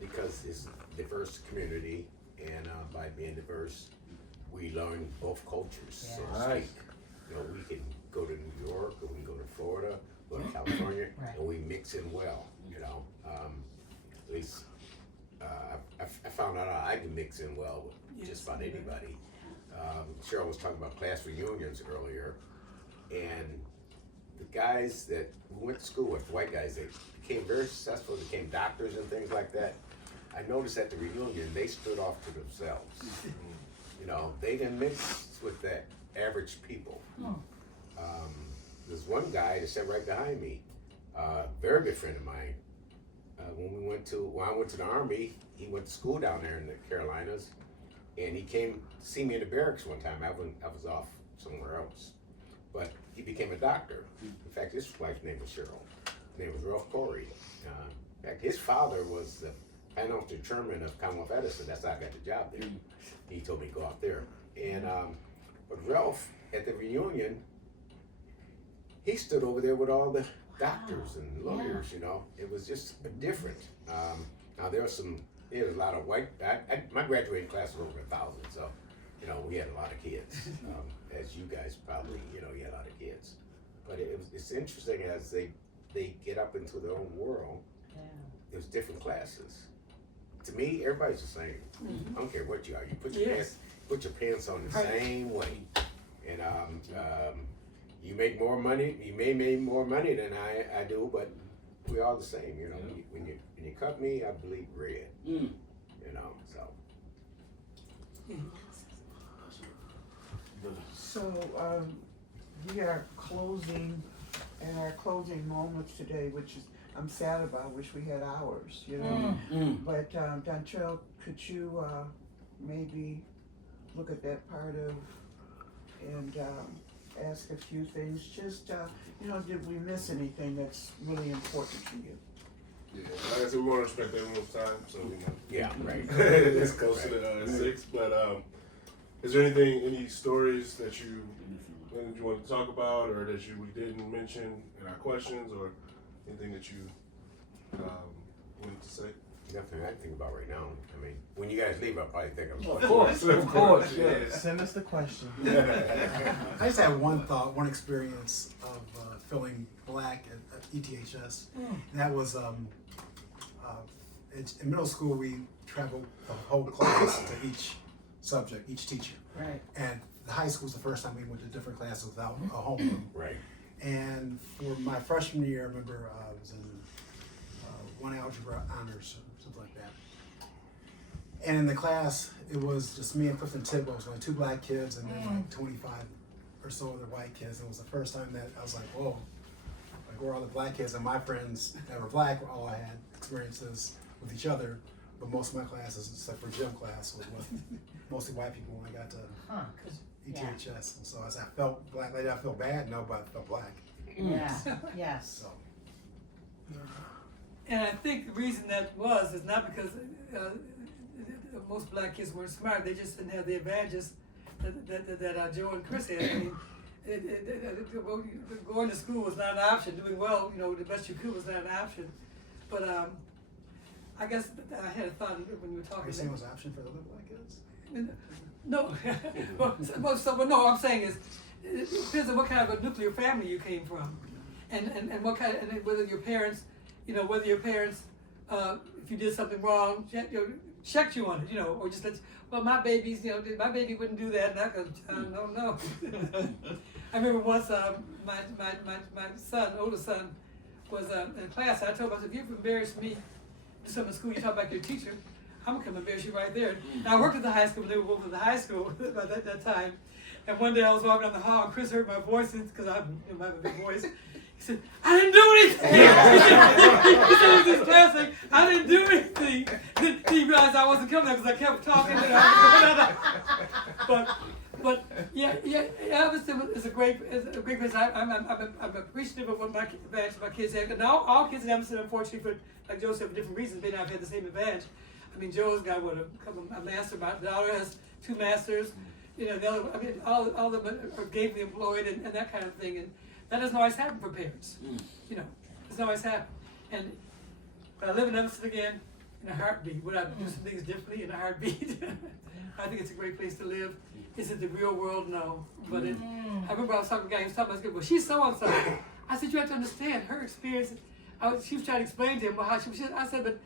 Because it's a diverse community, and by being diverse, we learn both cultures, so to speak. You know, we can go to New York, or we can go to Florida, go to California, and we mix in well, you know. At least I found out I can mix in well with just about anybody. Cheryl was talking about class reunions earlier, and the guys that we went to school with, white guys, they became very successful, became doctors and things like that. I noticed at the reunion, they stood off to themselves. You know, they didn't mix with the average people. There's one guy that sat right behind me, very good friend of mine. When I went to the Army, he went to school down there in the Carolinas, and he came to see me in the barracks one time. I was off somewhere else, but he became a doctor. In fact, his wife's name was Cheryl. His name was Ralph Corey. In fact, his father was the financial chairman of Commonwealth Edison. That's how I got the job there. He told me to go out there. And but Ralph, at the reunion, he stood over there with all the doctors and lawyers, you know. It was just different. Now there's a lot of white, my graduating class was over 1,000, so, you know, we had a lot of kids. As you guys probably, you know, you had a lot of kids. But it's interesting as they get up into their own world, there's different classes. To me, everybody's the same. I don't care what you are. You put your pants on the same way. And you make more money. You may make more money than I do, but we're all the same. You know, when you cut me, I bleed red. Mm. You know, so. So, we are closing, and our closing moments today, which is, I'm sad about, wish we had hours, you know? But, Dontrell, could you, maybe look at that part of, and, ask a few things, just, you know, did we miss anything that's really important to you? Yeah, like I said, we want to respect everyone's time, so you know. Yeah, right. It's close to the 6, but is there any stories that you wanted to talk about, or that we didn't mention in our questions, or anything that you wanted to say? Nothing I think about right now. I mean, when you guys leave, I'll probably think of Of course, yeah. Send us the question. I just had one thought, one experience of feeling black at ETHS. And that was in middle school, we traveled the whole class to each subject, each teacher. Right. And the high school was the first time we went to different classes without a homeroom. Right. And for my freshman year, I remember I was in one algebra honors or something like that. And in the class, it was just me and Clifton Tidwell. It was only 2 black kids and then like 25 or so other white kids. And it was the first time that I was like, whoa, like where are all the black kids? And my friends that were black, all I had experiences with each other. But most of my classes, except for gym class, was with mostly white people when I got to ETHS. And so as I felt black, like I felt bad, no, but I felt black. Yeah, yes. So. And I think the reason that was is not because most black kids weren't smart; they just didn't have the advantages that Joe and Chris had. I mean, going to school was not an option. Doing well, you know, the best you could was not an option. But I guess I had a thought when you were talking. Are you saying it was an option for the little black kids? No, no. I'm saying is it depends on what kind of a nuclear family you came from, and what kind, and whether your parents. You know, whether your parents, if you did something wrong, checked you on it, you know, or just let, well, my babies, you know, my baby wouldn't do that, and I go, no. I remember once my son, older son, was in class, and I told him, I said, if you've embarrassed me, do something in school, you talk about your teacher, I'm gonna come embarrass you right there. Now I worked at the high school, but they were both at the high school by that time, and one day I was walking down the hall, and Chris heard my voice, because I have a big voice. He said, I didn't do anything. He said in his class, like, I didn't do anything. Then he realized I wasn't coming there because I kept talking. But Evanston is a great place. I'm appreciative of what my kids have. And all kids in Evanston, unfortunately, for like Joe said, for different reasons, may not have had the same advantage. I mean, Joe's got a master. My daughter has 2 masters. You know, the other, I mean, all of them are gainfully employed and that kind of thing. And that doesn't always happen for parents. You know, it doesn't always happen. But I live in Evanston again in a heartbeat. Would I do some things differently in a heartbeat? I think it's a great place to live. Is it the real world? No. But I remember I was talking to a guy, he was talking about, well, she's so-and-so. I said, you have to understand her experience. She was trying to explain to him how she was. I said, but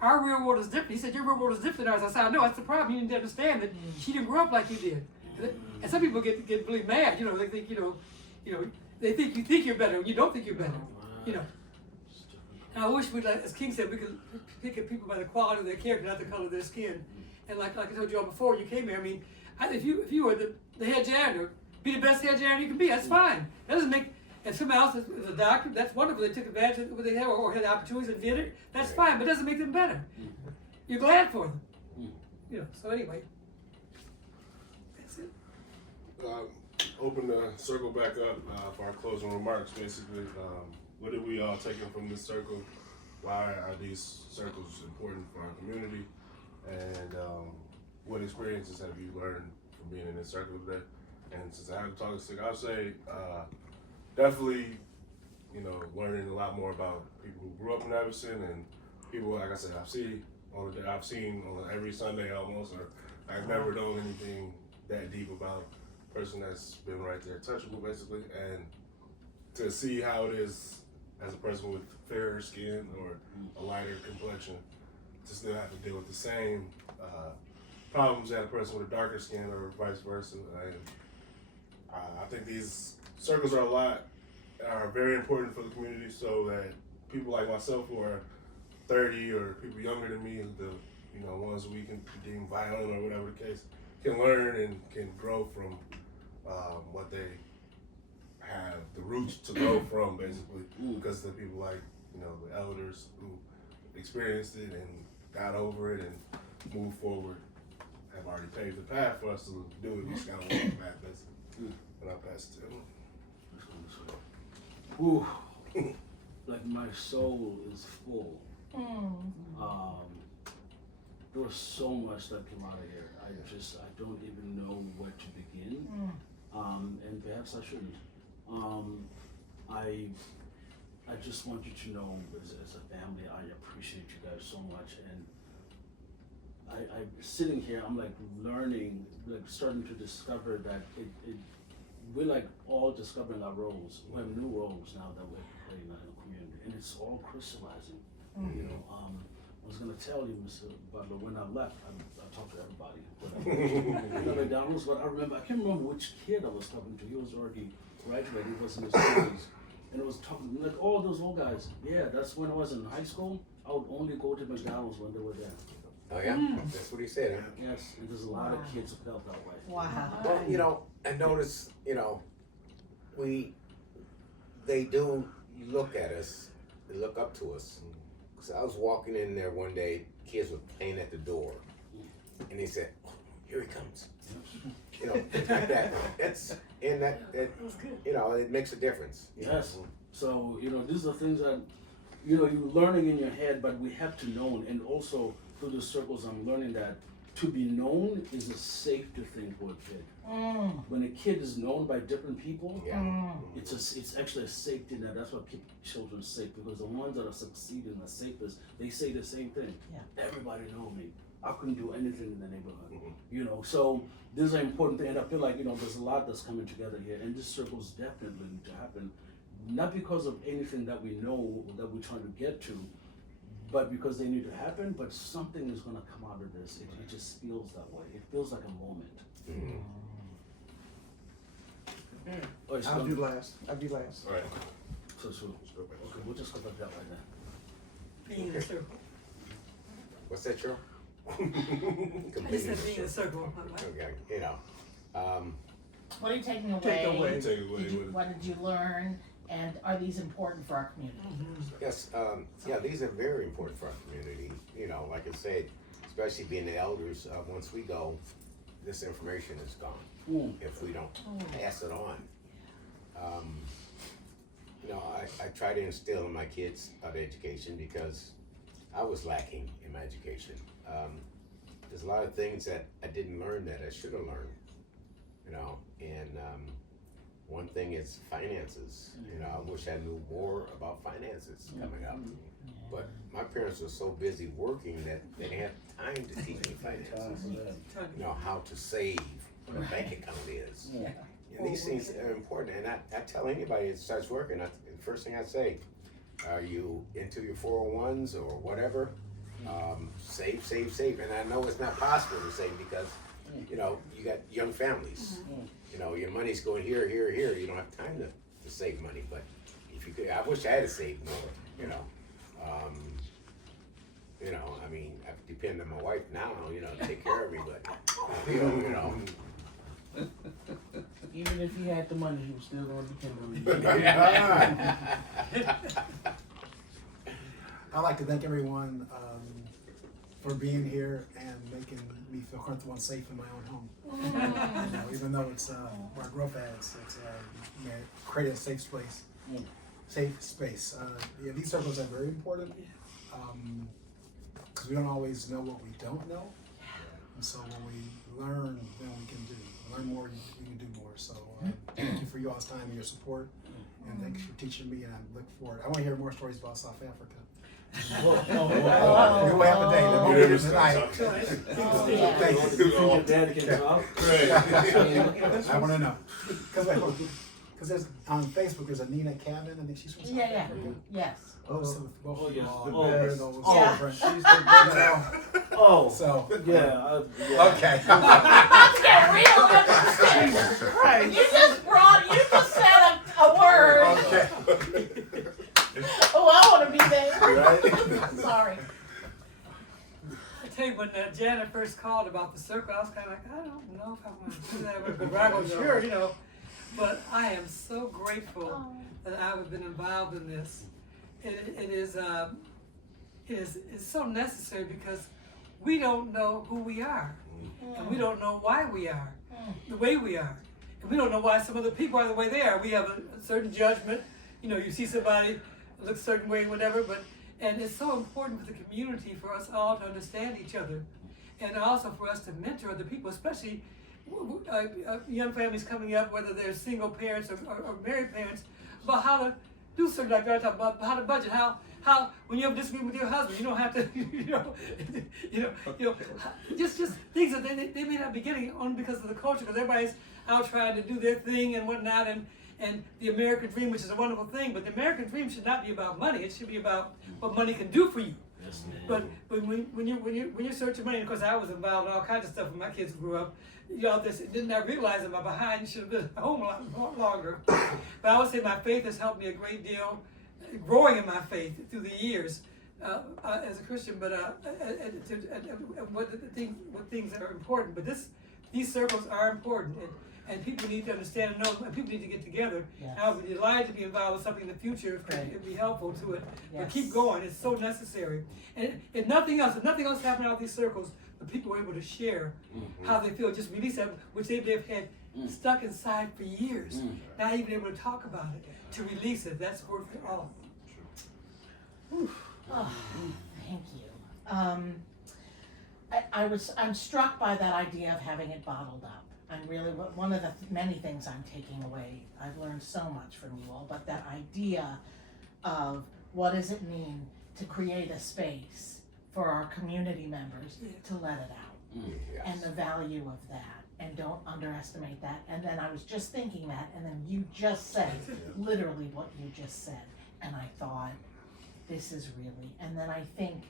our real world is different. He said, your real world is different than ours. I said, I know, that's the problem. You need to understand that she didn't grow up like you did. And some people get really mad. You know, they think, they think you think you're better when you don't think you're better. You know. And I wish we, like, as King said, we could pick at people by the quality of their character, not the color of their skin. And like I told you all before you came here, I mean, if you were the head janitor, be the best head janitor you can be. That's fine. That doesn't make. And someone else is a doctor. That's wonderful. They took advantage of what they had or had opportunities and did it. That's fine, but it doesn't make them better. You're glad for them. You know. So anyway, that's it. Open the circle back up for our closing remarks. Basically, what did we all take from this circle? Why are these circles important for our community? And what experiences have you learned from being in this circle today? And since I have to talk stick, I'll say definitely, learning a lot more about people who grew up in Evanston and people, like I said, I've seen on every Sunday almost, or I've never known anything that deep about a person that's been right there touchable, basically, and to see how it is as a person with fairer skin or a lighter complexion to still have to deal with the same problems that a person with a darker skin or vice versa. And I think these circles are very important for the community, so that people like myself who are 30 or people younger than me, the ones we can deem violent or whatever the case, can learn and can grow from what they have the roots to grow from, basically, because the people like the elders who experienced it and got over it and moved forward have already paved the path for us to do it. We just gotta walk the path, basically. And I'll pass it to him. Ooh, like my soul is full. There was so much that came out of here. I don't even know where to begin. And perhaps I shouldn't. I just want you to know, as a family, I appreciate you guys so much. And I'm sitting here, I'm like learning, like starting to discover that we're like all discovering our roles. We have new roles now that we're playing in the community, and it's all crystallizing. I was gonna tell you, Mr. Butler, when I left, I talked to everybody. McDonald's, but I can't remember which kid I was talking to. He was already graduated, he was in his 30s, and I was talking like all those old guys. Yeah, that's when I was in high school. I would only go to McDonald's when they were there. Oh yeah, that's what he said. Huh? Yes, and there's a lot of kids who felt that way. Wow. Well, I notice, they do look at us, they look up to us. Cause I was walking in there one day, kids were playing at the door, and they said, "Oh, here he comes." It's like that. It makes a difference. Yes. So, these are things that, you're learning in your head, but we have to know. And also through the circles, I'm learning that to be known is a safety thing for a kid. When a kid is known by different people, it's actually a safety net. That's what keeps children safe, because the ones that are succeeding the safest, they say the same thing. Yeah. Everybody know me. I couldn't do anything in the neighborhood. So these are important things, and I feel like there's a lot that's coming together here, and these circles definitely need to happen, not because of anything that we know that we're trying to get to, but because they need to happen. But something is going to come out of this. It just feels that way. It feels like a moment. Oh, I'll be last. All right. So okay, we'll just go back that way then. Being in a circle. What's that, Cheryl? I just said being in a circle. Okay, What are you taking away? Take away. Take it away. What did you learn? And are these important for our community? Yes, these are very important for our community. Like I said, especially being the elders, once we go, this information is gone if we don't pass it on. I try to instill in my kids about education, because I was lacking in my education. There's a lot of things that I didn't learn that I should have learned, and one thing is finances. I wish I knew more about finances coming up. But my parents were so busy working that they didn't have time to teach me finances. How to save, what a bank account is. And these things are important. And I tell anybody that starts working, the first thing I say, are you into your 401s or whatever? Save. And I know it's not possible to save, because you got young families. Your money's going here. You don't have time to save money. But if you could, I wish I had saved more. I depend on my wife now, to take care of me. But Even if he had the money, he was still going to depend on you. I'd like to thank everyone for being here and making me feel comfortable and safe in my own home. Even though it's where I grew up at, it's create a safe space. Safe space. These circles are very important, because we don't always know what we don't know. And so when we learn, then we can do. Learn more, you can do more. So thank you for y'all's time and your support, and thanks for teaching me. And I look forward. I want to hear more stories about South Africa. We'll have a day. Then we'll get tonight. Thank you. Your dad can talk. I want to know. Because there's on Facebook, there's a Nina Cabin. I think she's from South Africa. Yes. Yes. She's the so yeah. okay. Let's get real. You just said a Oh, I want to be there. Right? Sorry. I tell you, when Janet first called about the circle, I was kind of like, I don't know if I want to do that. But I go, sure, you know. But I am so grateful that I've been involved in this. It is so necessary because we don't know who we are, and we don't know why we are the way we are, and we don't know why some other people are the way they are. We have a certain judgment. You know, you see somebody look a certain way, whatever. And it's so important for the community for us all to understand each other, and also for us to mentor other people, especially young families coming up, whether they're single parents or married parents, about how to do certain, like I talk about how to budget, how when you have a disagreement with your husband, you don't have to, just things that they may not be getting only because of the culture, because everybody's out trying to do their thing and whatnot, and the American dream, which is a wonderful thing, but the American dream should not be about money. It should be about what money can do for you. Yes, But when you're searching money, of course, I was involved in all kinds of stuff when my kids grew up. You know, didn't I realize that my behind should have been home a lot longer. But I would say my faith has helped me a great deal, growing in my faith through the years as a Christian. But what things that are important. But these circles are important, and people need to understand and know. And people need to get together. Yes. I would be delighted to be involved with something in the future if Great. it'd be helpful to it. But Yes. keep going. It's so necessary. And if nothing else happened out of these circles, but people were able to share how they feel, just release that, which they've had stuck inside for years, not even able to talk about it, to release it. That's worth it all. Oh, thank you. I'm struck by that idea of having it bottled up. I'm really, one of the many things I'm taking away. I've learned so much from you all, but that idea of what does it mean to create a space for our community members to let it out, and the value of that, and don't underestimate that. And then I was just thinking that, and then you just said literally what you just said, and I thought, this is really, and then I think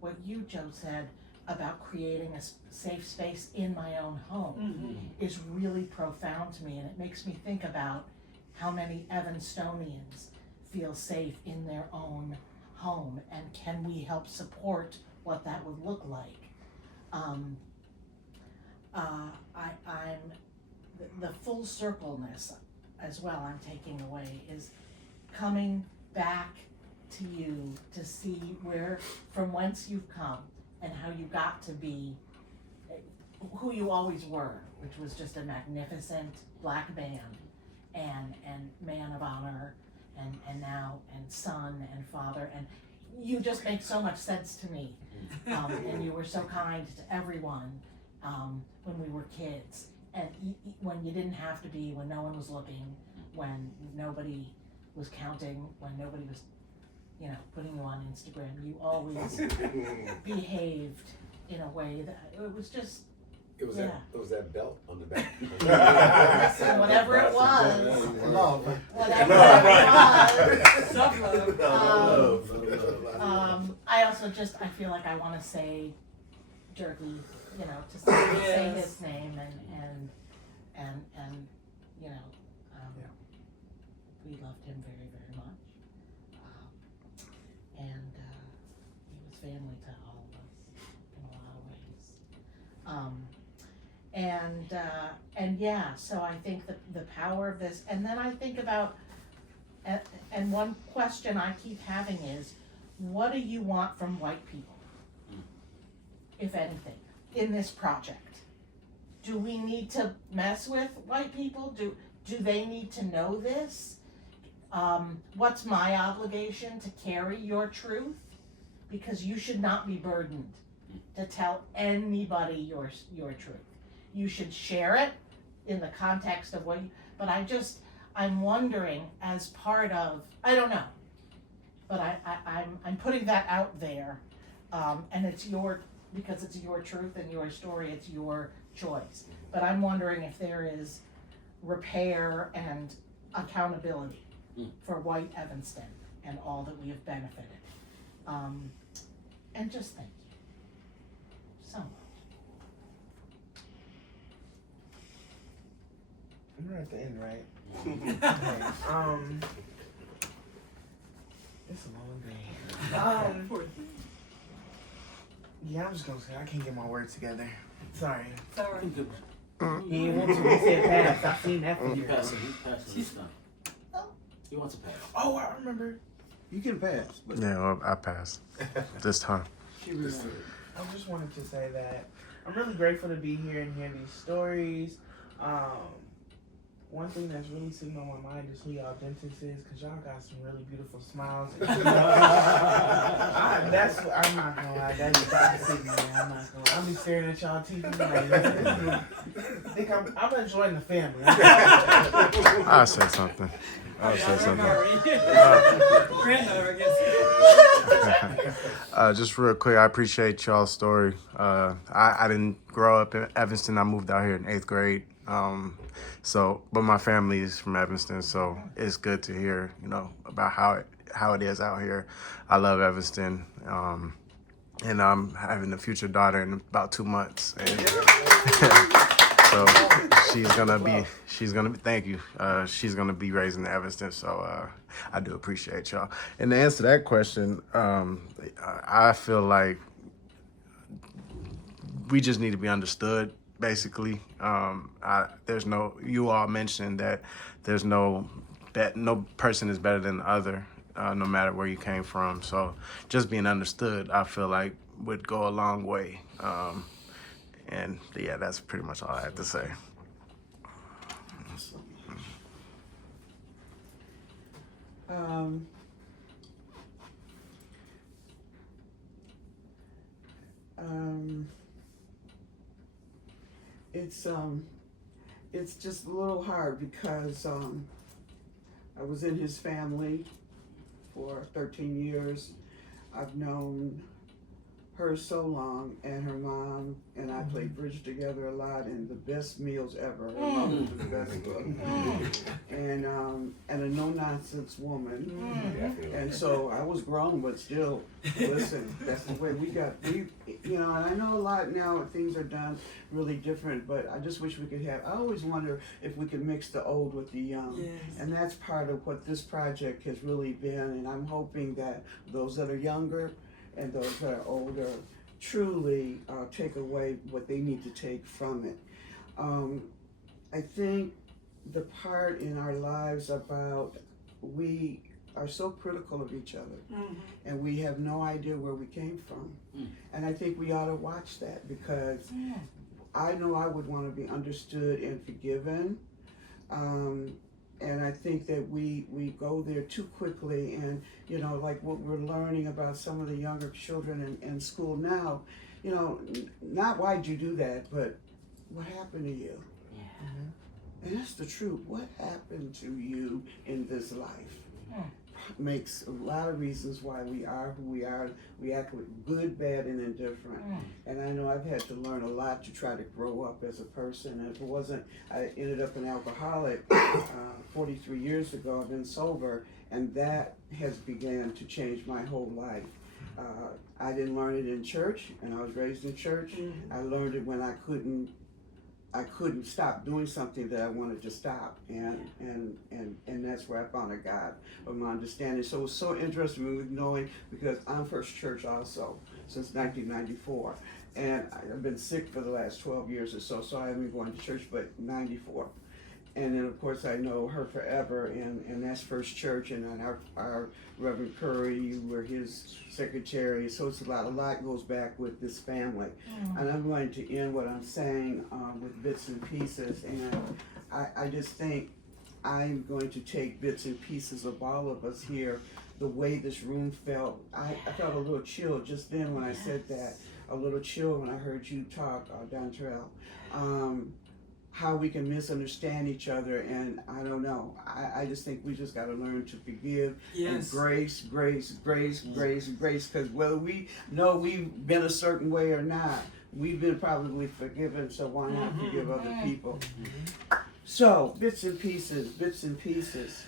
what you, Joe, said about creating a safe space in my own home is really profound to me, and it makes me think about how many Evanstonians feel safe in their own home, and can we help support what that would look like. The full circleness as well I'm taking away is coming back to you to see from whence you've come and how you got to be who you always were, which was just a magnificent black man and man of honor and now and son and father, and you just make so much sense to me. And you were so kind to everyone when we were kids, and when you didn't have to be, when no one was looking, when nobody was counting, when nobody was, putting you on Instagram. You always behaved in a way that it was just. It was that belt on the back. Listen, whatever it was. Love. Whatever it was. Love. I also I feel like I want to say Jerky, to say his name and we loved him very, very much. And he was family to all of us in a lot of ways. So I think the power of this, and then I think about, and one question I keep having is, what do you want from white people, if anything, in this project? Do we need to mess with white people? Do they need to know this? What's my obligation to carry your truth? Because you should not be burdened to tell anybody your truth. You should share it in the context of but I'm wondering, as part of, I don't know, but I'm putting that out there, and because it's your truth and your story, it's your choice. But I'm wondering if there is repair and accountability for white Evanston and all that we have benefited. And just thank you so much. We're at the end, right? Okay. It's a long day. Yeah, I'm just gonna say I can't get my words together. Sorry. Sorry. He ain't want to. He said pass. I've seen that for He years. passing. He's passing this time. He wants to pass. Oh, I remember. You can pass, but Yeah, well, I passed this time. she remembered. I just wanted to say that I'm really grateful to be here and hear these stories. One thing that's really sitting on my mind is who y'all dentists is, because y'all got some really beautiful smiles. I'm not gonna lie, that is toxic, man. I'm not gonna lie. I'll be staring at y'all teeth and like, I think I'm enjoying the family. I'll say something. Grandmother, I guess. Just real quick, I appreciate y'all's story. I didn't grow up in Evanston. I moved out here in 8th grade. But my family is from Evanston, so it's good to hear, about how it is out here. I love Evanston, and I'm having a future daughter in about 2 months, and so she's gonna be. Thank you. She's gonna be raised in Evanston, so I do appreciate y'all. And to answer that question, I feel like we just need to be understood. Basically, you all mentioned that there's no person is better than the other, no matter where you came from. So just being understood, I feel like would go a long way. And yeah, that's pretty much all I have to say. It's just a little hard because I was in his family for 13 years. I've known her so long, and her mom and I played bridge together a lot, and the best meals ever. Her mom was the best cook, and a no-nonsense woman. And so I was grown, but still, listen, that's the way and I know a lot now, things are done really different, but I just wish we could I always wonder if we could mix the old with the young. Yes. And that's part of what this project has really been, and I'm hoping that those that are younger and those that are older truly take away what they need to take from it. I think the part in our lives about we are so critical of each other, and we have no idea where we came from. And I think we ought to watch that, because I know I would want to be understood and forgiven. And I think that we go there too quickly, and like what we're learning about some of the younger children in school now, not why'd you do that, but what happened to you? And that's the truth. What happened to you in this life? Makes a lot of reasons why we are who we are. We act with good, bad, and indifferent. And I know I've had to learn a lot to try to grow up as a person. And if it wasn't, I ended up an alcoholic 43 years ago. I've been sober, and that has began to change my whole life. I didn't learn it in church, and I was raised in church. I learned it when I couldn't stop doing something that I wanted to stop, and that's where I found a God of my understanding. So it was so interesting with knowing, because I'm First Church also since 1994, and I've been sick for the last 12 years or so I haven't been going to church but 94. And then of course I know her forever, and that's First Church, and then our Reverend Curry, you were his secretary, so it's a lot goes back with this family. And I'm going to end what I'm saying with bits and pieces, and I just think I'm going to take bits and pieces of all of us here, the way this room felt. I felt a little chill just then when I said that, a little chill when I heard you talk, Dontrell. How we can misunderstand each other, and I don't know. I just think we just got to learn to forgive and grace, because whether we know we've been a certain way or not, we've been probably forgiven, so why not forgive other people? So, bits and pieces.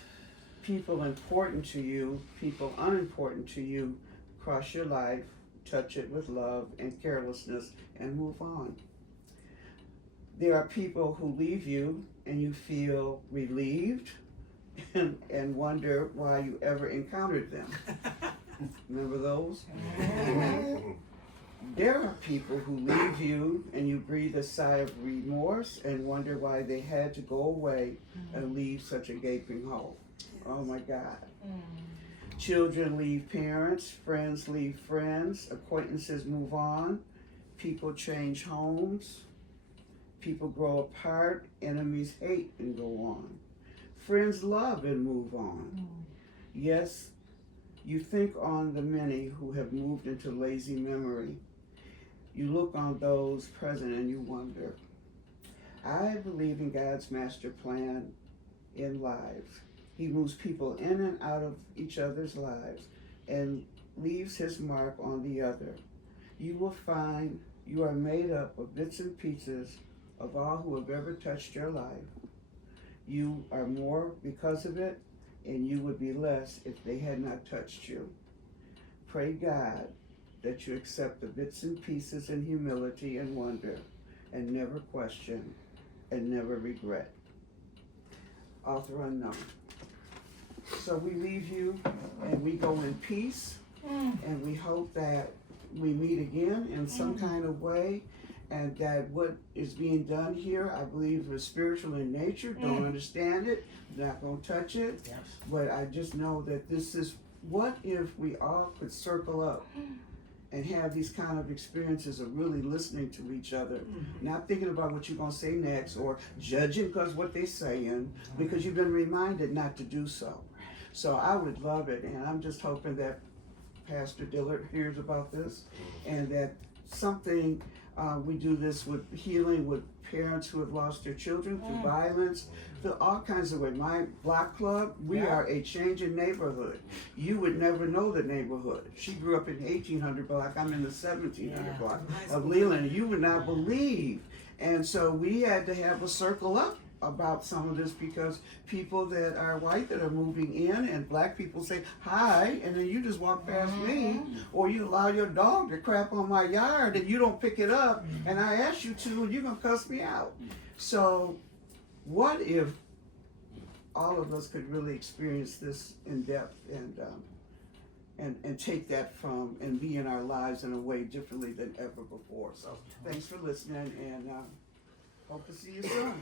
People important to you, people unimportant to you, cross your life, touch it with love and carelessness, and move on. There are people who leave you and you feel relieved, and wonder why you ever encountered them. Remember those? There are people who leave you and you breathe a sigh of remorse and wonder why they had to go away and leave such a gaping hole. Oh my God. Children leave parents, friends leave friends, acquaintances move on, people change homes, people grow apart, enemies hate and go on. Friends love and move on. Yes, you think on the many who have moved into lazy memory. You look on those present and you wonder. I believe in God's master plan in lives. He moves people in and out of each other's lives and leaves his mark on the other. You will find you are made up of bits and pieces of all who have ever touched your life. You are more because of it, and you would be less if they had not touched you. Pray God that you accept the bits and pieces in humility and wonder, and never question, and never regret. Author unknown. So we leave you, and we go in peace, and we hope that we meet again in some kind of way, and that what is being done here, I believe, is spiritual in nature. Don't understand it, not gonna touch it, Yes. but I just know that this is, what if we all could circle up and have these kind of experiences of really listening to each other, not thinking about what you're gonna say next or judging because what they're saying, because you've been reminded not to do so. So I would love it, and I'm just hoping that Pastor Dillard hears about this, and that something, we do this with healing with parents who have lost their children through violence, through all kinds of ways. My block club, we are a changing neighborhood. You would never know the neighborhood. She grew up in the 1800 block, I'm in the 1700 block of Leland. You would not believe. And so we had to have a circle up about some of this, because people that are white that are moving in and black people say hi, and then you just walk past me, or you allow your dog to crap on my yard and you don't pick it up, and I ask you to, and you're gonna cuss me out. So what if all of us could really experience this in depth and take that from and be in our lives in a way differently than ever before. So thanks for listening, and hope to see you soon.